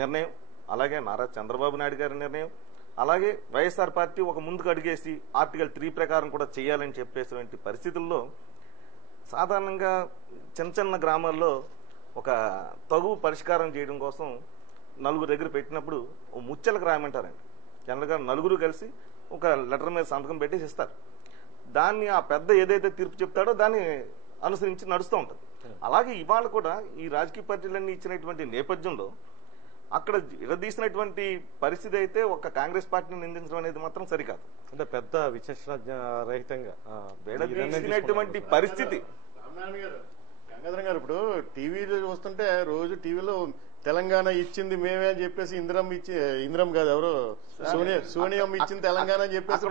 నిర్ణయం, అలాగే నారా చంద్రబాబు నాయుడు గారి నిర్ణయం, అలాగే వైఎస్ఆర్ పార్టీ ఒక ముందుకు అడిగేసి ఆర్టికల్ 3 ప్రకారం కూడా చేయాలని చెప్పేసినటువంటి పరిస్థితుల్లో సాధారణంగా చిన్న చిన్న గ్రామాల్లో ఒక తగు పరిష్కారం చేయడం కోసం నలుగురు దగ్గర పెట్టినప్పుడు ఓ ముచ్చెలకు రాయమంటారండి. జనరల్గా నలుగురు కలిసి ఒక లెటర్ మీద సంతకం పెట్టేసి ఇస్తారు. దాన్ని ఆ పెద్ద ఏదైతే తీర్పు చెప్తాడో దాన్ని అనుసరించి నడుస్తూ ఉంటుంది. అలాగే ఇవాళ కూడా ఈ రాజకీయ పార్టీలన్నీ ఇచ్చినటువంటి నేపథ్యంలో అక్కడ విడదీసినటువంటి పరిస్థితి అయితే ఒక కాంగ్రెస్ పార్టీని నిందించడం అనేది మాత్రం సరికాదు. అంటే పెద్ద విచక్షణ రహితంగా విడదీసినటువంటి పరిస్థితి. గంగాధరం గారు, ఇప్పుడు టీవీలో చూస్తుంటే రోజు టీవీలో తెలంగాణ ఇచ్చింది మేమే అని చెప్పేసి ఇందిరం కాదు ఎవరు సోనియా ఇచ్చింది తెలంగాణ అని చెప్పేసి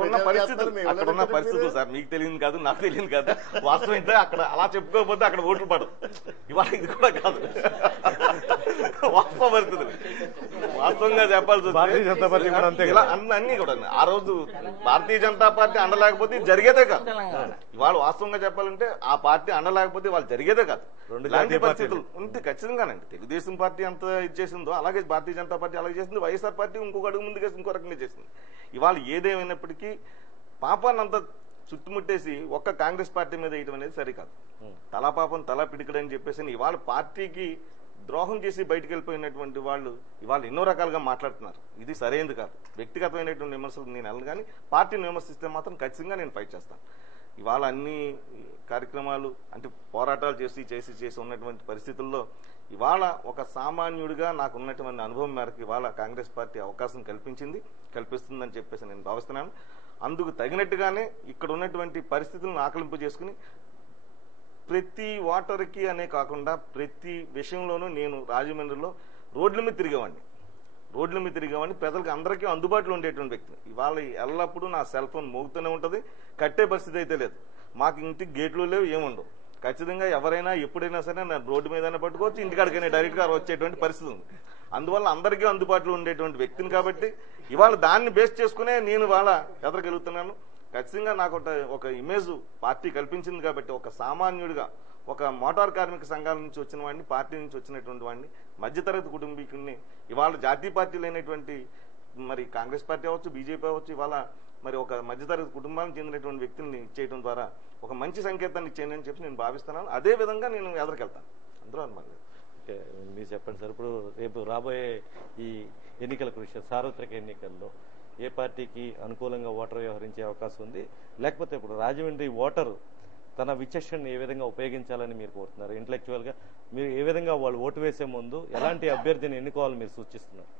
అక్కడ ఉన్న పరిస్థితులు సార్ మీకు తెలియదు కాదు, నాకు తెలియదు కాదు. వాస్తవం అయితే అక్కడ అలా చెప్పుకోకపోతే అక్కడ ఓట్లు పడదు. ఇవాళ ఇది కూడా కాదు, వాస్తవ పరిస్థితులు వాస్తవంగా చెప్పాల్సి వస్తే అన్ని కూడా ఆ రోజు భారతీయ జనతా పార్టీ అండలేకపోతే జరిగేదే కాదు. ఇవాళ వాస్తవంగా చెప్పాలంటే ఆ పార్టీ అండలేకపోతే వాళ్ళు జరిగేదే కాదు. ఇలాంటి పరిస్థితులు ఉంటే ఖచ్చితంగానండి. తెలుగుదేశం పార్టీ అంత ఇది చేసిందో అలాగే భారతీయ జనతా పార్టీ అలాగే చేసింది, వైఎస్ఆర్ పార్టీ ఇంకొక అడుగు ముందుగా ఇంకో రకంగా చేసింది. ఇవాళ ఏదేమైనప్పటికీ పాపాన్ని అంతా చుట్టుముట్టేసి ఒక్క కాంగ్రెస్ పార్టీ మీద వేయడం అనేది సరికాదు. తలా పాపం తలా పిడికడని చెప్పేసి ఇవాళ పార్టీకి ద్రోహం చేసి బయటకు వెళ్ళిపోయినటువంటి వాళ్ళు ఇవాళ ఎన్నో రకాలుగా మాట్లాడుతున్నారు. ఇది సరైనది కాదు. వ్యక్తిగతమైనటువంటి విమర్శలు నేను వెళ్ళను, కానీ పార్టీని విమర్శిస్తే మాత్రం ఖచ్చితంగా నేను ఫైట్ చేస్తాను. ఇవాళ అన్ని కార్యక్రమాలు అంటే పోరాటాలు చేసి ఉన్నటువంటి పరిస్థితుల్లో ఇవాళ ఒక సామాన్యుడిగా నాకు ఉన్నటువంటి అనుభవం మేరకు ఇవాళ కాంగ్రెస్ పార్టీ అవకాశం కల్పిస్తుందని చెప్పేసి నేను భావిస్తున్నాను. అందుకు తగినట్టుగానే ఇక్కడ ఉన్నటువంటి పరిస్థితులను ఆకలింపు చేసుకుని ప్రతి ఓటర్కి అనే కాకుండా ప్రతి విషయంలోనూ నేను రాజమండ్రిలో రోడ్ల మీద తిరిగేవాడిని, ప్రజలకు అందరికీ అందుబాటులో ఉండేటువంటి వ్యక్తిని. ఇవాళ ఎల్లప్పుడూ నా సెల్ ఫోన్ మోగుతూనే ఉంటుంది. కట్టే పరిస్థితి అయితే లేదు. మాకు ఇంటికి గేట్లు లేవు, ఏముండవు. ఖచ్చితంగా ఎవరైనా ఎప్పుడైనా సరే నా రోడ్డు మీదైనా పట్టుకోవచ్చు, ఇంటికాడికైనా డైరెక్ట్ గా వచ్చేటువంటి పరిస్థితి ఉంది. అందువల్ల అందరికీ అందుబాటులో ఉండేటువంటి వ్యక్తిని కాబట్టి ఇవాళ దాన్ని బేస్ చేసుకునే నేను ఇవాళ ఎదరగలుగుతున్నాను. ఖచ్చితంగా నాకు ఒక ఇమేజ్ పార్టీ కల్పించింది కాబట్టి ఒక సామాన్యుడిగా, ఒక మోటార్ కార్మిక సంఘాల నుంచి వచ్చిన వాడిని, పార్టీ నుంచి వచ్చినటువంటి వాడిని, మధ్యతరగతి కుటుంబీకుడిని ఇవాళ జాతీయ పార్టీలు అయినటువంటి మరి కాంగ్రెస్ పార్టీ అవ్వచ్చు, బీజేపీ అవ్వచ్చు, ఇవాళ మరి ఒక మధ్యతరగతి కుటుంబానికి చెందినటువంటి వ్యక్తుల్ని చేయడం ద్వారా ఒక మంచి సంకేతాన్ని ఇచ్చేయని చెప్పి నేను భావిస్తున్నాను. అదే విధంగా నేను ఎదరికెళ్తాను. అందులో అనమాట. ఓకే, మీరు చెప్పండి సార్. ఇప్పుడు రేపు రాబోయే ఈ ఎన్నికల కృషి, సార్వత్రిక ఎన్నికల్లో ఏ పార్టీకి అనుకూలంగా ఓటర్ వ్యవహరించే అవకాశం ఉంది, లేకపోతే ఇప్పుడు రాజమండ్రి ఓటరు తన విచక్షణను ఏ విధంగా ఉపయోగించాలని మీరు కోరుతున్నారు? ఇంటలెక్చువల్ గా మీరు ఏ విధంగా వాళ్ళు ఓటు వేసే ముందు ఎలాంటి అభ్యర్థిని ఎన్నుకోవాలని మీరు సూచిస్తున్నారు?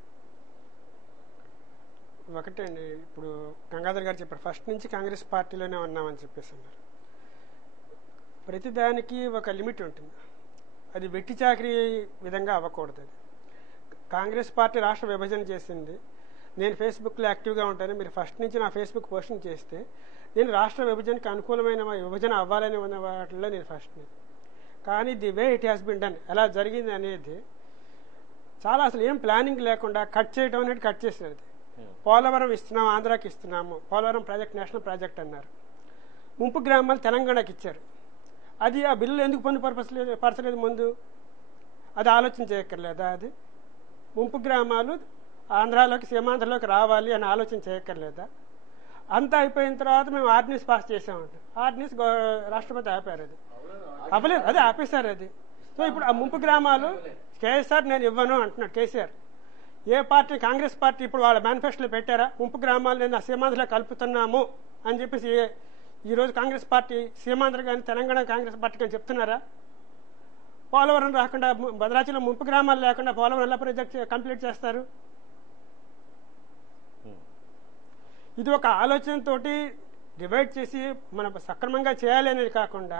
ఒకటే అండి, ఇప్పుడు గంగాధర్ గారు చెప్పారు ఫస్ట్ నుంచి కాంగ్రెస్ పార్టీలోనే ఉన్నామని చెప్పేసి అన్నారు. ప్రతిదానికి ఒక లిమిట్ ఉంటుంది. అది వెట్టి చాకరీ విధంగా అవ్వకూడదు. అది కాంగ్రెస్ పార్టీ రాష్ట్ర విభజన చేసింది. నేను ఫేస్బుక్లో యాక్టివ్గా ఉంటాను. మీరు ఫస్ట్ నుంచి నా ఫేస్బుక్ పోస్టింగ్ చేస్తే నేను రాష్ట్ర విభజనకి అనుకూలమైన విభజన అవ్వాలని ఉన్న వాటిల్లో నేను ఫస్ట్. కానీ the way it has been done, ఎలా జరిగింది అనేది చాలా అసలు ఏం ప్లానింగ్ లేకుండా కట్ చేయడం అనేది కట్ చేసేది. పోలవరం ఇస్తున్నాము, ఆంధ్రాకి ఇస్తున్నాము, పోలవరం ప్రాజెక్ట్ నేషనల్ ప్రాజెక్ట్ అన్నారు. ముంపు గ్రామాలు తెలంగాణకి ఇచ్చారు. అది ఆ బిల్లు ఎందుకు పరచలేదు ముందు? అది ఆలోచన చేయక్కర్లేదా? అది ముంపు గ్రామాలు ఆంధ్రాలోకి సీమాంధ్రలోకి రావాలి అని ఆలోచన చేయక్కర్లేదా? అంతా అయిపోయిన తర్వాత మేము ఆర్డినెన్స్ పాస్ చేసామంట. ఆర్డినెన్స్ రాష్ట్రపతి ఆపారు, అది అవ్వలేదు, అదే ఆపేశారు అది. సో ఇప్పుడు ఆ ముంపు గ్రామాలు కేసీఆర్ నేను ఇవ్వను అంటున్నాడు కేసీఆర్. ఏ పార్టీ? కాంగ్రెస్ పార్టీ ఇప్పుడు వాళ్ళ మేనిఫెస్టోలో పెట్టారా ముంపు గ్రామాలు నేను సీమాంధ్రలో కలుపుతున్నాము అని చెప్పేసి? ఈరోజు కాంగ్రెస్ పార్టీ సీమాంధ్ర కానీ తెలంగాణ కాంగ్రెస్ పార్టీ కానీ చెప్తున్నారా? పోలవరం రాకుండా భద్రాచలం ముంపు గ్రామాలు లేకుండా పోలవరం ఎలా ప్రాజెక్ట్ కంప్లీట్ చేస్తారు? ఇది ఒక ఆలోచనతోటి డివైడ్ చేసి మనం సక్రమంగా చేయాలి అనేది కాకుండా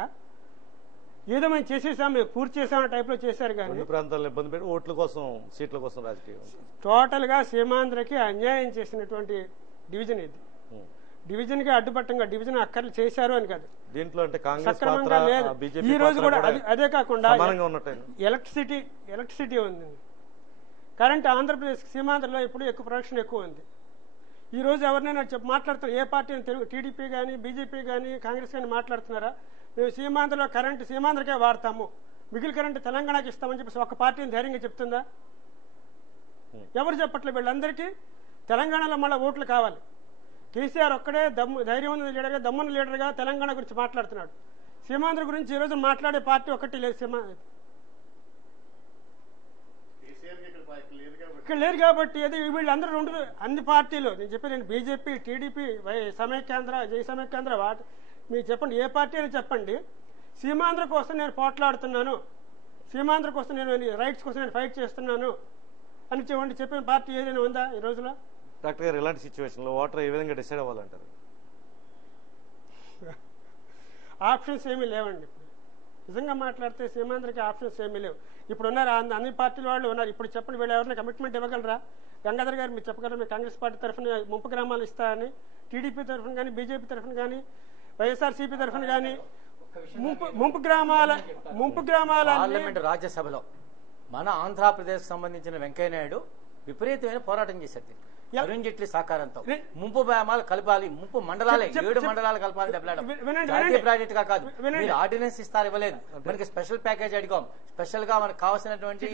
ఏదో మేము చేసేసాం, మేము పూర్తి చేసామన్న టైప్లో చేశారు. కానీ ప్రాంతాలను ఇబ్బంది పెట్టి ఓట్ల కోసం, సీట్ల కోసం రాజకీయం టోటల్గా సీమాంధ్రకి అన్యాయం చేసినటువంటి డివిజన్ ఇది. డివిజన్ కి అడ్డుపట్టంగా డివిజన్ అక్కర్లు చేశారు అని కాదు, దీంట్లో అంటే కాంగ్రెస్ సక్రమంగా లేదు. ఈ రోజు కూడా అదే కాకుండా ఎలక్ట్రిసిటీ ఉంది, కరెంట్ ఆంధ్రప్రదేశ్ సీమాంధ్రలో ఇప్పుడు ఎక్కువ ప్రొడక్షన్ ఎక్కువ ఉంది. ఈ రోజు ఎవరినైనా మాట్లాడుతున్నారు, ఏ పార్టీ తెలుగు టీడీపీ కానీ బీజేపీ కానీ కాంగ్రెస్ కానీ మాట్లాడుతున్నారా? మేము సీమాంధ్రలో కరెంట్ సీమాంధ్రకే వాడతాము, మిగిలిన కరెంట్ తెలంగాణకి ఇస్తామని చెప్పేసి ఒక పార్టీని ధైర్యంగా చెప్తుందా? ఎవరు చెప్పట్లేదు. వీళ్ళందరికీ తెలంగాణలో మళ్ళీ ఓట్లు కావాలి. కేసీఆర్ ఒక్కడే ధైర్యం ఉన్న లీడర్గా, దమ్మున్న లీడర్గా తెలంగాణ గురించి మాట్లాడుతున్నాడు. సీమాంధ్ర గురించి ఈ రోజు మాట్లాడే పార్టీ ఒకటి లేదు. ఇక్కడ లేరు కాబట్టి అది వీళ్ళందరూ రెండు అన్ని పార్టీలు నేను చెప్పి, నేను బీజేపీ, టీడీపీ, సమైక్యాంధ్ర, జై సమైక్యాంధ్ర, మీరు చెప్పండి ఏ పార్టీ అని చెప్పండి, సీమాంధ్ర కోసం నేను పోట్లాడుతున్నాను, సీమాంధ్ర కోసం నేను రైట్స్ కోసం నేను ఫైట్ చేస్తున్నాను అని చెప్పిన పార్టీ ఏదైనా ఉందా ఈ రోజులో? డాక్టర్ గారు, ఇలాంటి సిచ్యువేషన్లో ఓటర్ ఏ విధంగా డిసైడ్ అవ్వాలంటారు? ఆప్షన్స్ ఏమీ లేవండి. నిజంగా మాట్లాడితే సీమాంధ్రకి ఆప్షన్స్ ఏమీ లేవు. ఇప్పుడు ఉన్నారు అన్ని పార్టీల వాళ్ళు ఉన్నారు. ఇప్పుడు చెప్పండి, వీళ్ళు ఎవరైనా కమిట్మెంట్ ఇవ్వగలరా? గంగాధర్ గారు మీరు చెప్పగలరా? మీరు కాంగ్రెస్ పార్టీ తరఫున ముంపు గ్రామాలు ఇస్తా అని, టీడీపీ తరఫున కానీ, బీజేపీ తరఫున కానీ, వైఎస్ఆర్సీపీ తరఫున కానీ ముంపు గ్రామాల పార్లమెంట్ రాజ్యసభలో మన ఆంధ్రప్రదేశ్ సంబంధించిన వెంకయ్యనాయుడు విపరీతమైన పోరాటం చేశారు. అరుణ్ జైట్లీ సహకారంతో ముంపు గ్రామాలు కలపాలి, ముంపు మండలాలే 7 మండలాలు కలపాలి జాతీయ ప్రాజెక్ట్ గా కాదు. మీరు ఆర్డినెన్స్ ఇస్తారు, ఇవ్వలేదు. మనకి స్పెషల్ ప్యాకేజ్ అడిగాం, స్పెషల్ గా మనకు కావాల్సినటువంటి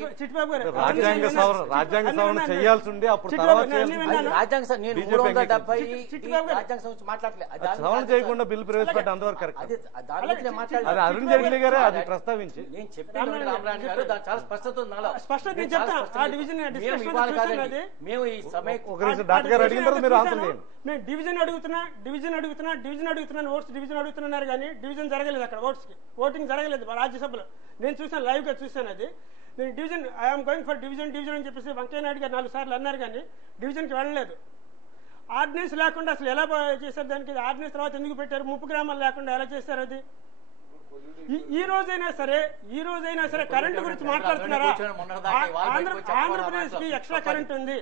రాజ్యాంగ సవరణ చేయాల్సి ఉండే. అప్పుడు రాజ్యాంగ నేను 370 రాజ్యాంగ సవరణ మాట్లాడలేదు, సవరణ చేయకుండా బిల్లు ప్రవేశపెట్టి అంతవరకు కరెక్ట్. దాని గురించి నేను మాట్లాడలేదు. అరుణ్ జైట్లీ గారే అది ప్రస్తావించి నేను చెప్పిన రామరాణి గారు దాని చాలా స్పష్టత ఉంది నాలో. మేము ఈ సమయం నేను డివిజన్ అడుగుతున్నా ఓట్స్ డివిజన్ అడుగుతున్నారు కానీ డివిజన్ జరగలేదు. అక్కడ ఓటింగ్ జరగలేదు రాజ్యసభలో. నేను చూసాను, లైవ్ గా చూసాను. అది నేను division I'm going for division అని చెప్పేసి వెంకయ్య నాయుడు గారు 4 సార్లు అన్నారు కానీ డివిజన్కి వెళ్ళలేదు. ఆర్డినెన్స్ లేకుండా అసలు ఎలా చేశారు? దానికి ఆర్డినెన్స్ తర్వాత ఎందుకు పెట్టారు? ముంపు గ్రామాలు లేకుండా ఎలా చేశారు? అది ఈ రోజైనా సరే కరెంటు గురించి మాట్లాడుతున్నారా? ఆంధ్రప్రదేశ్ కి ఎక్స్ట్రా కరెంట్ ఉంది,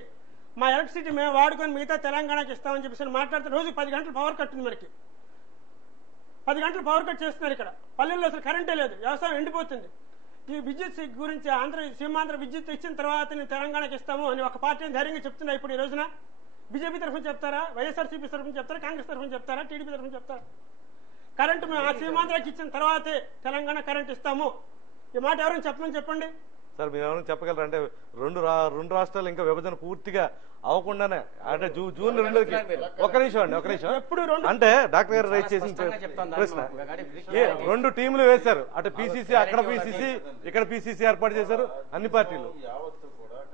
మా ఎలక్ట్రిసిటీ మేము వాడుకొని మిగతా తెలంగాణకి ఇస్తామని చెప్పేసి మాట్లాడుతున్నారు. రోజు 10 గంటలు పవర్ కట్ ఉంది. మనకి 10 గంటలు పవర్ కట్ చేస్తున్నారు. ఇక్కడ పల్లెల్లో అసలు కరెంటే లేదు, వ్యవసాయం ఎండిపోతుంది. ఈ విద్యుత్ గురించి సీమాంధ్ర విద్యుత్ ఇచ్చిన తర్వాత తెలంగాణకి ఇస్తాము అని ఒక పార్టీని ధైర్యంగా చెప్తున్నా. ఇప్పుడు ఈ రోజున బీజేపీ తరఫున చెప్తారా, వైఎస్ఆర్సీపీ తరఫున చెప్తారా, కాంగ్రెస్ తరఫున చెప్తారా, టీడీపీ తరఫున చెప్తారా? కరెంటు మేము ఆ సీమాంధ్రకి ఇచ్చిన తర్వాతే తెలంగాణ కరెంట్ ఇస్తాము. ఈ మాట ఎవరైనా చెప్పమని చెప్పండి సార్. మీరు ఎవరైనా చెప్పగలరా? అంటే రెండు రాష్ట్రాలు ఇంకా విభజన పూర్తిగా అవ్వకుండానే అంటే జూన్ 2కి ఒక నిమిషం అంటే డాక్టర్ గారు రైట్ చేసిన ప్రశ్న, 2 టీంలు వేశారు. అటు పిసిసి, అక్కడ పిసిసి, ఇక్కడ పిసిసి ఏర్పాటు చేశారు అన్ని పార్టీలు.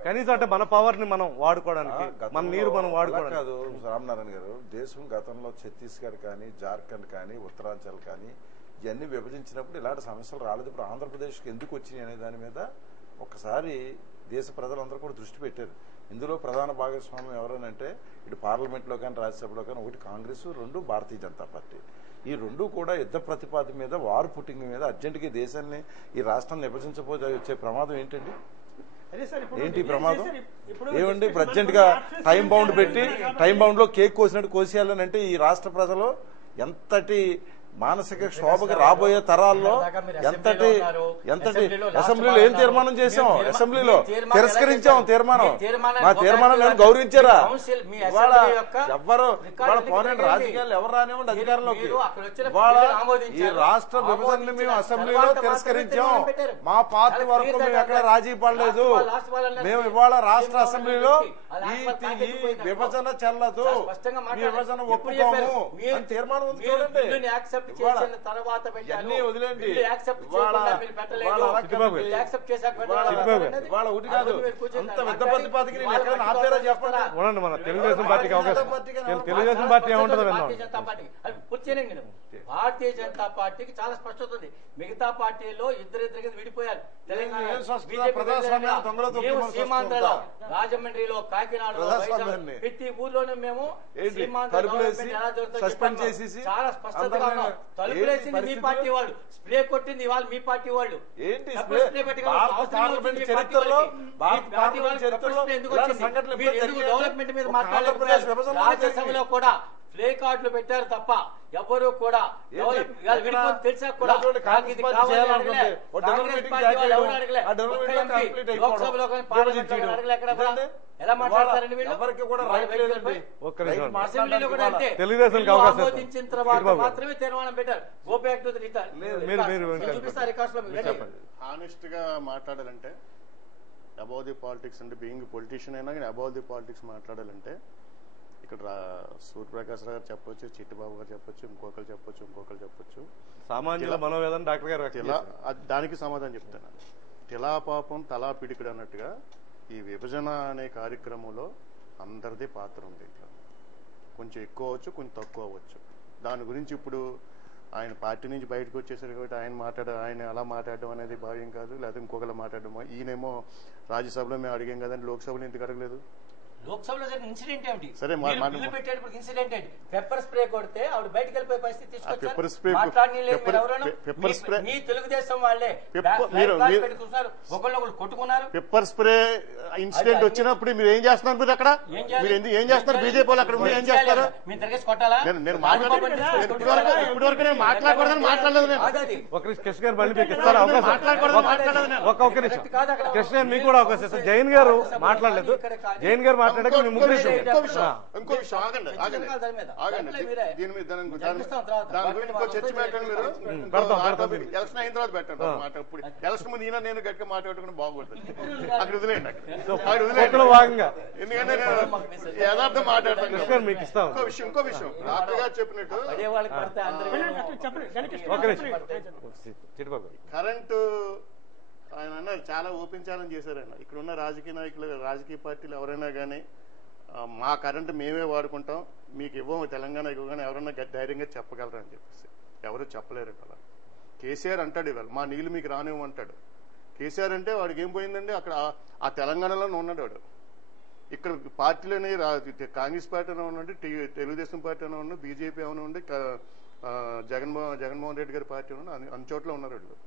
కనీసం అంటే మన పవర్ ని మనం వాడుకోవడానికి, మన నీరు మనం వాడుకోవడానికి కాదు. రామనారాయణ గారు, దేశం గతంలో ఛత్తీస్గఢ్ కానీ, జార్ఖండ్ కానీ, ఉత్తరాంచల్ కానీ ఇవన్నీ విభజించినప్పుడు ఇలాంటి సమస్యలు రాలేదు. ఇప్పుడు ఆంధ్రప్రదేశ్కి ఎందుకు వచ్చినాయి అనే దాని మీద ఒక్కసారి దేశ ప్రజలందరూ కూడా దృష్టి పెట్టారు. ఇందులో ప్రధాన భాగస్వామ్యం ఎవరనంటే ఇటు పార్లమెంట్లో కానీ, రాజ్యసభలో కానీ ఒకటి కాంగ్రెస్, 2 భారతీయ జనతా పార్టీ. ఈ 2 కూడా యుద్ధ ప్రతిపాదన మీద, వారు పుట్టింగ్ మీద అర్జెంటుగా దేశాన్ని, ఈ రాష్ట్రాన్ని విభజించబోతే వచ్చే ప్రమాదం ఏంటండి? అదే సార్ ఇప్పుడు ఏంటి డిక్లేర్ ప్రమాదం? చేశారు. ఇప్పుడు ఏమండి డిస్కషన్ అర్జెంట్ మనకు గా ఆప్షన్స్ టైం బౌండ్ ఇచ్చారు పెట్టి కాబట్టి టైం బౌండ్ లో కేక్ కోసినట్టు కోసేయాలని అంటే ఈ రాష్ట్ర ప్రజలు ఎంతటి మానసిక శోభకు రాబోయే తరాల్లో ఎంతటి అసెంబ్లీలో ఏం తీర్మానం చేశాం? అసెంబ్లీలో తిరస్కరించాం తీర్మానం. మా తీర్మానం గౌరవించారా? ఇవాళ ఎవ్వరు ఇవాళ పోనండి రాజకీయాలు ఎవరు రానివ్వండి అధికారంలోకి. ఇవాళ ఈ రాష్ట్ర విభజనని మేము అసెంబ్లీలో తిరస్కరించాం. మా పార్టీ వరకు మేము ఎక్కడ రాజీ పడలేదు. మేము ఇవాళ రాష్ట్ర అసెంబ్లీలో ఈ విభజన చెల్లదు, ఈ విభజన ఒప్పుకోము అని తీర్మానం ఉంది చూడండి. ఇవన్నీ వదిలేండి. ఇవాళ ఒకటి కాదు అంత పెద్ద ప్రతిపాదిక నేను ఎక్కడైనా ఆపారా చెప్పండి. ఉండండి, మన తెలుగుదేశం పార్టీకి అవకాశం. తెలుగుదేశం పార్టీ ఏముంటుందో విన్నాం. భారతీయ జనతా పార్టీకి చాలా స్పష్టత ఉంది. మిగతా పార్టీల్లో ఇద్దరిద్దరికి విడిపోయారు. తెలంగాణ సీమాంధ్రలో, రాజమండ్రిలో, కాకినాడలో, ప్రతి ఊర్లోనే మేము సస్పెండ్ చేసేసి చాలా స్పష్టతగా ఉన్నాం. తలుపులేసింది మీ పార్టీ వాళ్ళు, స్ప్రే కొట్టింది ఇవాళ మీ పార్టీ వాళ్ళు. ఏంటి చరిత్రలో డెవలప్మెంట్ మీద మాట్లాడారు. రాజ్యసభలో కూడా ప్లే కార్డులు పెట్టారు తప్ప ఎవరు కూడా తెలిసా కూడా లోక్సభలో ఎలా మాట్లాడతారండి వీళ్ళు? తెలుగుదేశం ఆమోదించిన తర్వాత మాత్రమే తీర్మానం పెట్టారు. గో బ్యాక్ టు ది చూపిస్తారు రికార్డ్స్ లో. హానెస్ట్ గా మాట్లాడాలంటే అబౌవ్ ది పాలిటిక్స్ అంటే బీయింగ్ పొలిటీషియన్ అయినా కానీ అబౌవ్ ది పాలిటిక్స్ మాట్లాడాలంటే ఇక్కడ సూర్యప్రకాశ్ రావు గారు చెప్పొచ్చు, చిట్టిబాబు గారు చెప్పొచ్చు, ఇంకొకరు చెప్పొచ్చు. సామాన్యుల మనోవేదన డాక్టర్ గారు దానికి సమాధానం చెప్తాను. తిలా పాపం తలా పిడికిడు అన్నట్టుగా ఈ విభజన అనే కార్యక్రమంలో అందరిది పాత్ర ఉంది. కొంచెం ఎక్కువ అవ్వచ్చు, కొంచెం తక్కువ అవ్వచ్చు. దాని గురించి ఇప్పుడు ఆయన పార్టీ నుంచి బయటకు వచ్చేసరికి కాబట్టి ఆయన అలా మాట్లాడడం అనేది భావ్యం కాదు. లేకపోతే ఇంకొకరు మాట్లాడడం. ఈయనేమో రాజ్యసభలో మేము అడిగాం కదండి, లోక్సభలో ఎందుకు అడగలేదు? లోక్సభలో జరిగిన ఇన్సిడెంట్ ఏమిటి? సరే బిల్లు పెట్టేటప్పుడు ఇన్సిడెంట్ ఏంటి? పెప్పర్ స్ప్రే కొడితే ఆవిడ బయటకు వెళ్ళిపోయే పరిస్థితి తీసుకొచ్చారు. మీ తెలుగుదేశం వాళ్ళే ఒకళ్ళు కొట్టుకున్నారు. పెప్పర్ స్ప్రే ఇన్సిడెంట్ వచ్చినప్పుడు మీరు ఏం చేస్తున్నారు? మీరు అక్కడ ఏం చేస్తున్నారు? బీజేపీ వాళ్ళు అక్కడ ఏం చేస్తారు? మీరు తిరిగేసి కొట్టాలా? నేను ఇప్పటివరకు నేను మాట్లాడకూడదని మాట్లాడలేదు. కృష్ణ గారు మళ్ళీ మీకు ఇస్తారు అవకాశం. ఒక్క నిమిషం కృష్ణ గారు మీకు కూడా అవకాశం ఇస్తారు. జైన్ గారు మాట్లాడలేదు. జైన్ గారు మాట్లాడాక ఇంకో విషయం ఆగండి. దీని మీద దాని గురించి ఇంకో చర్చ పెట్టండి. మీరు ఎలక్షన్ అయిన తర్వాత పెట్టండి మాట. ఇప్పుడు ఎలక్షన్ ముందు ఈయన నేను గట్టిగా మాట్లాడుకుని బాగుంటుంది. అక్కడ వదిలేండి. ఎందుకంటే నేను యథార్థం మాట్లాడతాను. మీకు ఇస్తాం. ఇంకో విషయం డాక్టర్ గారు చెప్పినట్టు కరెంటు ఆయన అన్నారు చాలా ఓపెన్ ఛాలెంజ్ చేశారు. ఆయన ఇక్కడ ఉన్న రాజకీయ నాయకులు, రాజకీయ పార్టీలు ఎవరైనా కానీ మా కరెంటు మేమే వాడుకుంటాం, మీకు ఇవ్వము, తెలంగాణ ఇవ్వగానే ఎవరన్నా ధైర్యంగా చెప్పగలరా అని చెప్పేసి ఎవరు చెప్పలేరు. అలా కేసీఆర్ అంటాడు ఇవాళ మా నీళ్లు మీకు రానివ్వమంటాడు. కేసీఆర్ అంటే వాడికి ఏం పోయిందండి? అక్కడ ఆ తెలంగాణలోనే ఉన్నాడు వాడు. ఇక్కడ పార్టీలోనే కాంగ్రెస్ పార్టీ అయినా ఉండి, తెలుగుదేశం పార్టీ అయినా ఉండి, బీజేపీ అయినా ఉండి, జగన్మోహన్ రెడ్డి గారి పార్టీ అయినా అన్ని చోట్ల ఉన్నారు వాళ్ళు.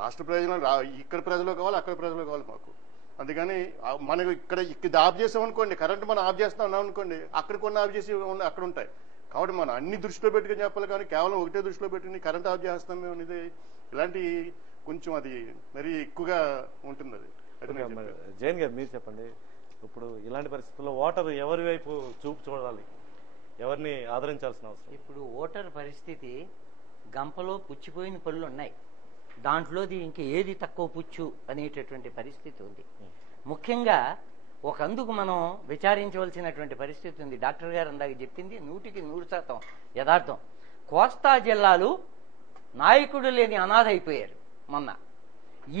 రాష్ట్ర ప్రజలు ఇక్కడ ప్రజలు కావాలి, అక్కడ ప్రజలు కావాలి మాకు. అందుకని మనకు ఇక్కడ ఆఫ్ చేసాం అనుకోండి, కరెంట్ మనం ఆఫ్ చేస్తా ఉన్నాం అనుకోండి, అక్కడ కొన్ని ఆఫ్ చేసి అక్కడ ఉంటాయి. కాబట్టి మనం అన్ని దృష్టిలో పెట్టుకుని చెప్పాలి. కానీ కేవలం ఒకటే దృష్టిలో పెట్టుకుని కరెంట్ ఆఫ్ చేస్తాం మేము ఇది ఇలాంటి కొంచెం అది మరీ ఎక్కువగా ఉంటుంది. అది జైన్ గారు మీరు చెప్పండి. ఇప్పుడు ఇలాంటి పరిస్థితుల్లో ఓటర్ ఎవరి వైపు చూపు చూడాలి, ఎవరిని ఆదరించాల్సిన అవసరం? ఇప్పుడు ఓటర్ పరిస్థితి గంపలో పుచ్చిపోయిన పళ్ళు ఉన్నాయి. దాంట్లోది ఇంక ఏది తక్కువ పుచ్చు అనేటటువంటి పరిస్థితి ఉంది. ముఖ్యంగా ఒకందుకు మనం విచారించవలసినటువంటి పరిస్థితి ఉంది. డాక్టర్ గారు అందాక చెప్పింది 100% యథార్థం. కోస్తా జిల్లాలు నాయకుడు లేని అనాథ అయిపోయారు మొన్న.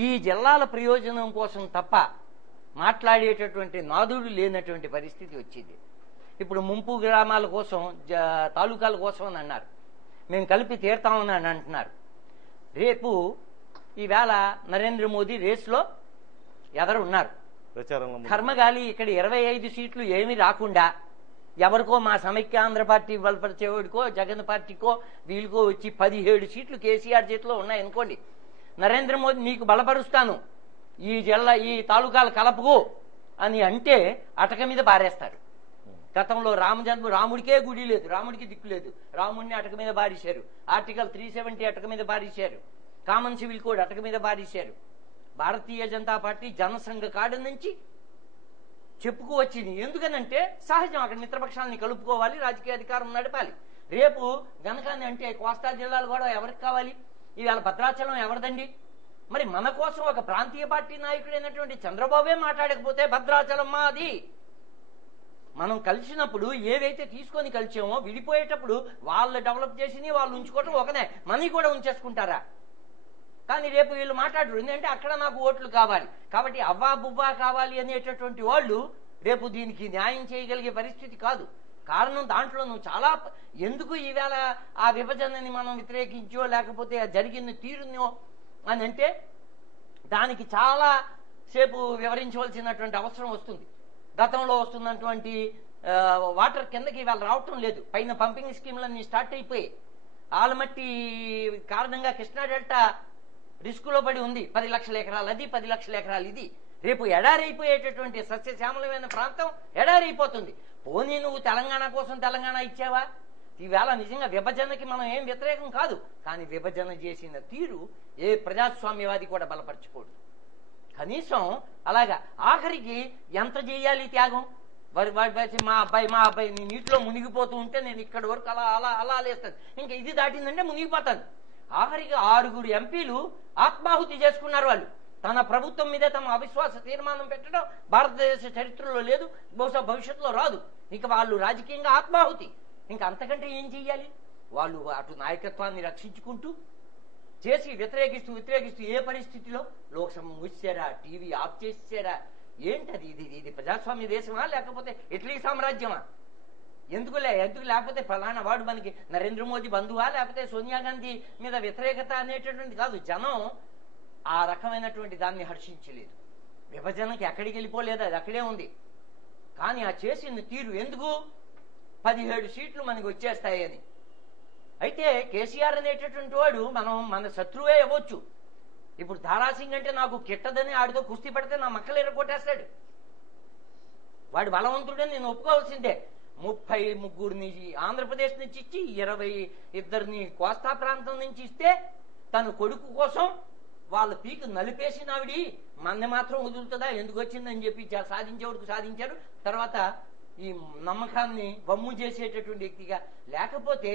ఈ జిల్లాల ప్రయోజనం కోసం తప్ప మాట్లాడేటటువంటి నాదుడు లేనటువంటి పరిస్థితి వచ్చింది. ఇప్పుడు ముంపు గ్రామాల కోసం, తాలూకాల కోసం అని అన్నారు, మేము కలిపి తీరుతామని అని అంటున్నారు. రేపు ఈవేళ నరేంద్ర మోదీ రేసులో ఎదరున్నారు. కర్మగాలి ఇక్కడ 25 సీట్లు ఏమీ రాకుండా ఎవరికో మా సమైక్యాంధ్ర పార్టీ బలపరిచేవాడికో, జగన్ పార్టీకో, వీళ్ళకో వచ్చి 17 సీట్లు కేసీఆర్ చేతిలో ఉన్నాయనుకోండి. నరేంద్ర మోదీ నీకు బలపరుస్తాను, ఈ తాలూకాల కలపకు అని అంటే అటక మీద పారేస్తారు. గతంలో రాముడికే గుడి లేదు, రాముడికి దిక్కు లేదు, రాముడిని అటక మీద బారేశారు. ఆర్టికల్ 370 అటక మీద బారేశారు. కామన్ సివిల్ కోడ్ అటక మీద బారేశారు. భారతీయ జనతా పార్టీ జనసంఘ కాడు నుంచి చెప్పుకు వచ్చింది. ఎందుకనంటే సహజం, అక్కడ మిత్రపక్షాలని కలుపుకోవాలి, రాజకీయ అధికారం నడపాలి. రేపు గనకాన్ని అంటే కోస్తా జిల్లాలు కూడా ఎవరికి కావాలి? ఇవాళ భద్రాచలం ఎవరిదండి? మరి మన కోసం ఒక ప్రాంతీయ పార్టీ నాయకుడైనటువంటి చంద్రబాబే మాట్లాడకపోతే భద్రాచలం మాది. మనం కలిసినప్పుడు ఏవైతే తీసుకొని కలిసామో విడిపోయేటప్పుడు వాళ్ళు డెవలప్ చేసి వాళ్ళు ఉంచుకోవటం ఒకనే, మనీ కూడా ఉంచేసుకుంటారా? కానీ రేపు వీళ్ళు మాట్లాడరు. ఎందుకంటే అక్కడ నాకు ఓట్లు కావాలి కాబట్టి అవ్వా బువ్వా కావాలి అనేటటువంటి వాళ్ళు రేపు దీనికి న్యాయం చేయగలిగే పరిస్థితి కాదు. కారణం దాంట్లో నువ్వు చాలా ఎందుకు ఈవేళ ఆ విభజనని మనం వ్యతిరేకించో లేకపోతే జరిగిన తీరునో అని అంటే దానికి చాలా సేపు వివరించవలసినటువంటి అవసరం వస్తుంది. గతంలో వస్తున్నటువంటి వాటర్ కిందకి ఇవాళ రావటం లేదు. పైన పంపింగ్ స్కీమ్లన్నీ స్టార్ట్ అయిపోయి ఆలమట్టి కారణంగా కృష్ణా డెల్టా రిస్కులో పడి ఉంది. 10 లక్షల ఎకరాలు అది, 10 లక్షల ఎకరాలు ఇది. రేపు ఎడారైపోయేటటువంటి సస్యశ్యామలమైన ప్రాంతం ఎడారైపోతుంది. పోనీ నువ్వు తెలంగాణ కోసం తెలంగాణ ఇచ్చావా? ఈవేళ నిజంగా విభజనకి మనం ఏం వ్యతిరేకం కాదు, కానీ విభజన చేసిన తీరు ఏ ప్రజాస్వామ్యవాది కూడా బలపరచకూడదు. కనీసం అలాగా ఆఖరికి ఎంత చేయాలి త్యాగం? మా అబ్బాయి నీ నీటిలో మునిగిపోతూ ఉంటే నేను ఇక్కడి వరకు అలా అలా అలా లేస్తాను, ఇంకా ఇది దాటిందంటే మునిగిపోతాను. ఆఖరికి 6 ఎంపీలు ఆత్మాహుతి చేసుకున్నారు. వాళ్ళు తన ప్రభుత్వం మీద తమ అవిశ్వాస తీర్మానం పెట్టడం భారతదేశ చరిత్రలో లేదు, బహుశా భవిష్యత్తులో రాదు. ఇంకా వాళ్ళు రాజకీయంగా ఆత్మాహుతి. ఇంకా అంతకంటే ఏం చెయ్యాలి? వాళ్ళు అటు నాయకత్వాన్ని రక్షించుకుంటూ చేసి వ్యతిరేకిస్తూ ఏ పరిస్థితిలో లోక్సభ మూసారా, టీవీ ఆఫ్ చేసారా? ఏంటది? ఇది ప్రజాస్వామ్య దేశమా లేకపోతే ఇటలీ సామ్రాజ్యమా? ఎందుకు లేకపోతే ఫలానా వాడు మనకి నరేంద్ర మోదీ బంధువా లేకపోతే సోనియా గాంధీ మీద వ్యతిరేకత అనేటటువంటి కాదు. జనం ఆ రకమైనటువంటి దాన్ని హర్షించలేదు. విభజనకి ఎక్కడికి వెళ్ళిపోలేదు, అది అక్కడే ఉంది. కానీ ఆ చేసిన తీరు ఎందుకు? 17 సీట్లు మనకి వచ్చేస్తాయని. అయితే కేసీఆర్ అనేటటువంటి వాడు మన శత్రువే అవ్వచ్చు. ఇప్పుడు ధారాసింగ్ అంటే నాకు కిట్టదని ఆడితో కుస్తీ పడితే నా మక్కలు ఎరగొట్టేస్తాడు. వాడు బలవంతుడని నేను ఒప్పుకోవాల్సిందే. 33 ఆంధ్రప్రదేశ్ నుంచి ఇచ్చి 22 కోస్తా ప్రాంతం నుంచి ఇస్తే తన కొడుకు కోసం వాళ్ళ పీకు నలిపేసినావిడి మన్ని మాత్రం వదులుతుందా? ఎందుకు వచ్చిందని చెప్పి సాధించేవాడికి సాధించారు. తర్వాత ఈ నమ్మకాన్ని వమ్ము చేసేటటువంటి వ్యక్తిగా. లేకపోతే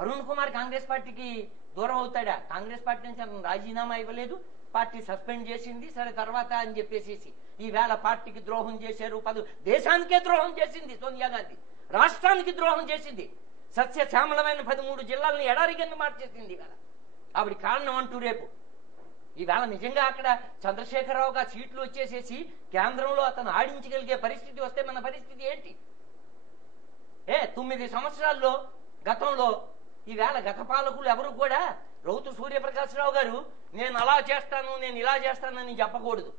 అరుణ్ కుమార్ కాంగ్రెస్ పార్టీకి దూరం అవుతాడా? కాంగ్రెస్ పార్టీ నుంచి అతను రాజీనామా ఇవ్వలేదు, పార్టీ సస్పెండ్ చేసింది. సరే తర్వాత అని చెప్పేసి ఈవేళ పార్టీకి ద్రోహం చేశారు. దేశానికే ద్రోహం చేసింది సోనియా గాంధీ, రాష్ట్రానికి ద్రోహం చేసింది. సస్యశ్యామలమైన 13 జిల్లాలను ఎడారి కింద మార్చేసింది కదా. ఆవిడ కారణం అంటూ రేపు ఈవేళ నిజంగా అక్కడ చంద్రశేఖరరావుగా సీట్లు వచ్చేసేసి కేంద్రంలో అతను ఆడించగలిగే పరిస్థితి వస్తే మన పరిస్థితి ఏంటి? 9 సంవత్సరాల్లో గతంలో ఈవేళ గత పాలకులు ఎవరు కూడా రౌతు సూర్యప్రకాశ్రావు గారు నేను అలా చేస్తాను నేను ఇలా చేస్తానని చెప్పకూడదు.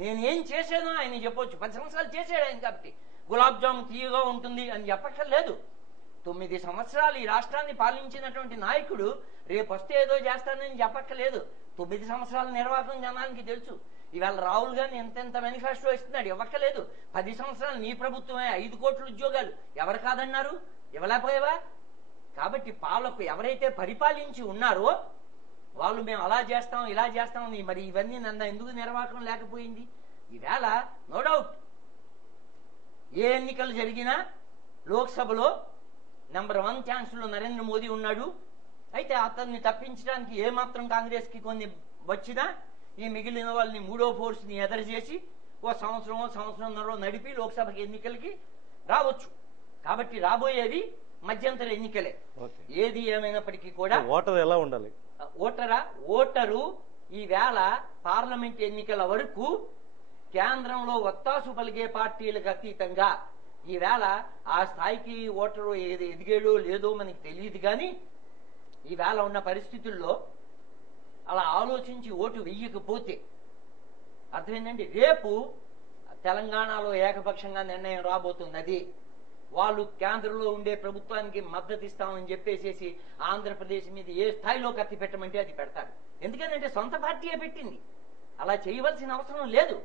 నేనేం చేశానో ఆయన చెప్పొచ్చు. 10 సంవత్సరాలు చేశాడు ఆయన కాబట్టి గులాబ్ జామున్ తీయగా ఉంటుంది అని చెప్పక్కర్లేదు. 9 సంవత్సరాలు ఈ రాష్ట్రాన్ని పాలించినటువంటి నాయకుడు రేపు వస్తే ఏదో చేస్తానని చెప్పక్కర్లేదు. 9 సంవత్సరాల నిర్వాహకం జనానికి తెలుసు. ఇవాళ రాహుల్ గాంధీ ఎంతెంత మేనిఫెస్టో ఇస్తున్నాడు, ఇవ్వక్కలేదు. 10 సంవత్సరాలు నీ ప్రభుత్వమే 5 కోట్ల ఉద్యోగాలు ఎవరు కాదన్నారు? ఇవ్వలేకపోయావా? కాబట్టి పాలకు ఎవరైతే పరిపాలించి ఉన్నారో వాళ్ళు మేము అలా చేస్తాం ఇలా చేస్తామని మరి ఇవన్నీ నన్ను ఎందుకు నిర్వాహకం లేకపోయింది? ఈవేళ నో డౌట్ ఏ ఎన్నికలు జరిగినా లోక్సభలో నెంబర్ 1 ఛాన్స్లో నరేంద్ర మోదీ ఉన్నాడు. అయితే అతన్ని తప్పించడానికి ఏమాత్రం కాంగ్రెస్ కి కొన్ని వచ్చినా ఈ మిగిలిన వాళ్ళని మూడో ఫోర్స్ ని ఎదరచేసి సంవత్సరంన్నర నడిపి లోక్సభకి ఎన్నికలకి రావచ్చు. కాబట్టి రాబోయేది మధ్యంతర ఎన్నికలే. ఏది ఏమైనప్పటికీ కూడా ఓటర్ ఎలా ఉండాలి? ఓటరు ఈవేళ పార్లమెంట్ ఎన్నికల వరకు కేంద్రంలో ఒత్తాసు పలిగే పార్టీలకు అతీతంగా ఈవేళ ఆ స్థాయికి ఓటరు ఎదిగాడో లేదో మనకి తెలియదు. కానీ ఈవేళ ఉన్న పరిస్థితుల్లో అలా ఆలోచించి ఓటు వెయ్యకపోతే అర్థమైందండి. రేపు తెలంగాణలో ఏకపక్షంగా నిర్ణయం రాబోతున్నది. వాళ్ళు కేంద్రంలో ఉండే ప్రభుత్వానికి మద్దతు ఇస్తామని చెప్పేసి ఆంధ్రప్రదేశ్ మీద ఏ స్థాయిలో కత్తి పెట్టమంటే అది పెడతారు. ఎందుకంటే సొంత పార్టీయే పెట్టింది. అలా చేయవలసిన అవసరం లేదు.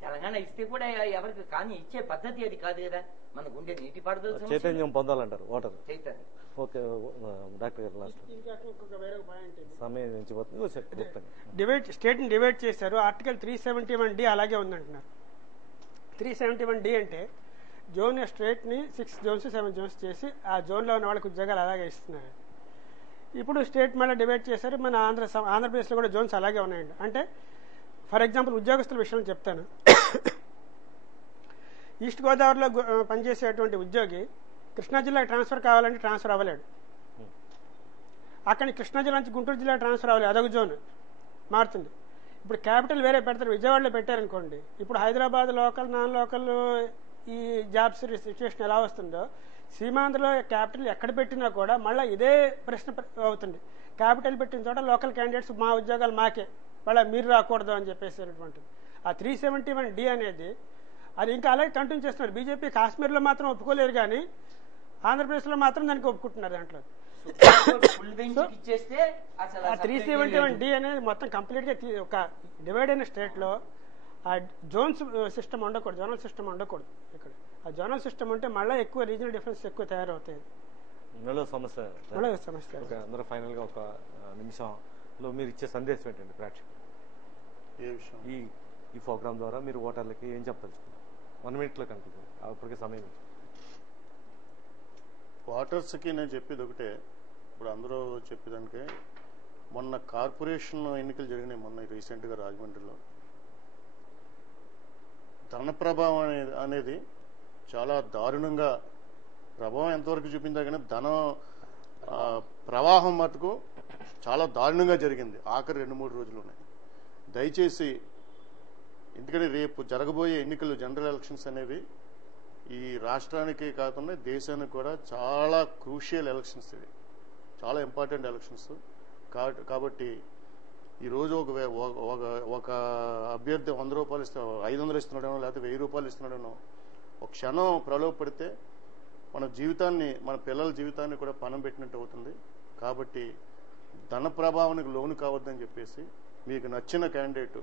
తెలంగాణ ఇస్తే కూడా ఎవరికి కానీ ఇచ్చే పద్ధతి అది కాదు కదా. మనకు ఉండే నీటిపారుదల సమస్య చైతన్యం పొందాలంటారు ఓటర్. చైతన్యం. ఓకే డాక్టర్ గారు లాస్ట్ ఇంకొక వేరే పాయింట్ ఇది. సమయం నుంచి డివైడ్ స్టేట్ని డివైడ్ చేశారు. ఆర్టికల్ 371D అలాగే ఉందంటున్నారు. 371D అంటే జోన్ స్టేట్ని 6 జోన్స్ 7 జోన్స్ చేసి ఆ జోన్లో ఉన్న వాళ్ళకి ఉద్యోగాలు అలాగే ఇస్తున్నారు. ఇప్పుడు స్టేట్ మళ్ళీ డివైడ్ చేశారు. మన ఆంధ్రప్రదేశ్లో కూడా జోన్స్ అలాగే ఉన్నాయండి. అంటే ఫర్ ఎగ్జాంపుల్ ఉద్యోగస్తుల విషయంలో చెప్తాను. ఈస్ట్ గోదావరిలో పనిచేసేటువంటి ఉద్యోగి కృష్ణా జిల్లాకి ట్రాన్స్ఫర్ కావాలంటే ట్రాన్స్ఫర్ అవ్వలేడు. అక్కడి కృష్ణా జిల్లా నుంచి గుంటూరు జిల్లా ట్రాన్స్ఫర్ అవ్వలేదు, అదొక జోన్ మారుతుంది. ఇప్పుడు క్యాపిటల్ వేరే పెడతారు, విజయవాడలో పెట్టారనుకోండి. ఇప్పుడు హైదరాబాద్ లోకల్ నాన్ లోకల్ ఈ జాబ్స్ సిచ్యువేషన్ ఎలా వస్తుందో సీమాంధ్రలో క్యాపిటల్ ఎక్కడ పెట్టినా కూడా మళ్ళీ ఇదే ప్రశ్న అవుతుంది. క్యాపిటల్ పెట్టిన చోట లోకల్ క్యాండిడేట్స్ మా ఉద్యోగాలు మాకే, మళ్ళీ మీరు రాకూడదు అని చెప్పేసేటువంటిది. ఆ 371D అనేది అది ఇంకా అలాగే కంటిన్యూ చేస్తున్నారు. బీజేపీ కాశ్మీర్లో మాత్రం ఒప్పుకోలేరు, కానీ ఆంధ్రప్రదేశ్లో మాత్రం దానికి ఒప్పుకుంటున్నారు. దాంట్లో ఆ 371D అనేది మొత్తం కంప్లీట్గా ఒక డివైడ్ అయిన స్టేట్లో ఆ జోన్స్ సిస్టమ్ ఉండకూడదు, జోనల్ సిస్టమ్ ఉండకూడదు. ఇక్కడ ఆ జోనల్ సిస్టమ్ ఉంటే మళ్ళీ ఎక్కువ రీజనల్ డిఫరెన్స్ ఎక్కువ తయారవుతాయి. సమస్య. అందరూ ఫైనల్ గా ఒక నిమిషంలో మీరు ఇచ్చే సందేశం ఏంటండి ప్రేక్షకులు? ఏ విషయం? ఈ ప్రోగ్రామ్ ద్వారా మీరు ఓటర్లకి ఏం చెప్పదలుచుకున్నారు? 1 minute లో కంటే అప్పటికే సమయం. ఓటర్స్కి నేను చెప్పేది ఒకటే, ఇప్పుడు అందరూ చెప్పేదానికే, మొన్న కార్పొరేషన్ ఎన్నికలు జరిగినాయి మొన్న రీసెంట్గా రాజమండ్రిలో. ధన ప్రభావం అనేది చాలా దారుణంగా ప్రభావం ఎంతవరకు చూపిందా కానీ ధనం ప్రవాహం మటుకు చాలా దారుణంగా జరిగింది ఆఖరి 2-3 రోజుల్లోనే. దయచేసి, ఎందుకంటే రేపు జరగబోయే ఎన్నికలు జనరల్ ఎలక్షన్స్ అనేవి ఈ రాష్ట్రానికి కాకుండా దేశానికి కూడా చాలా క్రూషియల్ ఎలక్షన్స్, ఇవి చాలా ఇంపార్టెంట్ ఎలక్షన్స్. కాబట్టి ఈరోజు ఒక అభ్యర్థి 100 రూపాయలు ఇస్తాడు, 500 ఇస్తున్నాడనో లేకపోతే 1000 రూపాయలు ఇస్తున్నాడనో ఒక క్షణం ప్రలోభపడితే మన జీవితాన్ని, మన పిల్లల జీవితాన్ని కూడా పణం పెట్టినట్టు అవుతుంది. కాబట్టి ధన ప్రభావానికి లోను కావద్దని చెప్పేసి మీకు నచ్చిన క్యాండిడేట్,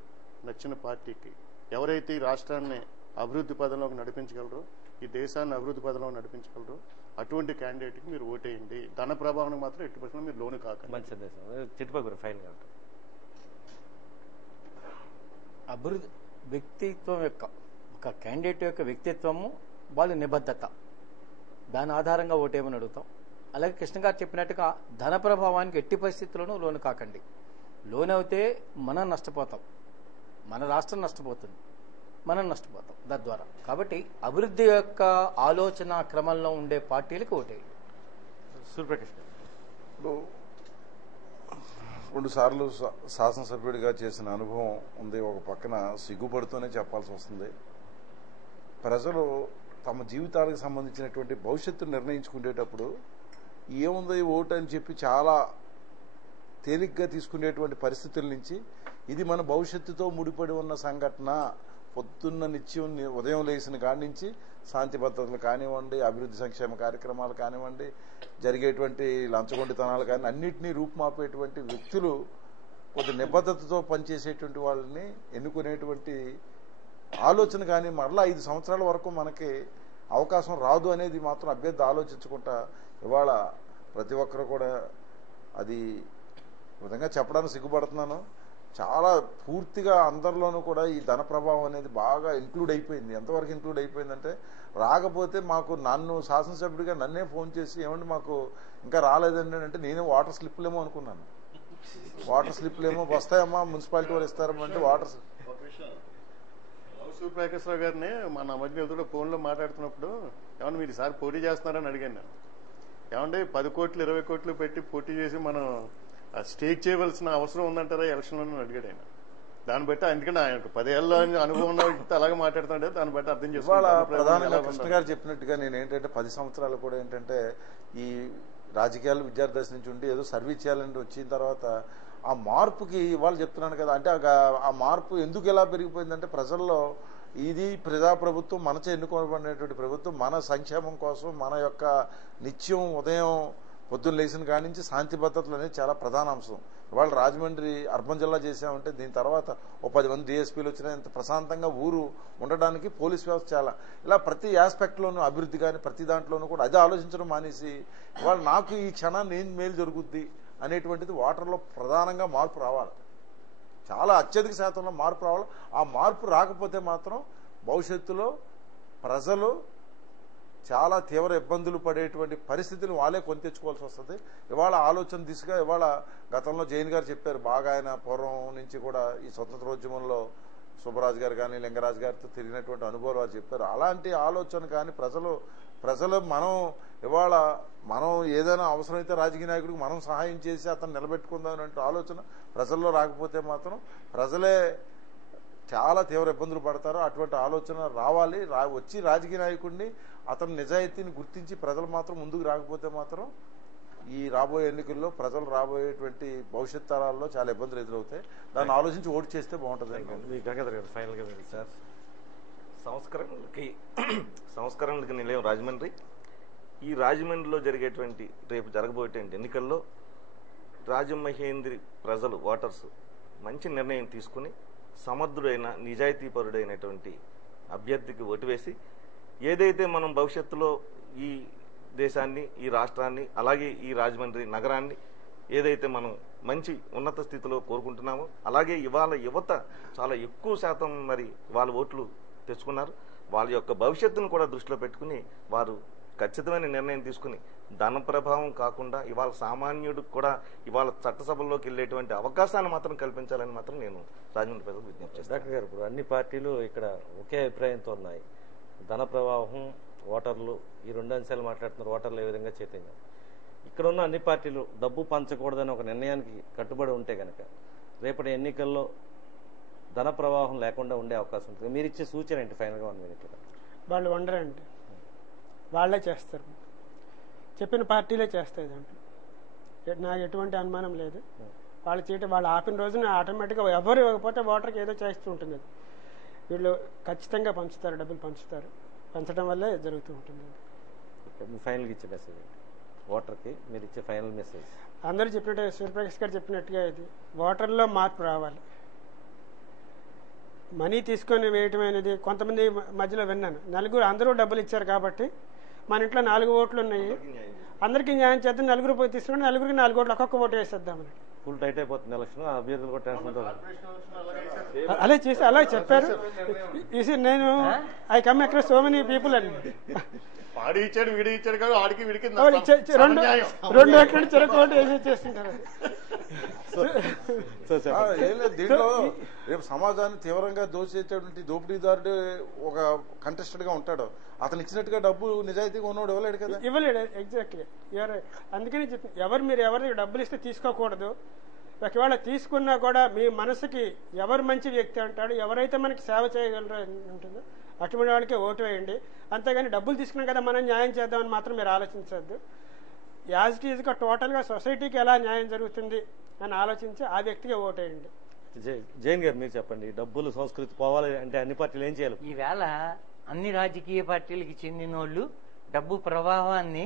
నచ్చిన పార్టీకి ఎవరైతే ఈ రాష్ట్రాన్ని అభివృద్ధి పదంలోకి నడిపించగలరో, ఈ దేశాన్ని అభివృద్ధి పదంలో నడిపించగలరో అటువంటి క్యాండిడేట్కి మీరు ఓటేయండి. ధన ప్రభావానికి మాత్రం ఎట్టి పరిస్థితుల్లో మీరు లోను కాకండి. మంచి సందేశం. చిట్టుపక్కన ఫైన్ గా అభివృద్ధి వ్యక్తిత్వం యొక్క ఒక క్యాండిడేట్ యొక్క వ్యక్తిత్వము, వాళ్ళ నిబద్ధత, దాని ఆధారంగా ఓటేమని అడుగుతాం. అలాగే కృష్ణ గారు చెప్పినట్టుగా ధన ప్రభావానికి ఎట్టి పరిస్థితుల్లోనూ లోను కాకండి. లోనవుతే మనం నష్టపోతాం, మన రాష్ట్రం నష్టపోతుంది, మనం నష్టపోతాం తద్వారా. కాబట్టి అభివృద్ధి యొక్క ఆలోచన క్రమంలో ఉండే పార్టీలకు ఓటేయండి. సూర్యప్రకాష్ ఇప్పుడు 2 సార్లు శాసనసభ్యుడిగా చేసిన అనుభవం ఉంది. ఒక పక్కన సిగ్గుపడుతూనే చెప్పాల్సి వస్తుంది. ప్రజలు తమ జీవితాలకు సంబంధించినటువంటి భవిష్యత్తును నిర్ణయించుకునేటప్పుడు ఏముంది ఓటు అని చెప్పి చాలా తేలిగ్గా తీసుకునేటువంటి పరిస్థితుల నుంచి ఇది మన భవిష్యత్తుతో ముడిపడి ఉన్న సంఘటన, పొద్దున్న నిత్యం ఉదయం లేచిన కాడి నుంచి శాంతి భద్రతలు కానివ్వండి, అభివృద్ధి సంక్షేమ కార్యక్రమాలు కానివ్వండి, జరిగేటువంటి లంచగొండితనాలు కానీ అన్నింటినీ రూపుమాపేటువంటి వ్యక్తులు కొద్ది నిబద్ధతతో పనిచేసేటువంటి వాళ్ళని ఎన్నుకునేటువంటి ఆలోచన కానీ మరలా 5 సంవత్సరాల వరకు మనకి అవకాశం రాదు అనేది మాత్రం అభ్యర్థి ఆలోచించుకుంటా ఇవాళ ప్రతి ఒక్కరు కూడా అది విధంగా చెప్పడానికి సిగ్గుపడుతున్నాను. చాలా పూర్తిగా అందరిలోనూ కూడా ఈ ధన ప్రభావం అనేది బాగా ఇంక్లూడ్ అయిపోయింది. ఎంతవరకు ఇంక్లూడ్ అయిపోయిందంటే, రాకపోతే మాకు నన్ను శాసనసభ్యుడిగా నన్నే ఫోన్ చేసి ఏమంటే మాకు ఇంకా రాలేదండి అంటే నేనే వాటర్ స్లిప్లేమో అనుకున్నాను. వాటర్ స్లిప్లేమో వస్తాయమ్మా మున్సిపాలిటీ వాళ్ళు ఇస్తారమ్మంటే వాటర్ సూర్యప్రకాశ్రావు గారిని మన మధ్య కూడా ఫోన్లో మాట్లాడుతున్నప్పుడు ఏమన్నా మీరు ఈసారి పోటీ చేస్తున్నారని అడిగాను నేను. ఏమంటే 10 కోట్లు 20 కోట్లు పెట్టి పోటీ చేసి మనం స్టేక్ చేయవలసిన అవసరం ఉందంటారా ఎలక్షన్లో అడిగాడు ఆయన. దాన్ని బట్టి ఎందుకంటే ఆయన 10 ఏళ్ళ అనుభవం ఉన్న అలాగే మాట్లాడుతుంటే దాన్ని బట్టి అర్థం చేసుకోవాలి. ప్రధానంగా కృష్ణ గారు చెప్పినట్టుగా నేను ఏంటంటే 10 సంవత్సరాలు కూడా ఏంటంటే ఈ రాజకీయాలు విద్యార్థి నుంచి ఉండి ఏదో సర్వీస్ చేయాలని వచ్చిన తర్వాత ఆ మార్పుకి ఇవాళ చెప్తున్నాను కదా, అంటే ఆ మార్పు ఎందుకు ఎలా పెరిగిపోయిందంటే ప్రజల్లో ఇది ప్రజాప్రభుత్వం, మనచే ఎన్నుకోబడినటువంటి ప్రభుత్వం మన సంక్షేమం కోసం, మన యొక్క నిత్యం ఉదయం పొద్దున్న లేచిన కాడి నుంచి శాంతి భద్రతలు అనేది చాలా ప్రధాన అంశం. ఇవాళ రాజమండ్రి అర్బన్ జిల్లా చేసామంటే దీని తర్వాత ఓ 10 మంది డిఎస్పీలు వచ్చినా ఇంత ప్రశాంతంగా ఊరు ఉండడానికి పోలీస్ వ్యవస్థ చాలా ఇలా ప్రతి ఆస్పెక్ట్లోనూ అభివృద్ధి కానీ ప్రతి దాంట్లోనూ కూడా అదే ఆలోచించడం మానేసి ఇవాళ నాకు ఈ క్షణాన్ని ఏం మేలు జరుగుద్ది అనేటువంటిది ఓటర్లో ప్రధానంగా మార్పు రావాలి. చాలా అత్యధిక శాతంలో మార్పు రావాలి. ఆ మార్పు రాకపోతే మాత్రం భవిష్యత్తులో ప్రజలు చాలా తీవ్ర ఇబ్బందులు పడేటువంటి పరిస్థితిని వాళ్ళే కొని తెచ్చుకోవాల్సి వస్తుంది. ఇవాళ ఆలోచన దిశగా ఇవాళ గతంలో జైన్ గారు చెప్పారు బాగా, ఆయన పూర్వం నుంచి కూడా ఈ స్వతంత్రోద్యమంలో సుబ్బరాజు గారు కానీ లింగరాజు గారితో తిరిగినటువంటి అనుభవాలు వారు చెప్పారు. అలాంటి ఆలోచన కానీ ప్రజలు మనం ఏదైనా అవసరమైతే రాజకీయ నాయకుడికి మనం సహాయం చేసి అతను నిలబెట్టుకుందాం అనే ఆలోచన ప్రజల్లో రాకపోతే మాత్రం ప్రజలే చాలా తీవ్ర ఇబ్బందులు పడతారు. అటువంటి ఆలోచన రావాలి. వచ్చి రాజకీయ నాయకుడిని అతని నిజాయితీని గుర్తించి ప్రజలు మాత్రం ముందుకు రాకపోతే మాత్రం ఈ రాబోయే ఎన్నికల్లో ప్రజలు రాబోయేటువంటి భవిష్యత్ తరాల్లో చాలా ఇబ్బందులు ఎదురవుతాయి. దాన్ని ఆలోచించి ఓటు చేస్తే బాగుంటుంది. సార్, సంస్కరణలకి నిలయం రాజమండ్రి. ఈ రాజమండ్రిలో జరిగేటువంటి రేపు జరగబోయేటువంటి ఎన్నికల్లో రాజమహేంద్రి ప్రజలు ఓటర్స్ మంచి నిర్ణయం తీసుకుని సమర్థుడైన నిజాయితీపరుడైనటువంటి అభ్యర్థికి ఓటు వేసి ఏదైతే మనం భవిష్యత్తులో ఈ దేశాన్ని, ఈ రాష్ట్రాన్ని, అలాగే ఈ రాజమండ్రి నగరాన్ని ఏదైతే మనం మంచి ఉన్నత స్థితిలో కోరుకుంటున్నామో అలాగే ఇవాళ యువత చాలా ఎక్కువ శాతం మరి వాళ్ళ ఓట్లు తెచ్చుకున్నారు. వాళ్ళ యొక్క భవిష్యత్తును కూడా దృష్టిలో పెట్టుకుని వారు ఖచ్చితమైన నిర్ణయం తీసుకుని ధన ప్రభావం కాకుండా ఇవాళ సామాన్యుడికి కూడా ఇవాళ చట్టసభల్లోకి వెళ్ళేటువంటి అవకాశాన్ని మాత్రం కల్పించాలని మాత్రం నేను రాజమండ్రి ప్రజలకు విజ్ఞప్తి చేస్తాను. డాక్టర్ గారు, ఇప్పుడు అన్ని పార్టీలు ఇక్కడ ఒకే అభిప్రాయంతో ఉన్నాయి. ధన ప్రవాహం, ఓటర్లు, ఈ 2 అంశాలు మాట్లాడుతున్నారు. ఓటర్లు ఏ విధంగా చైతన్యం. ఇక్కడ ఉన్న అన్ని పార్టీలు డబ్బు పంచకూడదని ఒక నిర్ణయానికి కట్టుబడి ఉంటే కనుక రేపటి ఎన్నికల్లో ధన ప్రవాహం లేకుండా ఉండే అవకాశం ఉంటుంది. మీరు ఇచ్చే సూచన ఏంటి ఫైనల్గా 1 minute? వాళ్ళు ఉండరండి, వాళ్ళే చేస్తారు. చెప్పిన పార్టీలే చేస్తాయి. దాంట్లో నాకు ఎటువంటి అనుమానం లేదు. వాళ్ళు ఆపిన రోజున ఆటోమేటిక్గా ఎవరు ఇవ్వకపోతే ఓటర్కి ఏదో చేస్తూ ఉంటుంది. వీళ్ళు ఖచ్చితంగా పంచుతారు, డబ్బులు పంచుతారు. పంచడం వల్లే జరుగుతూ ఉంటుంది. ఫైనల్గా ఇచ్చే మెసేజ్ ఓటర్కి మీరు ఇచ్చే ఫైనల్ మెసేజ్? అందరూ చెప్పినట్టు, సూర్యప్రకాష్ గారు చెప్పినట్టుగా ఇది ఓటర్లో మార్పు రావాలి. మనీ తీసుకొని వేయటం అనేది కొంతమంది మధ్యలో విన్నాను. అందరూ డబ్బులు ఇచ్చారు కాబట్టి మన ఇంట్లో 4 ఓట్లు ఉన్నాయి, అందరికీ న్యాయం చేద్దాం, నలుగురు పోయి తీసుకుని నలుగురికి 4 ఓట్లు ఒక్కొక్క ఓటు వేసేద్దామని. ఫుల్ టైట్ అయిపోతుంది ఎలక్షన్, అభ్యర్థులు కూడా టెన్షన్. అలా చెప్పారు. నేను I come across so many people అండి. వాడు ఇచ్చాడు, వీడి ఇచ్చాడు కాదు, ఆడికి వీడికి 2 ఓట్లు చెరకు ఓటు వేసి చేస్తుంటారు. దీంట్లో రేపు సమాజాన్ని తీవ్రంగా దోచేటువంటి దోపిడీదారుడు ఒక కంటెస్టెడ్ గా ఉంటాడు. అతను ఇచ్చినట్టుగా డబ్బు నిజాయితీగా ఉన్నవాడు ఇవ్వలేడు కదా, ఇవ్వలేడు. ఎగ్జాక్ట్లీ. అందుకని మీరు ఎవరు డబ్బులు ఇస్తే తీసుకోకూడదు. ఒకవేళ తీసుకున్నా కూడా మీ మనసుకి ఎవరు మంచి వ్యక్తి అంటాడు, ఎవరైతే మనకి సేవ చేయగలరో ఉంటుందో అటువంటి వాళ్ళకే ఓటు వేయండి. అంతేగాని డబ్బులు తీసుకున్నాం కదా మనం న్యాయం చేద్దామని మాత్రం మీరు ఆలోచించద్దు. యాజ్ ఇట్ ఈజ్గా టోటల్గా సొసైటీకి ఎలా న్యాయం జరుగుతుంది అని ఆలోచించి ఆ వ్యక్తిగా ఓటు వేయండి. జైన్ గారు మీరు చెప్పండి, డబ్బులు సంస్కృతి పోవాలి అంటే అన్ని పార్టీలు ఏం చేయాలి? ఈవేళ అన్ని రాజకీయ పార్టీలకి చెందిన వాళ్ళు డబ్బు ప్రవాహాన్ని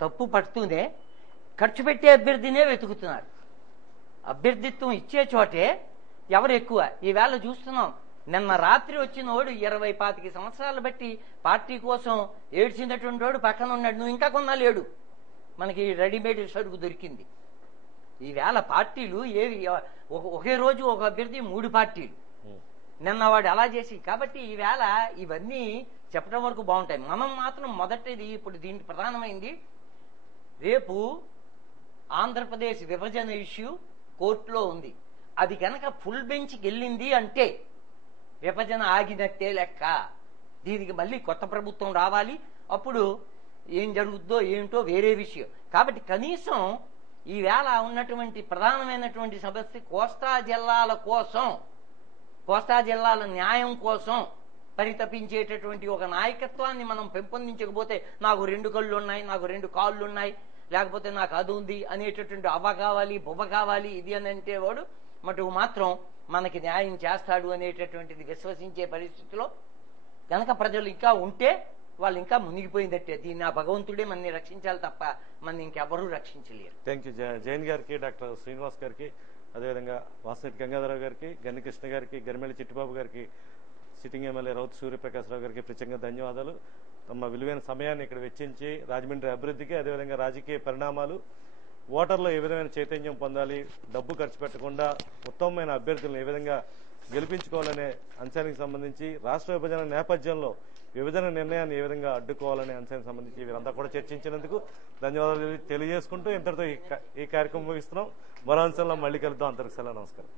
తప్పు పడుతూనే ఖర్చు పెట్టే అభ్యర్థినే వెతుకుతున్నారు. అభ్యర్థిత్వం ఇచ్చే చోటే ఎవరు ఎక్కువ. ఈవేళ చూస్తున్నాం, నిన్న రాత్రి వచ్చిన వాడు 20-25 సంవత్సరాలు బట్టి పార్టీ కోసం ఏడ్చినటువంటి వాడు పక్కన ఉన్నాడు. నువ్వు ఇంకా కొన్నాళ్ళు ఏడు, మనకి రెడీమేడ్ సరుకు దొరికింది. ఈవేళ పార్టీలు ఒకే రోజు ఒక అభ్యర్థి 3 పార్టీలు నిన్న వాడు అలా చేసి. కాబట్టి ఈవేళ ఇవన్నీ చెప్పడం వరకు బాగుంటాయి. మనం మాత్రం మొదటిది ఇప్పుడు దీనికి ప్రధానమైంది, రేపు ఆంధ్రప్రదేశ్ విభజన ఇష్యూ కోర్టులో ఉంది. అది కనుక ఫుల్ బెంచ్కి వెళ్ళింది అంటే విభజన ఆగినట్టే లెక్క. దీనికి మళ్ళీ కొత్త ప్రభుత్వం రావాలి, అప్పుడు ఏం జరుగుద్దో ఏంటో వేరే విషయం. కాబట్టి కనీసం ఈవేళ ఉన్నటువంటి ప్రధానమైనటువంటి సమస్య కోస్తా జిల్లాల కోసం, కోస్తా జిల్లాల న్యాయం కోసం పరితపించేటటువంటి ఒక నాయకత్వాన్ని మనం పెంపొందించకపోతే నాకు 2 కళ్ళు ఉన్నాయి, నాకు 2 కాళ్ళు ఉన్నాయి, లేకపోతే నాకు అది ఉంది అనేటటువంటి అవ్వ కావాలి, బొవ్వ కావాలి, ఇది అని అంటే వాడు మటుకు మాత్రం మనకి న్యాయం చేస్తాడు అనేటటువంటిది విశ్వసించే పరిస్థితిలో కనుక ప్రజలు ఇంకా ఉంటే వాళ్ళు ఇంకా మునిగిపోయిందట్టే. దీన్ని ఆ భగవంతుడే మనని రక్షించాలి తప్ప మన ఇంకెవరూ రక్షించలేరు. థ్యాంక్ యూ జైన్ గారికి, డాక్టర్ శ్రీనివాస్ గారికి, అదేవిధంగా వాసనెట్టి గంగాధరరావు గారికి, గన్ని కృష్ణ గారికి, గరిమెల్లి చిట్టిబాబు గారికి, సిట్టింగ్ ఎమ్మెల్యే రౌత్ సూర్యప్రకాశ్రావు గారికి ప్రత్యేకంగా ధన్యవాదాలు. తమ విలువైన సమయాన్ని ఇక్కడ వెచ్చించి రాజమండ్రి అభివృద్ధికి, అదేవిధంగా రాజకీయ పరిణామాలు, ఓటర్లు ఏ విధమైన చైతన్యం పొందాలి, డబ్బు ఖర్చు పెట్టకుండా ఉత్తమమైన అభ్యర్థులను ఏ విధంగా గెలిపించుకోవాలనే అంశానికి సంబంధించి, రాష్ట్ర విభజన నేపథ్యంలో విభజన నిర్ణయాన్ని ఏ విధంగా అడ్డుకోవాలనే అంశానికి సంబంధించి వీరంతా కూడా చర్చించినందుకు ధన్యవాదాలు తెలియజేసుకుంటూ ఇంతటితో ఈ కార్యక్రమం ముగిస్తున్నాం. మరో అంశంలో మళ్ళీ కలుద్దాం. అందరికీ సెలవు, నమస్కారం.